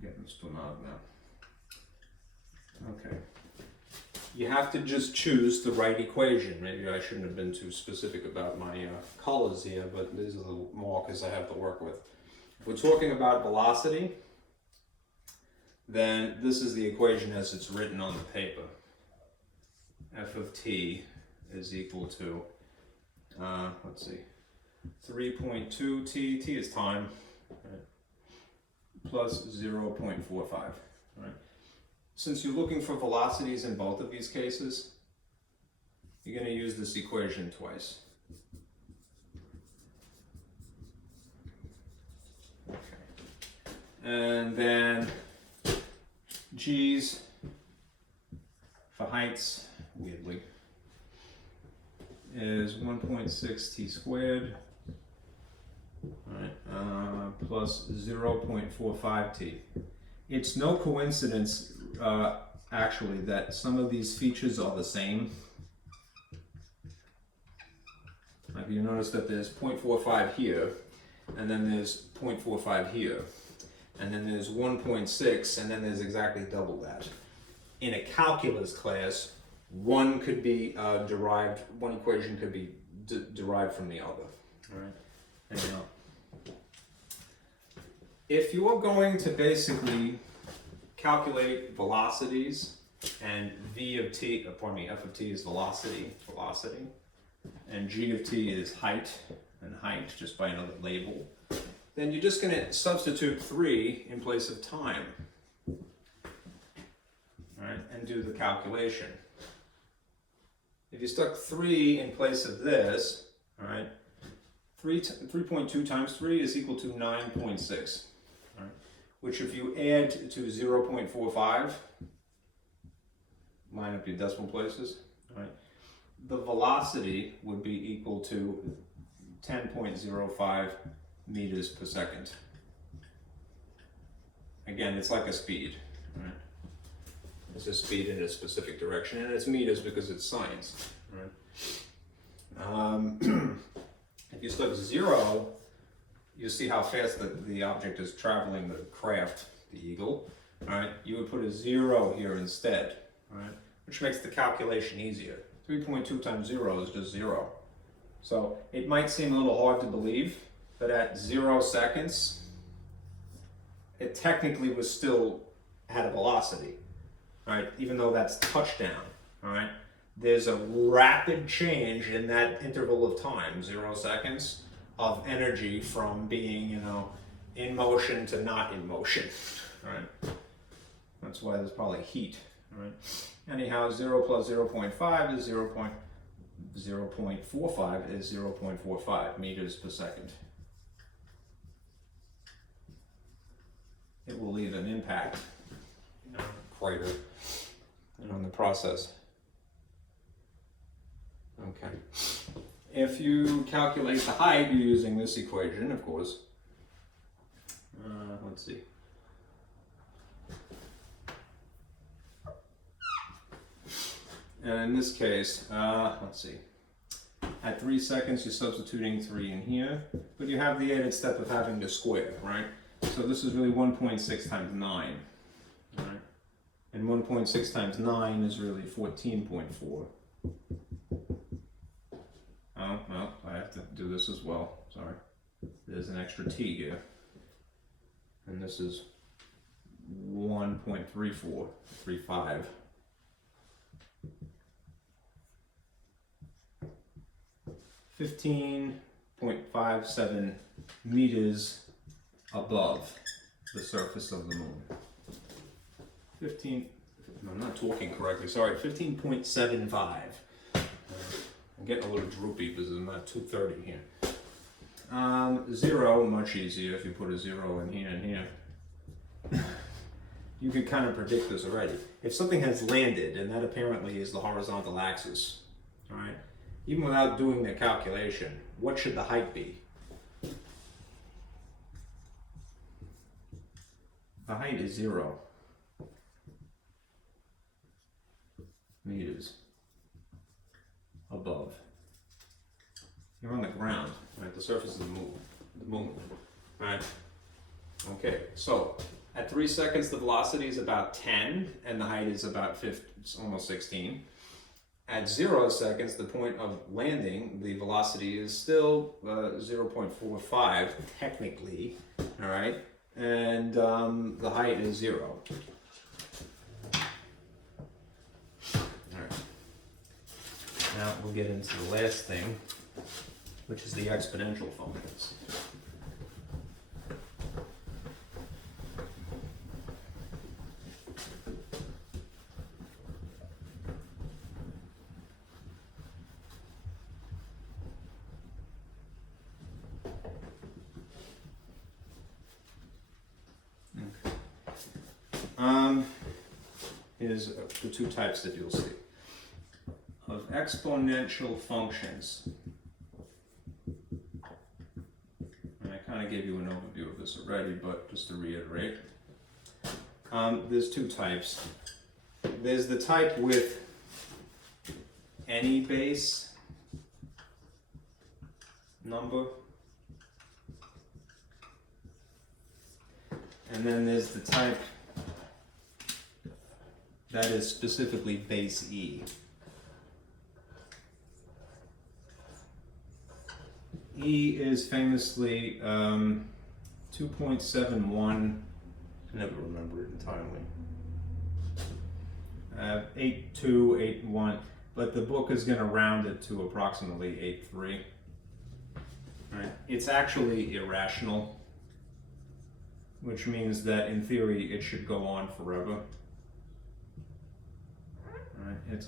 Getting this put out now. Okay. you have to just choose the right equation. Maybe I shouldn't have been too specific about my colors here, but these are the markers I have to work with. If we're talking about velocity, then this is the equation as it's written on the paper. F of t is equal to, let's see, 3.2 t, t is time, right, plus 0.45, right? Since you're looking for velocities in both of these cases, you're going to use this equation twice. Okay. And then g's for heights, weirdly, is 1.6 t squared, right, plus 0.45 t. It's no coincidence, actually, that some of these features are the same. Like you notice that there's 0.45 here, and then there's 0.45 here, and then there's 1.6, and then there's exactly double that. In a calculus class, one could be derived, one equation could be derived from the other. All right. Anyhow, if you're going to basically calculate velocities, and v of t, pardon me, f of t is velocity, and g of t is height, and height just by another label, then you're just going to substitute 3 in place of time, right, and do the calculation. If you stuck 3 in place of this, all right, 3.2 times 3 is equal to 9.6, right, which if you add to 0.45, line up your decimal places, right, the velocity would be equal to 10.05 meters per second. Again, it's like a speed, right? It's a speed in a specific direction, and it's meters because it's science, right? If you stuck 0, you see how fast the object is traveling, the craft, the eagle, right? You would put a 0 here instead, right? Which makes the calculation easier. 3.2 times 0 is just 0. So it might seem a little hard to believe, but at 0 seconds, it technically was still had a velocity, right? Even though that's touchdown, all right? There's a rapid change in that interval of time, 0 seconds, of energy from being, you know, in motion to not in motion, right? That's why there's probably heat, right? Anyhow, 0 plus 0.5 is 0.45 is 0.45 meters per second. It will leave an impact, you know, crater, you know, in the process. Okay. If you calculate the height, you're using this equation, of course. Let's see. And in this case, let's see. At 3 seconds, you're substituting 3 in here, but you have the added step of having to square, right? So this is really 1.6 times 9, right? And 1.6 times 9 is really 14.4. Oh, well, I have to do this as well, sorry. There's an extra t here. And this is 1.3435. .57 meters above the surface of the moon. I'm not talking correctly, sorry, 15.75. I'm getting a little droopy because I'm at 2:30 here. 0, much easier if you put a 0 in here and here. You can kind of predict this already. If something has landed, and that apparently is the horizontal axis, all right? Even without doing the calculation, what should the height be? The height is 0 meters above. You're on the ground, right? The surface of the moon, right? Okay, so At 3 seconds, the velocity is about 10, and the height is about 50, it's almost 16. At 0 seconds, the point of landing, the velocity is still 0.45, technically, all right? And the height is 0. All right. Now we'll get into the last thing, which is the exponential functions. Is the two types that you'll see of exponential functions. And I kind of gave you an overview of this already, but just to reiterate, there's two types. There's the type with any base number, and then there's the type that is specifically base E. E is famously 2.71, I never remember it entirely. 8.2, 8.1, but the book is going to round it to approximately 8.3. Right. It's actually irrational, which means that in theory it should go on forever. Right. It's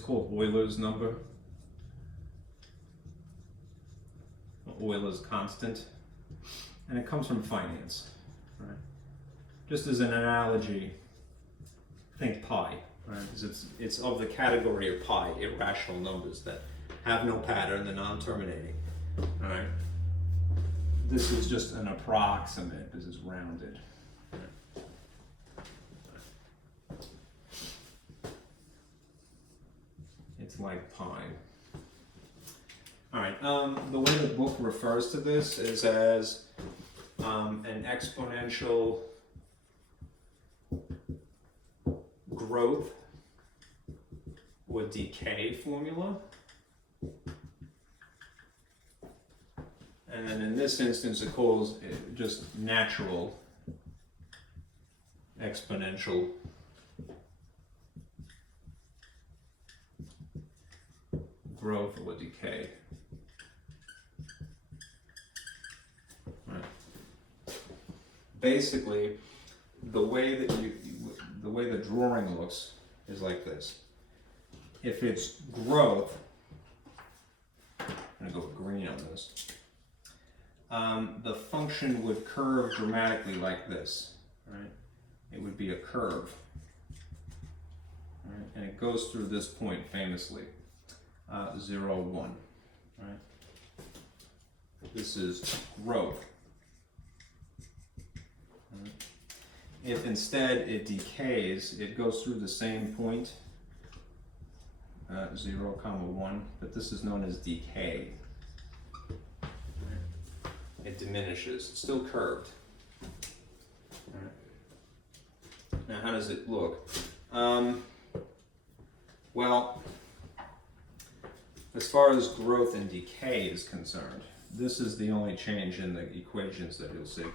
called Euler's number, Euler's constant, and it comes from finance. Right. Just as an analogy, think pi, right? Because it's of the category of pi, irrational numbers that have no pattern, they're non-terminating. All right. This is just an approximate because it's rounded. It's like pi. All right. The way the book refers to this is as an exponential growth or decay formula. And then in this instance, it calls it just natural exponential growth or decay. Right. Basically, the way the drawing looks is like this. If it's growth, I'm going to go with green on this. The function would curve dramatically like this, right? It would be a curve, right? And it goes through this point famously, 0, 1, right? This is growth. Right? If instead it decays, it goes through the same point, 0, 1, but this is known as decay. It diminishes. It's still curved. Right. Now, how does it look? Well, as far as growth and decay is concerned, this is the only change in the equations that you'll see.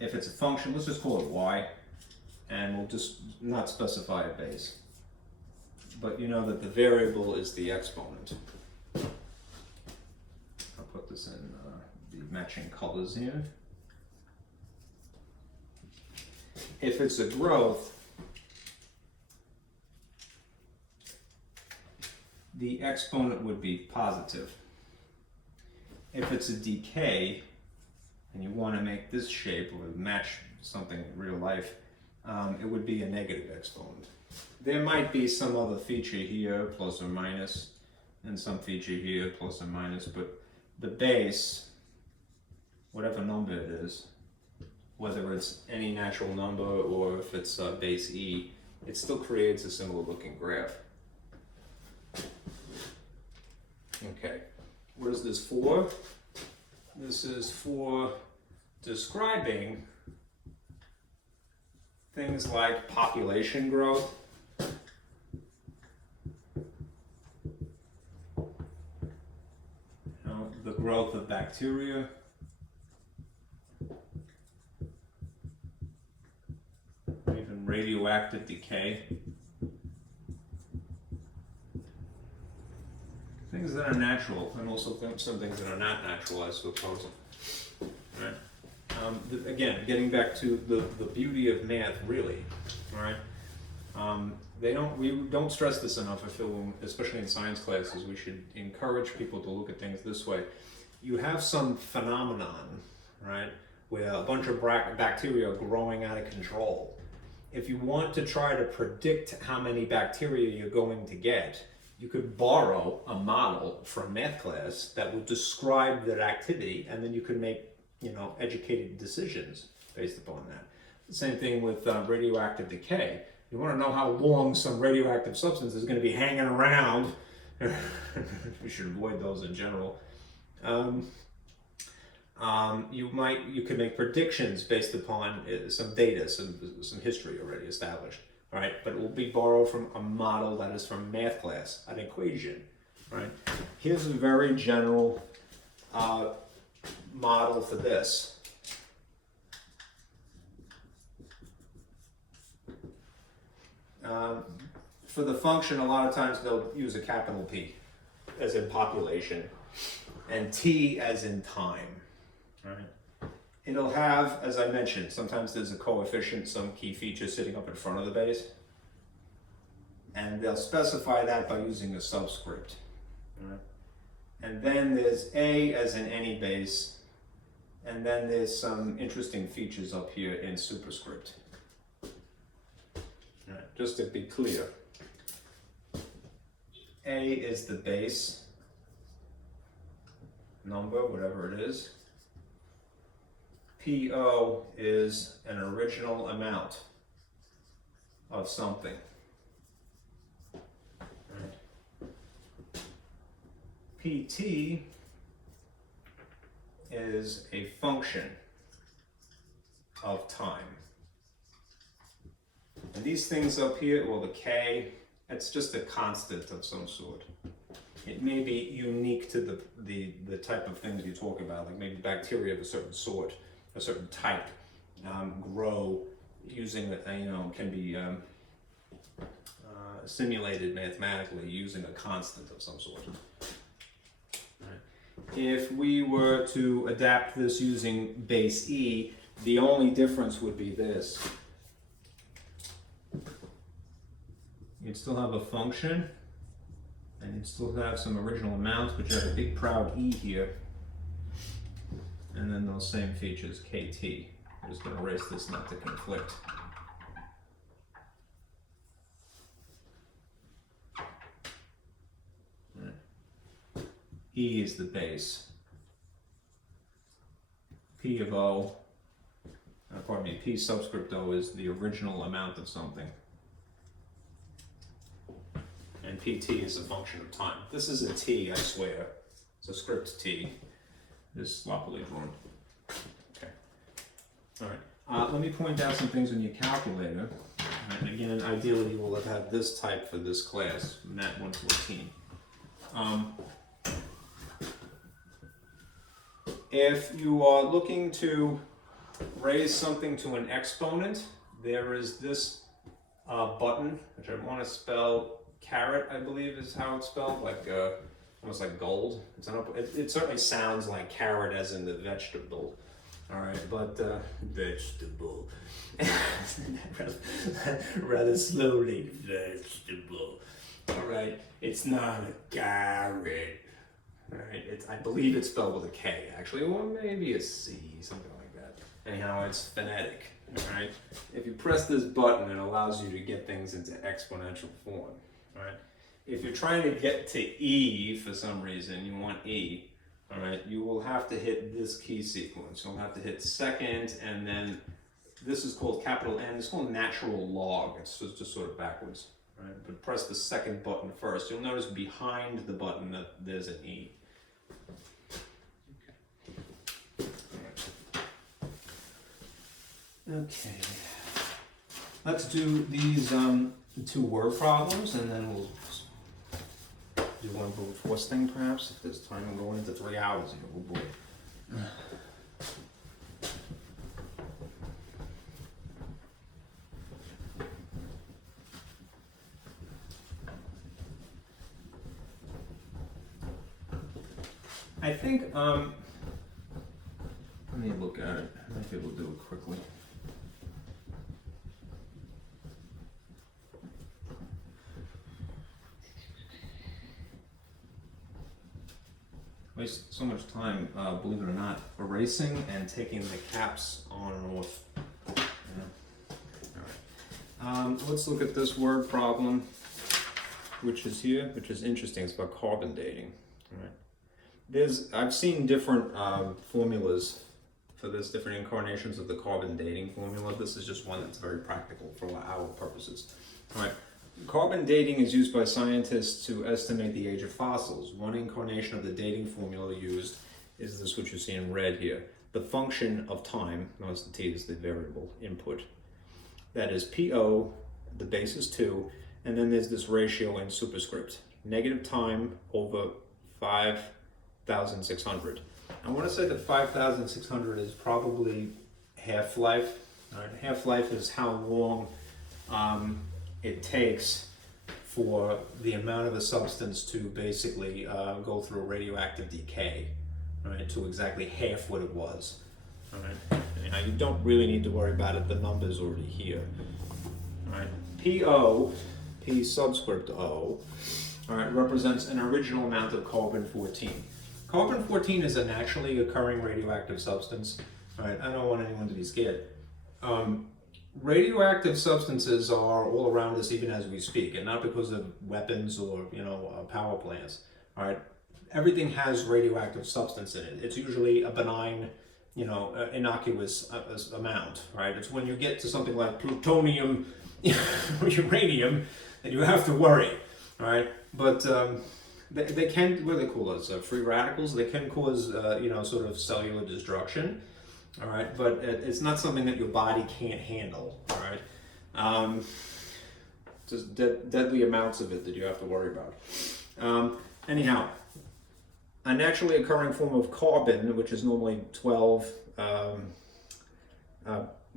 If it's a function, let's just call it y, and we'll just not specify a base. But you know that the variable is the exponent. Put this in the matching colors here. If it's a growth, the exponent would be positive. If it's a decay, and you want to make this shape or match something in real life, it would be a negative exponent. There might be some other feature here, plus or minus, and some feature here, plus or minus, but the base, whatever number it is, whether it's any natural number or if it's base E, it still creates a similar looking graph. Okay, what is this for? This is for describing things like population growth, the growth of bacteria, even radioactive decay, things that are natural, and also some things that are not natural, I suppose. Right? Again, getting back to the beauty of math, really, right? We don't stress this enough. I feel, especially in science classes, we should encourage people to look at things this way. You have some phenomenon, right, where a bunch of bacteria are growing out of control. If you want to try to predict how many bacteria you're going to get, you could borrow a model from math class that would describe that activity, and then you could make, educated decisions based upon that. The same thing with radioactive decay. You want to know how long some radioactive substance is going to be hanging around. We should avoid those in general. You could make predictions based upon some data, some history already established, right? But it will be borrowed from a model that is from math class, an equation, right? Here's a very general model for this. For the function, a lot of times they'll use a capital P, as in population, and T as in time. Right? It'll have, as I mentioned, sometimes there's a coefficient, some key feature sitting up in front of the base, and they'll specify that by using a subscript. Right? And then there's A as in any base, and then there's some interesting features up here in superscript. Right, just to be clear, A is the base number, whatever it is. PO is an original amount of something. Right. PT is a function of time. And these things up here, well, the K, it's just a constant of some sort. It may be unique to the type of things you talk about, like maybe bacteria of a certain sort, a certain type, grow using, can be simulated mathematically using a constant of some sort. Right. If we were to adapt this using base E, the only difference would be this. You'd still have a function, and you'd still have some original amounts, but you have a big proud E here, and then those same features, KT. I'm just going to erase this not to conflict. Right. E is the base. P of O, P subscript O is the original amount of something. And PT is a function of time. This is a T, I swear. It's a script T. Just sloppily drawn. Okay. All right. Let me point out some things on your calculator. And again, ideally you will have had this type for this class, MAT-114. If you are looking to raise something to an exponent, there is this button, which I want to spell caret, I believe is how it's spelled, like almost like gold. It certainly sounds like carrot as in the vegetable. All right, but vegetable. rather slowly, vegetable. All right, it's not a carrot. All right, I believe it's spelled with a K actually, or maybe a C, something like that. Anyhow, it's phonetic. All right, if you press this button, it allows you to get things into exponential form. Right. If you're trying to get to E for some reason, you want E, all right, you will have to hit this key sequence. You'll have to hit second, and then this is called capital N. It's called natural log. It's just sort of backwards. Right? But press the second button first. You'll notice behind the button that there's an E. Okay. Okay. Let's do these two word problems, and then we'll do one brute force thing, perhaps, if there's time. I'm going into 3 hours here. Oh boy. I think, let me look at it. I might be able to do it quickly. Waste so much time, believe it or not, erasing and taking the caps on and off. Yeah. All right. Let's look at this word problem, which is here, which is interesting. It's about carbon dating. All right. I've seen different formulas for this, different incarnations of the carbon dating formula. This is just one that's very practical for our purposes. All right. Carbon dating is used by scientists to estimate the age of fossils. One incarnation of the dating formula used is this, which you see in red here. The function of time, notice the t is the variable input. That is PO, the base is 2, and then there's this ratio in superscript. Negative time over 5,600. I want to say that 5,600 is probably half-life. Half-life is how long it takes for the amount of the substance to basically go through a radioactive decay, right, to exactly half what it was. All right. Now you don't really need to worry about it. The number's already here. All right. PO, P subscript O, all right, represents an original amount of carbon-14. Carbon-14 is a naturally occurring radioactive substance. All right. I don't want anyone to be scared. Radioactive substances are all around us even as we speak, and not because of weapons or power plants. All right, everything has radioactive substance in it. It's usually a benign, innocuous amount. Right, it's when you get to something like plutonium or uranium that you have to worry. All right, but they can, what do they call those? Free radicals. They can cause sort of cellular destruction. All right, but it's not something that your body can't handle. All right, just deadly amounts of it that you have to worry about. Anyhow, a naturally occurring form of carbon, which is normally 12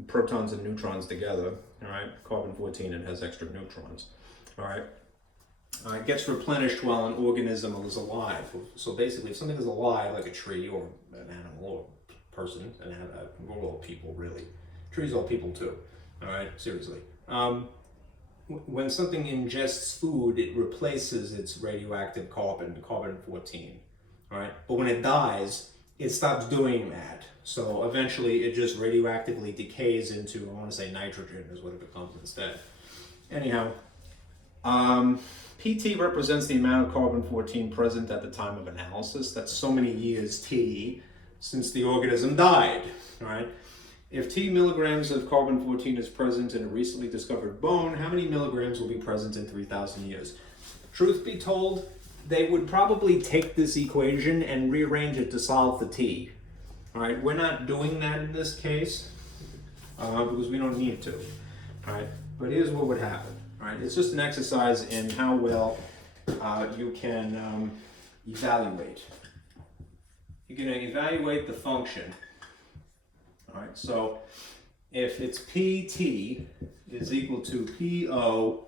protons and neutrons together. All right, carbon-14, it has extra neutrons. All right, it gets replenished while an organism is alive. So basically, if something is alive, like a tree or an animal or person, and we're all people, really. Trees are people too. All right, seriously. When something ingests food, it replaces its radioactive carbon-14. All right, but when it dies, it stops doing that. So eventually, it just radioactively decays into, I want to say nitrogen is what it becomes instead. Anyhow, PT represents the amount of carbon-14 present at the time of analysis. That's so many years T since the organism died, all right? If T milligrams of carbon-14 is present in a recently discovered bone, how many milligrams will be present in 3,000 years? Truth be told, they would probably take this equation and rearrange it to solve the T, all right? We're not doing that in this case because we don't need to, all right? But here's what would happen, all right? It's just an exercise in how well you can evaluate. You're going to evaluate the function. All right, so if it's PT is equal to PO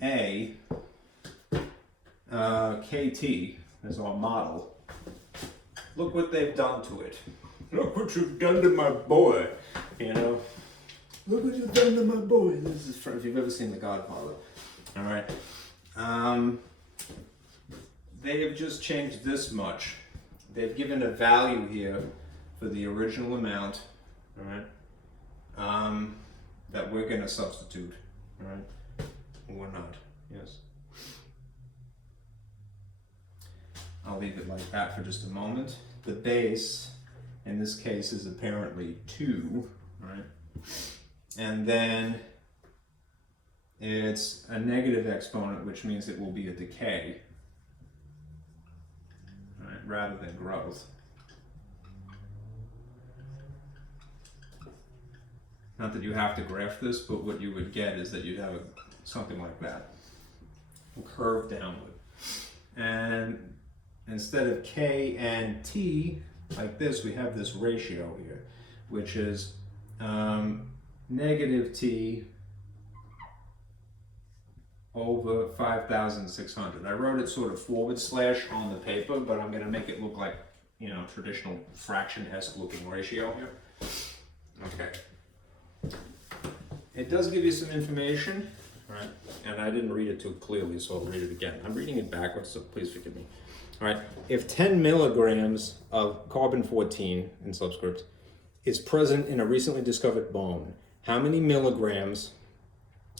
A KT as our model, look what they've done to it. Look what you've done to my boy. Look what you've done to my boy. This is if you've ever seen The Godfather. All right. They have just changed this much. They've given a value here for the original amount, all right, that we're going to substitute, all right, or not, yes. I'll leave it like that for just a moment. The base, in this case, is apparently 2, right, and then it's a negative exponent, which means it will be a decay, rather than growth. Not that you have to graph this, but what you would get is that you'd have something like that, curve downward. And instead of k and t, like this, we have this ratio here, which is negative t over 5,600. I wrote it sort of forward slash on the paper, but I'm going to make it look like, you know, traditional fraction-esque looking ratio here. Okay. It does give you some information, right? And I didn't read it too clearly, so I'll read it again. I'm reading it backwards, so please forgive me. All right. If 10 milligrams of carbon-14 in subscript is present in a recently discovered bone, how many milligrams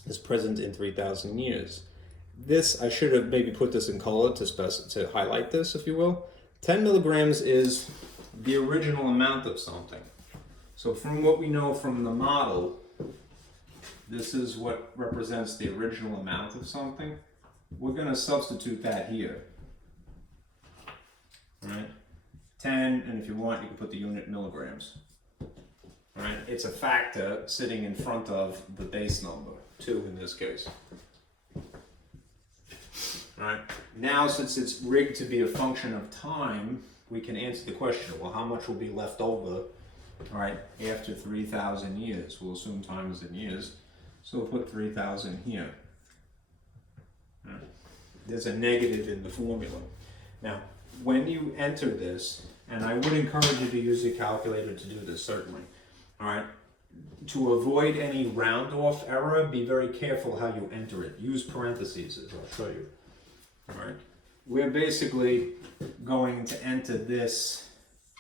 is present in 3,000 years? This, I should have maybe put this in color to highlight this, if you will. 10 milligrams is the original amount of something. So from what we know from the model, this is what represents the original amount of something. We're going to substitute that here. All right? 10, and if you want, you can put the unit milligrams. All right? It's a factor sitting in front of the base number, 2 in this case. All right? Now, since it's rigged to be a function of time, we can answer the question, well, how much will be left over, all right, after 3,000 years? We'll assume time is in years, so we'll put 3,000 here. All right? There's a negative in the formula. Now, when you enter this, and I would encourage you to use your calculator to do this, certainly, all right? To avoid any round-off error, be very careful how you enter it. Use parentheses, as I'll show you. All right? We're basically going to enter this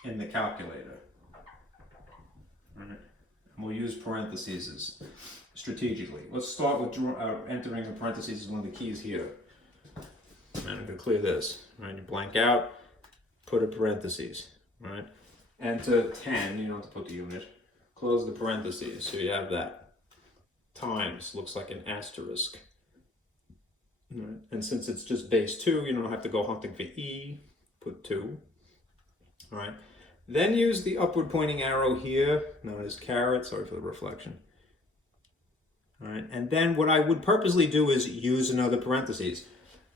in the calculator. All right? And we'll use parentheses strategically. Let's start with entering the parentheses as one of the keys here. And I'm going to clear this. All right? You blank out, put a parentheses. All right? Enter 10, you don't have to put the unit. Close the parentheses, so you have that. Times looks like an asterisk. Right. And since it's just base 2, you don't have to go hunting for E, put 2. All right. Then use the upward pointing arrow here, known as caret, sorry for the reflection. All right. And then what I would purposely do is use another parentheses.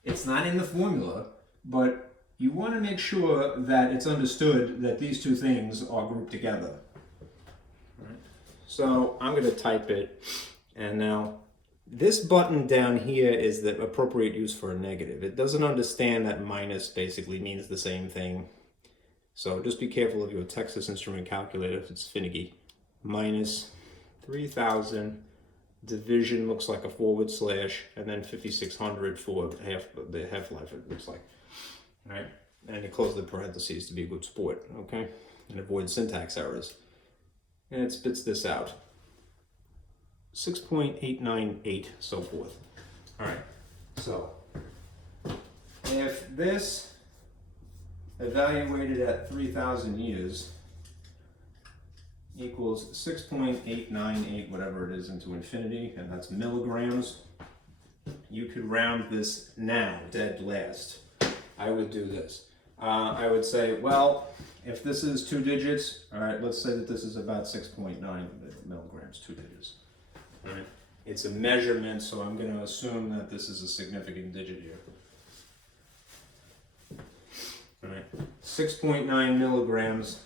It's not in the formula, but you want to make sure that it's understood that these two things are grouped together. So I'm going to type it, and now this button down here is the appropriate use for a negative. It doesn't understand that minus basically means the same thing. So just be careful of your Texas Instrument calculator if it's finicky. Minus 3,000, division looks like a forward slash, and then 5,600 for the half-life, it looks like. All right, and you close the parentheses to be a good sport, okay? And avoid syntax errors. And it spits this out. 6.898, so forth. All right, so if this evaluated at 3,000 years equals 6.898, whatever it is, into infinity, and that's milligrams, you could round this now, dead last. I would do this. I would say, well, if this is 2 digits, all right, let's say that this is about 6.9 milligrams, 2 digits. All right, it's a measurement, so I'm going to assume that this is a significant digit here. All right, 6.9 milligrams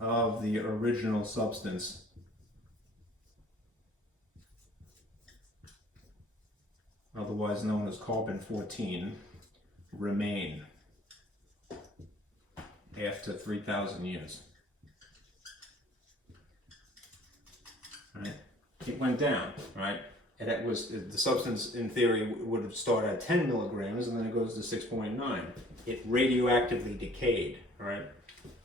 of the original substance. Otherwise known as carbon-14, remain after 3,000 years. Right? It went down, right? And it was the substance in theory would have started at 10 milligrams and then it goes to 6.9. It radioactively decayed, right?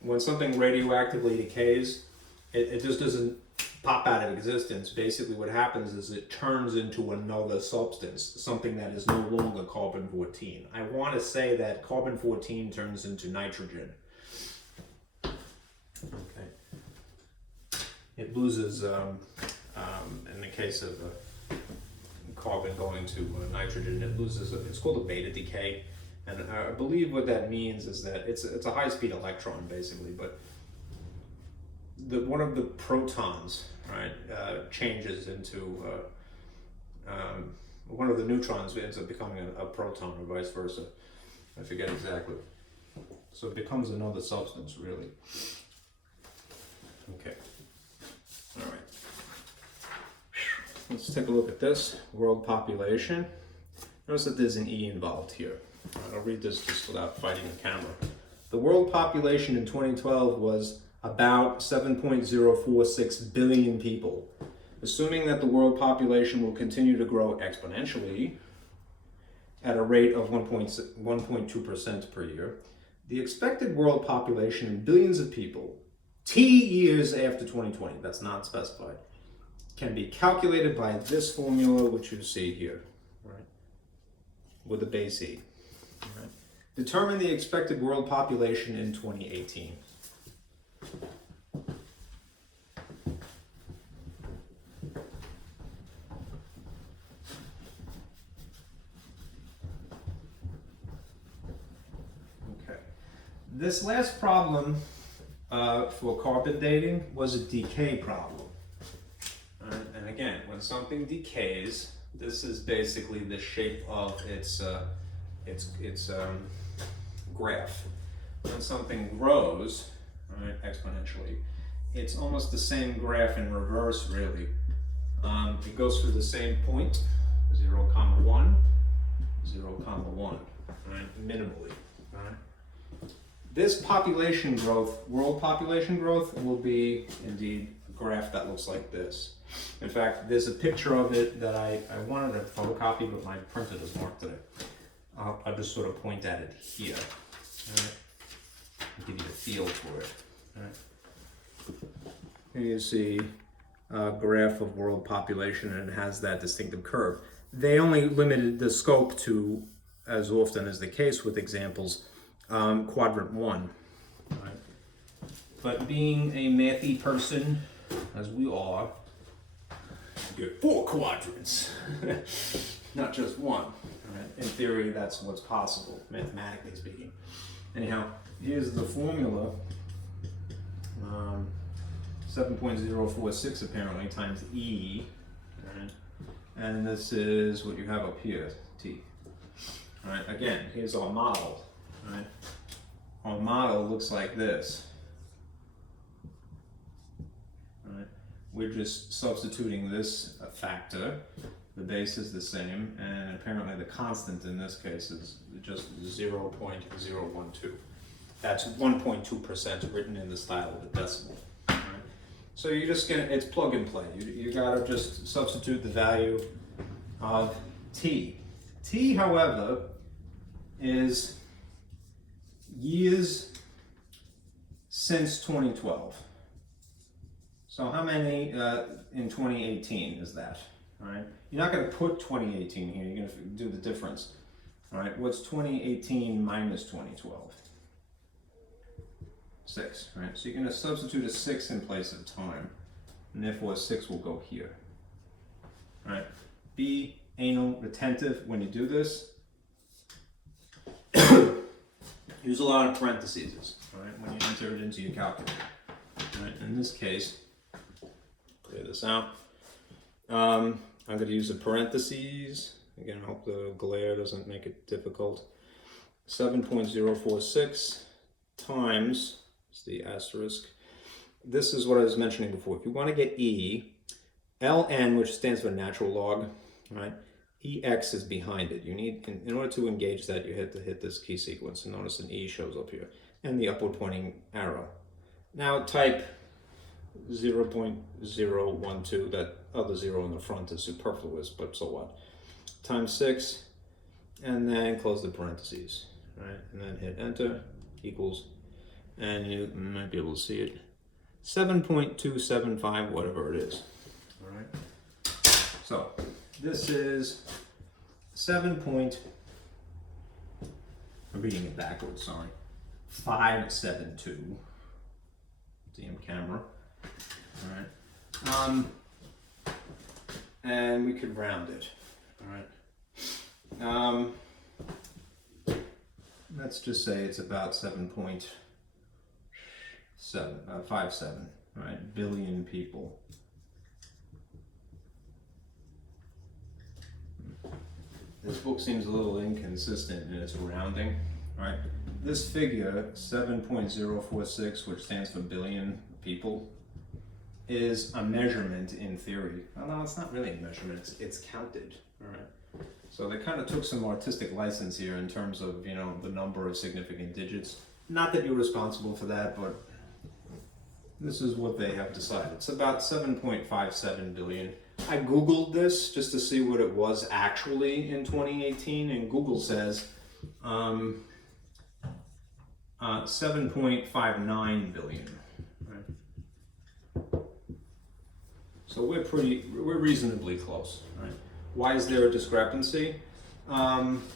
When something radioactively decays, it just doesn't pop out of existence. Basically what happens is it turns into another substance, something that is no longer carbon-14. I want to say that carbon-14 turns into nitrogen. Okay. It loses, in the case of carbon going to nitrogen, it loses, it's called a beta decay. And I believe what that means is that it's a high-speed electron, basically, but one of the protons, right, changes into one of the neutrons ends up becoming a proton, or vice versa. I forget exactly. So it becomes another substance, really. Okay. All right. Let's take a look at this world population. Notice that there's an E involved here. I'll read this just without fighting the camera. The world population in 2012 was about 7.046 billion people. Assuming that the world population will continue to grow exponentially at a rate of 1.2% per year, the expected world population in billions of people, T years after 2020, that's not specified, can be calculated by this formula, which you see here, right, with a base E. Right. Determine the expected world population in 2018. Okay. This last problem for carbon dating was a decay problem. And again, when something decays, this is basically the shape of its graph. When something grows, right, exponentially, it's almost the same graph in reverse, really. It goes through the same point, 0, 1, 0, 1, right, minimally. Right? This population growth, world population growth, will be indeed a graph that looks like this. In fact, there's a picture of it that I wanted to photocopy, but my printer doesn't work today. I'll just sort of point at it here. Right? Give you a feel for it. Right? Here you see a graph of world population, and it has that distinctive curve. They only limited the scope to, as often is the case with examples, quadrant 1. Right? But being a mathy person, as we are, you get 4 quadrants, not just 1. Right? In theory, that's what's possible, mathematically speaking. Anyhow, here's the formula. 7.046 apparently times E. Right? And this is what you have up here, T. All right, again, here's our model. Right? Our model looks like this. Right? We're just substituting this factor. The base is the same, and apparently the constant in this case is just 0.012. That's 1.2% written in the style of a decimal. Right? So you're just gonna, it's plug and play. You gotta just substitute the value of T. T, however, is years since 2012. So how many in 2018 is that? All right. You're not going to put 2018 here. You're going to do the difference. All right. What's 2018 minus 2012? 6. Right. So you're going to substitute a 6 in place of time, and therefore a 6 will go here. All right. Be anal retentive when you do this. Use a lot of parentheses. All right. When you enter it into your calculator. All right. In this case, clear this out. I'm going to use the parentheses. Again, I hope the glare doesn't make it difficult. 7.046 times, it's the asterisk. This is what I was mentioning before. If you want to get E, ln, which stands for natural log, right? Ex is behind it. You need, in order to engage that, you have to hit this key sequence. And notice an E shows up here, and the upward pointing arrow. Now type 0.012, that other 0 in the front is superfluous, but so what? Times 6, and then close the parentheses, right? And then hit enter, equals, and you might be able to see it, 7.275, whatever it is, all right? So this is 7 point, I'm reading it backwards, sorry, 572, DM camera. All right, and we could round it. All right, let's just say it's about 7.57. right? Billion people. This book seems a little inconsistent in its rounding, right? This figure, 7.046, which stands for billion people, is a measurement in theory. Well, no, it's not really a measurement, it's counted, all right? So they kind of took some artistic license here in terms of, you know, the number of significant digits. Not that you're responsible for that, but this is what they have decided. It's about 7.57 billion. I Googled this just to see what it was actually in 2018, and Google says 7.59 billion. Right? So we're reasonably close. Right? Why is there a discrepancy?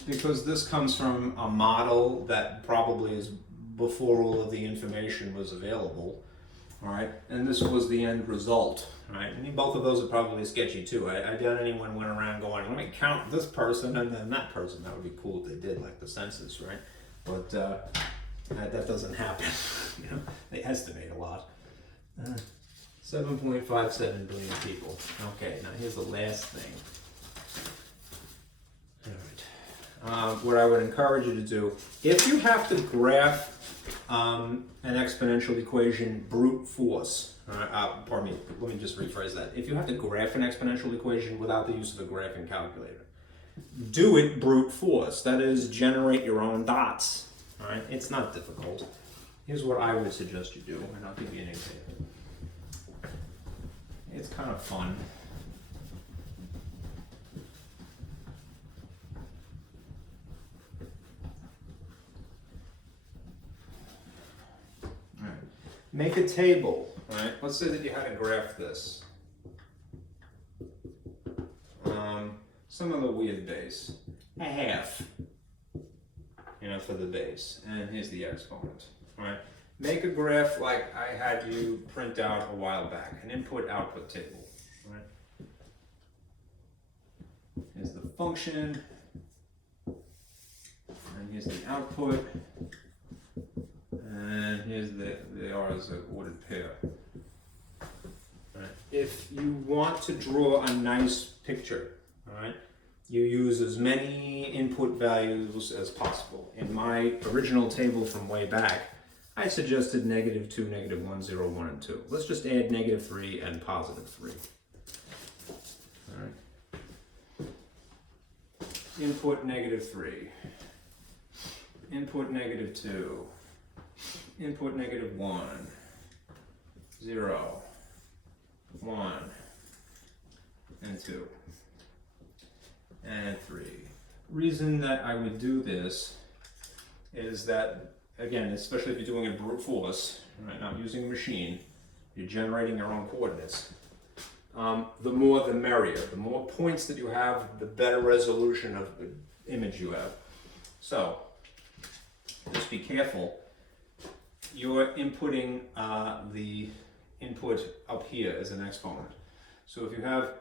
Because this comes from a model that probably is before all of the information was available. All right, and this was the end result. Right, and both of those are probably sketchy too. I doubt anyone went around going, let me count this person and then that person. That would be cool if they did, like the census, right? But that doesn't happen. You know, they estimate a lot. 7.57 billion people. Okay, now here's the last thing. All right. What I would encourage you to do, if you have to graph an exponential equation brute force, pardon me, let me just rephrase that. If you have to graph an exponential equation without the use of a graphing calculator, do it brute force. That is, generate your own dots. All right, it's not difficult. Here's what I would suggest you do, and I'll give you an example. It's kind of fun. Make a table, right? Let's say that you had to graph this. Some of the weird base. A half, you know, for the base. And here's the exponent, right? Make a graph like I had you print out a while back, an input-output table, right? Here's the function, and here's the output. And here's they are as an ordered pair. Right. If you want to draw a nice picture, all right, you use as many input values as possible. In my original table from way back, I suggested -2, -1, 0, 1, and 2. Let's just add -3 and +3. All right. Input -3. Input -2. Input -1, 0, 1, and 2, and 3. Reason that I would do this is that, again, especially if you're doing it brute force, right, not using a machine, you're generating your own coordinates. The more the merrier. The more points that you have, the better resolution of the image you have. So, just be careful. You're inputting the input up here as an exponent. So if you have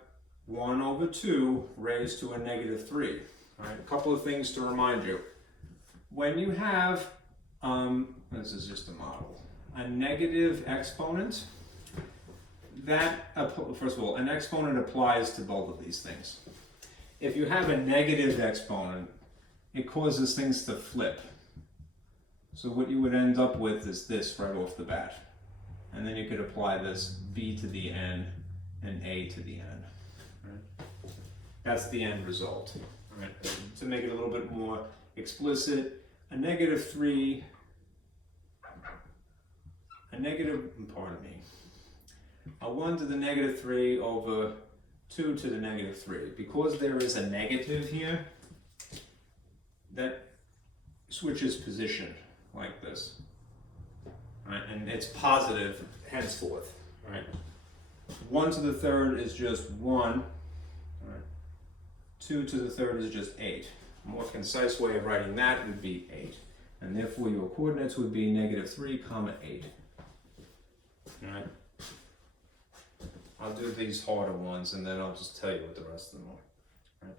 1/2 raised to a -3, all right, a couple of things to remind you. When you have, this is just a model, a negative exponent, that, first of all, an exponent applies to both of these things. If you have a negative exponent, it causes things to flip. So what you would end up with is this right off the bat. And then you could apply this b to the n and a to the n. Right? That's the end result. Right? To make it a little bit more explicit, a -3, a 1 to the -3 over 2 to the -3. Because there is a negative here, that switches position. Like this, right? And it's positive henceforth, right? 1 to the 3rd is just 1, right? 2 to the 3rd is just 8. A more concise way of writing that would be 8, and therefore your coordinates would be -3, 8. All right. I'll do these harder ones, and then I'll just tell you what the rest of them are. Right?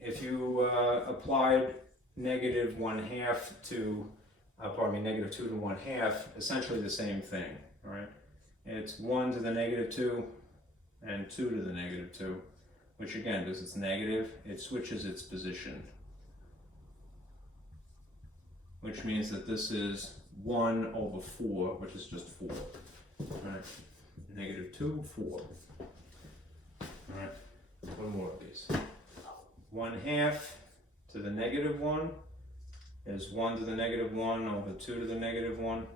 If you applied -1/2 to -2 to 1/2, essentially the same thing, all right? it's 1 to the negative 2 and 2 to the negative 2, which again, because it's negative, it switches its position. Which means that this is 1 over 4, which is just 4. Alright, negative 2, 4. Alright, one more of these. 1/2 to the negative 1 is 1 to the negative 1 over 2 to the negative 1.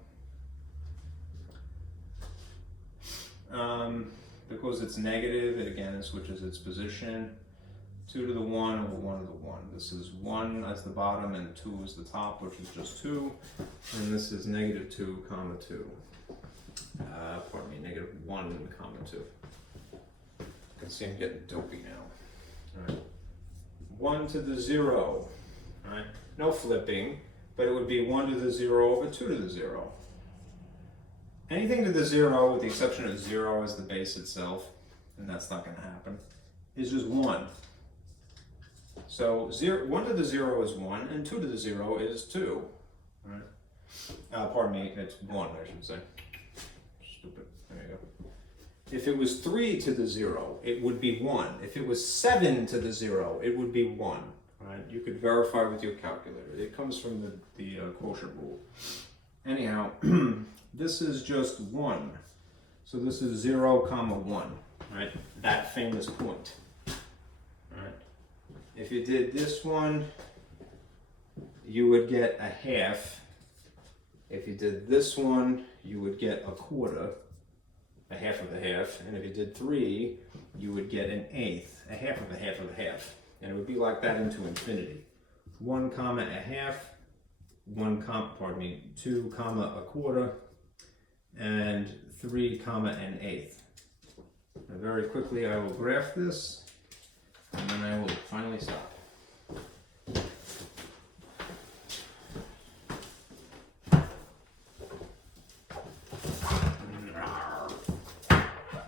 Because it's negative, it again switches its position. 2 to the 1 over 1 to the 1. This is 1 as the bottom and 2 as the top, which is just 2. And this is negative 2 comma 2. Pardon me, negative 1 comma 2. You can see I'm getting dopey now. All right. 1 to the 0. All right. No flipping, but it would be 1 to the 0 over 2 to the 0. Anything to the 0, with the exception of 0 as the base itself, and that's not going to happen, is just 1. So 1 to the 0 is 1, and 2 to the 0 is 2. Right? Pardon me, it's 1, I should say. Stupid. There you go. If it was 3 to the 0, it would be 1. If it was 7 to the 0, it would be 1. Right? You could verify with your calculator. It comes from the quotient rule. Anyhow, this is just 1. So this is 0 comma 1. Right? That famous point. Right? If you did this one, you would get 1/2. If you did this one, you would get 1/4, 1/2 of 1/2. And if you did 3, you would get 1/8, 1/2 of 1/2 of 1/2. And it would be like that into infinity. 1 comma 1/2, 2 comma 1/4, and 3 comma 1/8. Now very quickly I will graph this, and then I will finally stop.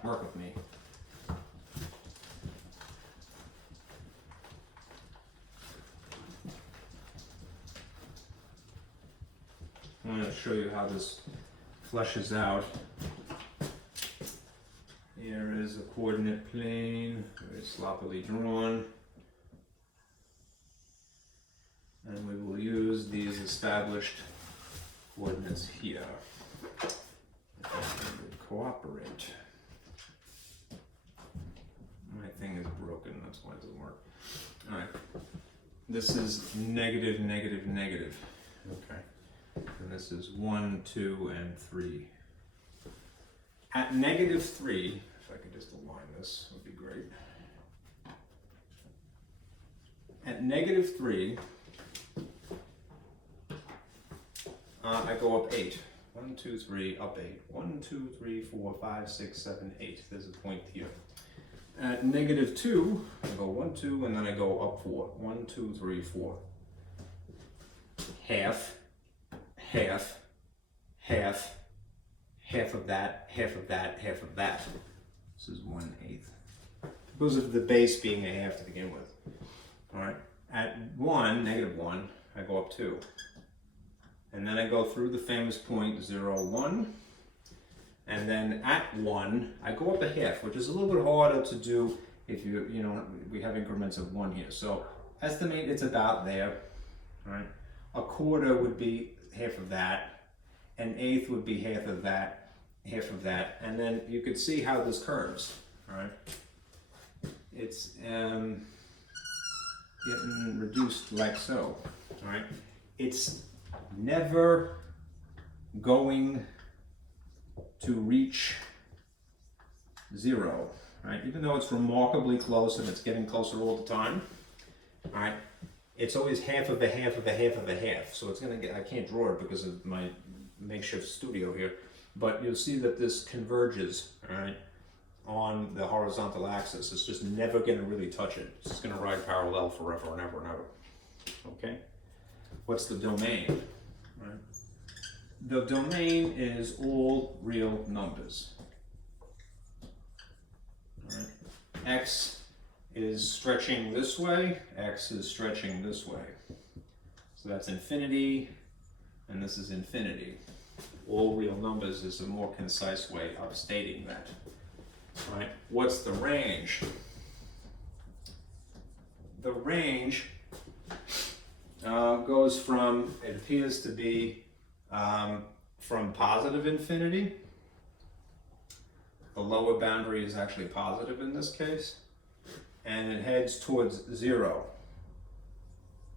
Work with me. I'm going to show you how this fleshes out. Here is a coordinate plane, very sloppily drawn. And we will use these established coordinates here. If I can cooperate. My thing is broken, that's why it doesn't work. Alright. This is negative, negative, negative. Okay. And this is 1, 2, and 3. At negative 3, if I could just align this, would be great. At negative 3, I go up 8. 1, 2, 3, up 8. 1, 2, 3, 4, 5, 6, 7, 8. There's a point here. At negative 2, I go 1, 2, and then I go up 4. 1, 2, 3, 4. Half, half, half, half of that, half of that, half of that. This is 1/8. Because of the base being 1/2 to begin with. Alright, at 1, negative 1, I go up 2. And then I go through the famous point 0, 1. And then at 1, I go up 1/2, which is a little bit harder to do if we have increments of 1 here. So estimate it's about there, right? 1/4 would be half of that. 1/8 would be half of that, half of that. And then you could see how this curves, right? It's getting reduced like so, right? It's never going to reach 0, right? Even though it's remarkably close and it's getting closer all the time, right? It's always half of a half of a half of a half. So it's gonna get, I can't draw it because of my makeshift studio here, but you'll see that this converges, right, on the horizontal axis. It's just never gonna really touch it. It's just gonna ride parallel forever and ever and ever, okay? What's the domain, right? The domain is all real numbers. All right. X is stretching this way, X is stretching this way. So that's infinity, and this is infinity. all real numbers is a more concise way of stating that. Right? What's the range? The range goes from, it appears to be from positive infinity. The lower boundary is actually positive in this case, and it heads towards 0.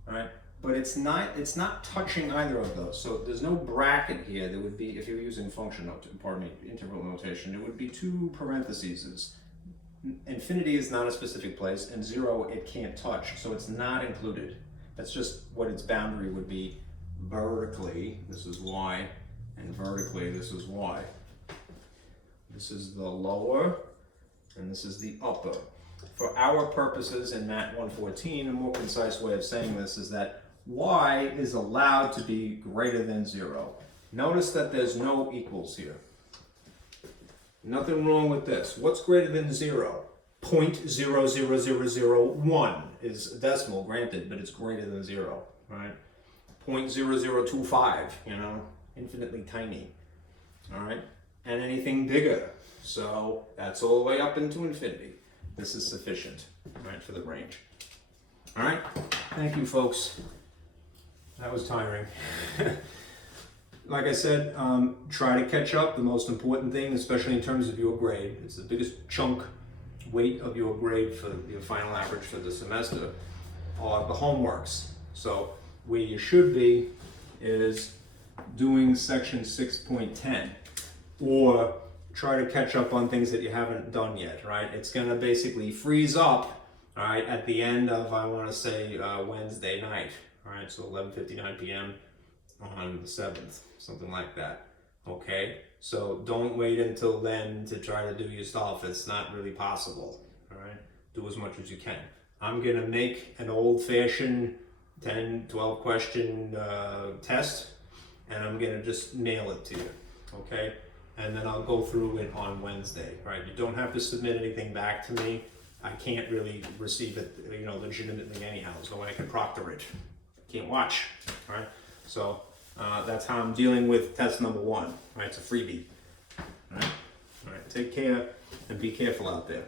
Right? But it's not touching either of those. So there's no bracket here. There would be, if you're using interval notation, it would be 2 parentheses. Infinity is not a specific place, and 0 it can't touch, so it's not included. That's just what its boundary would be. Vertically, this is y, and vertically, this is y. This is the lower, and this is the upper. For our purposes in MAT-114, a more concise way of saying this is that y is allowed to be greater than 0. Notice that there's no equals here. Nothing wrong with this. What's greater than 0? 0.00001 is a decimal, granted, but it's greater than 0, right? 0.0025, infinitely tiny, all right? And anything bigger, so that's all the way up into infinity. This is sufficient, right, for the range. All right, thank you, folks. That was tiring. Like I said, try to catch up. The most important thing, especially in terms of your grade, it's the biggest chunk weight of your grade for your final average for the semester, are the homeworks. So where you should be is doing section 6.10, or try to catch up on things that you haven't done yet, right? It's gonna basically freeze up, all right, at the end of, I wanna say, Wednesday night, all right? So 11:59 p.m. on the 7th, something like that, okay? So don't wait until then to try to do your stuff. It's not really possible, all right? Do as much as you can. I'm gonna make an old-fashioned 10, 12 question test, and I'm gonna just mail it to you, okay? And then I'll go through it on Wednesday, right? You don't have to submit anything back to me. I can't really receive it, legitimately anyhow, so I can proctor it. Can't watch, right? So that's how I'm dealing with test number 1, right? It's a freebie, right? All right, take care and be careful out there.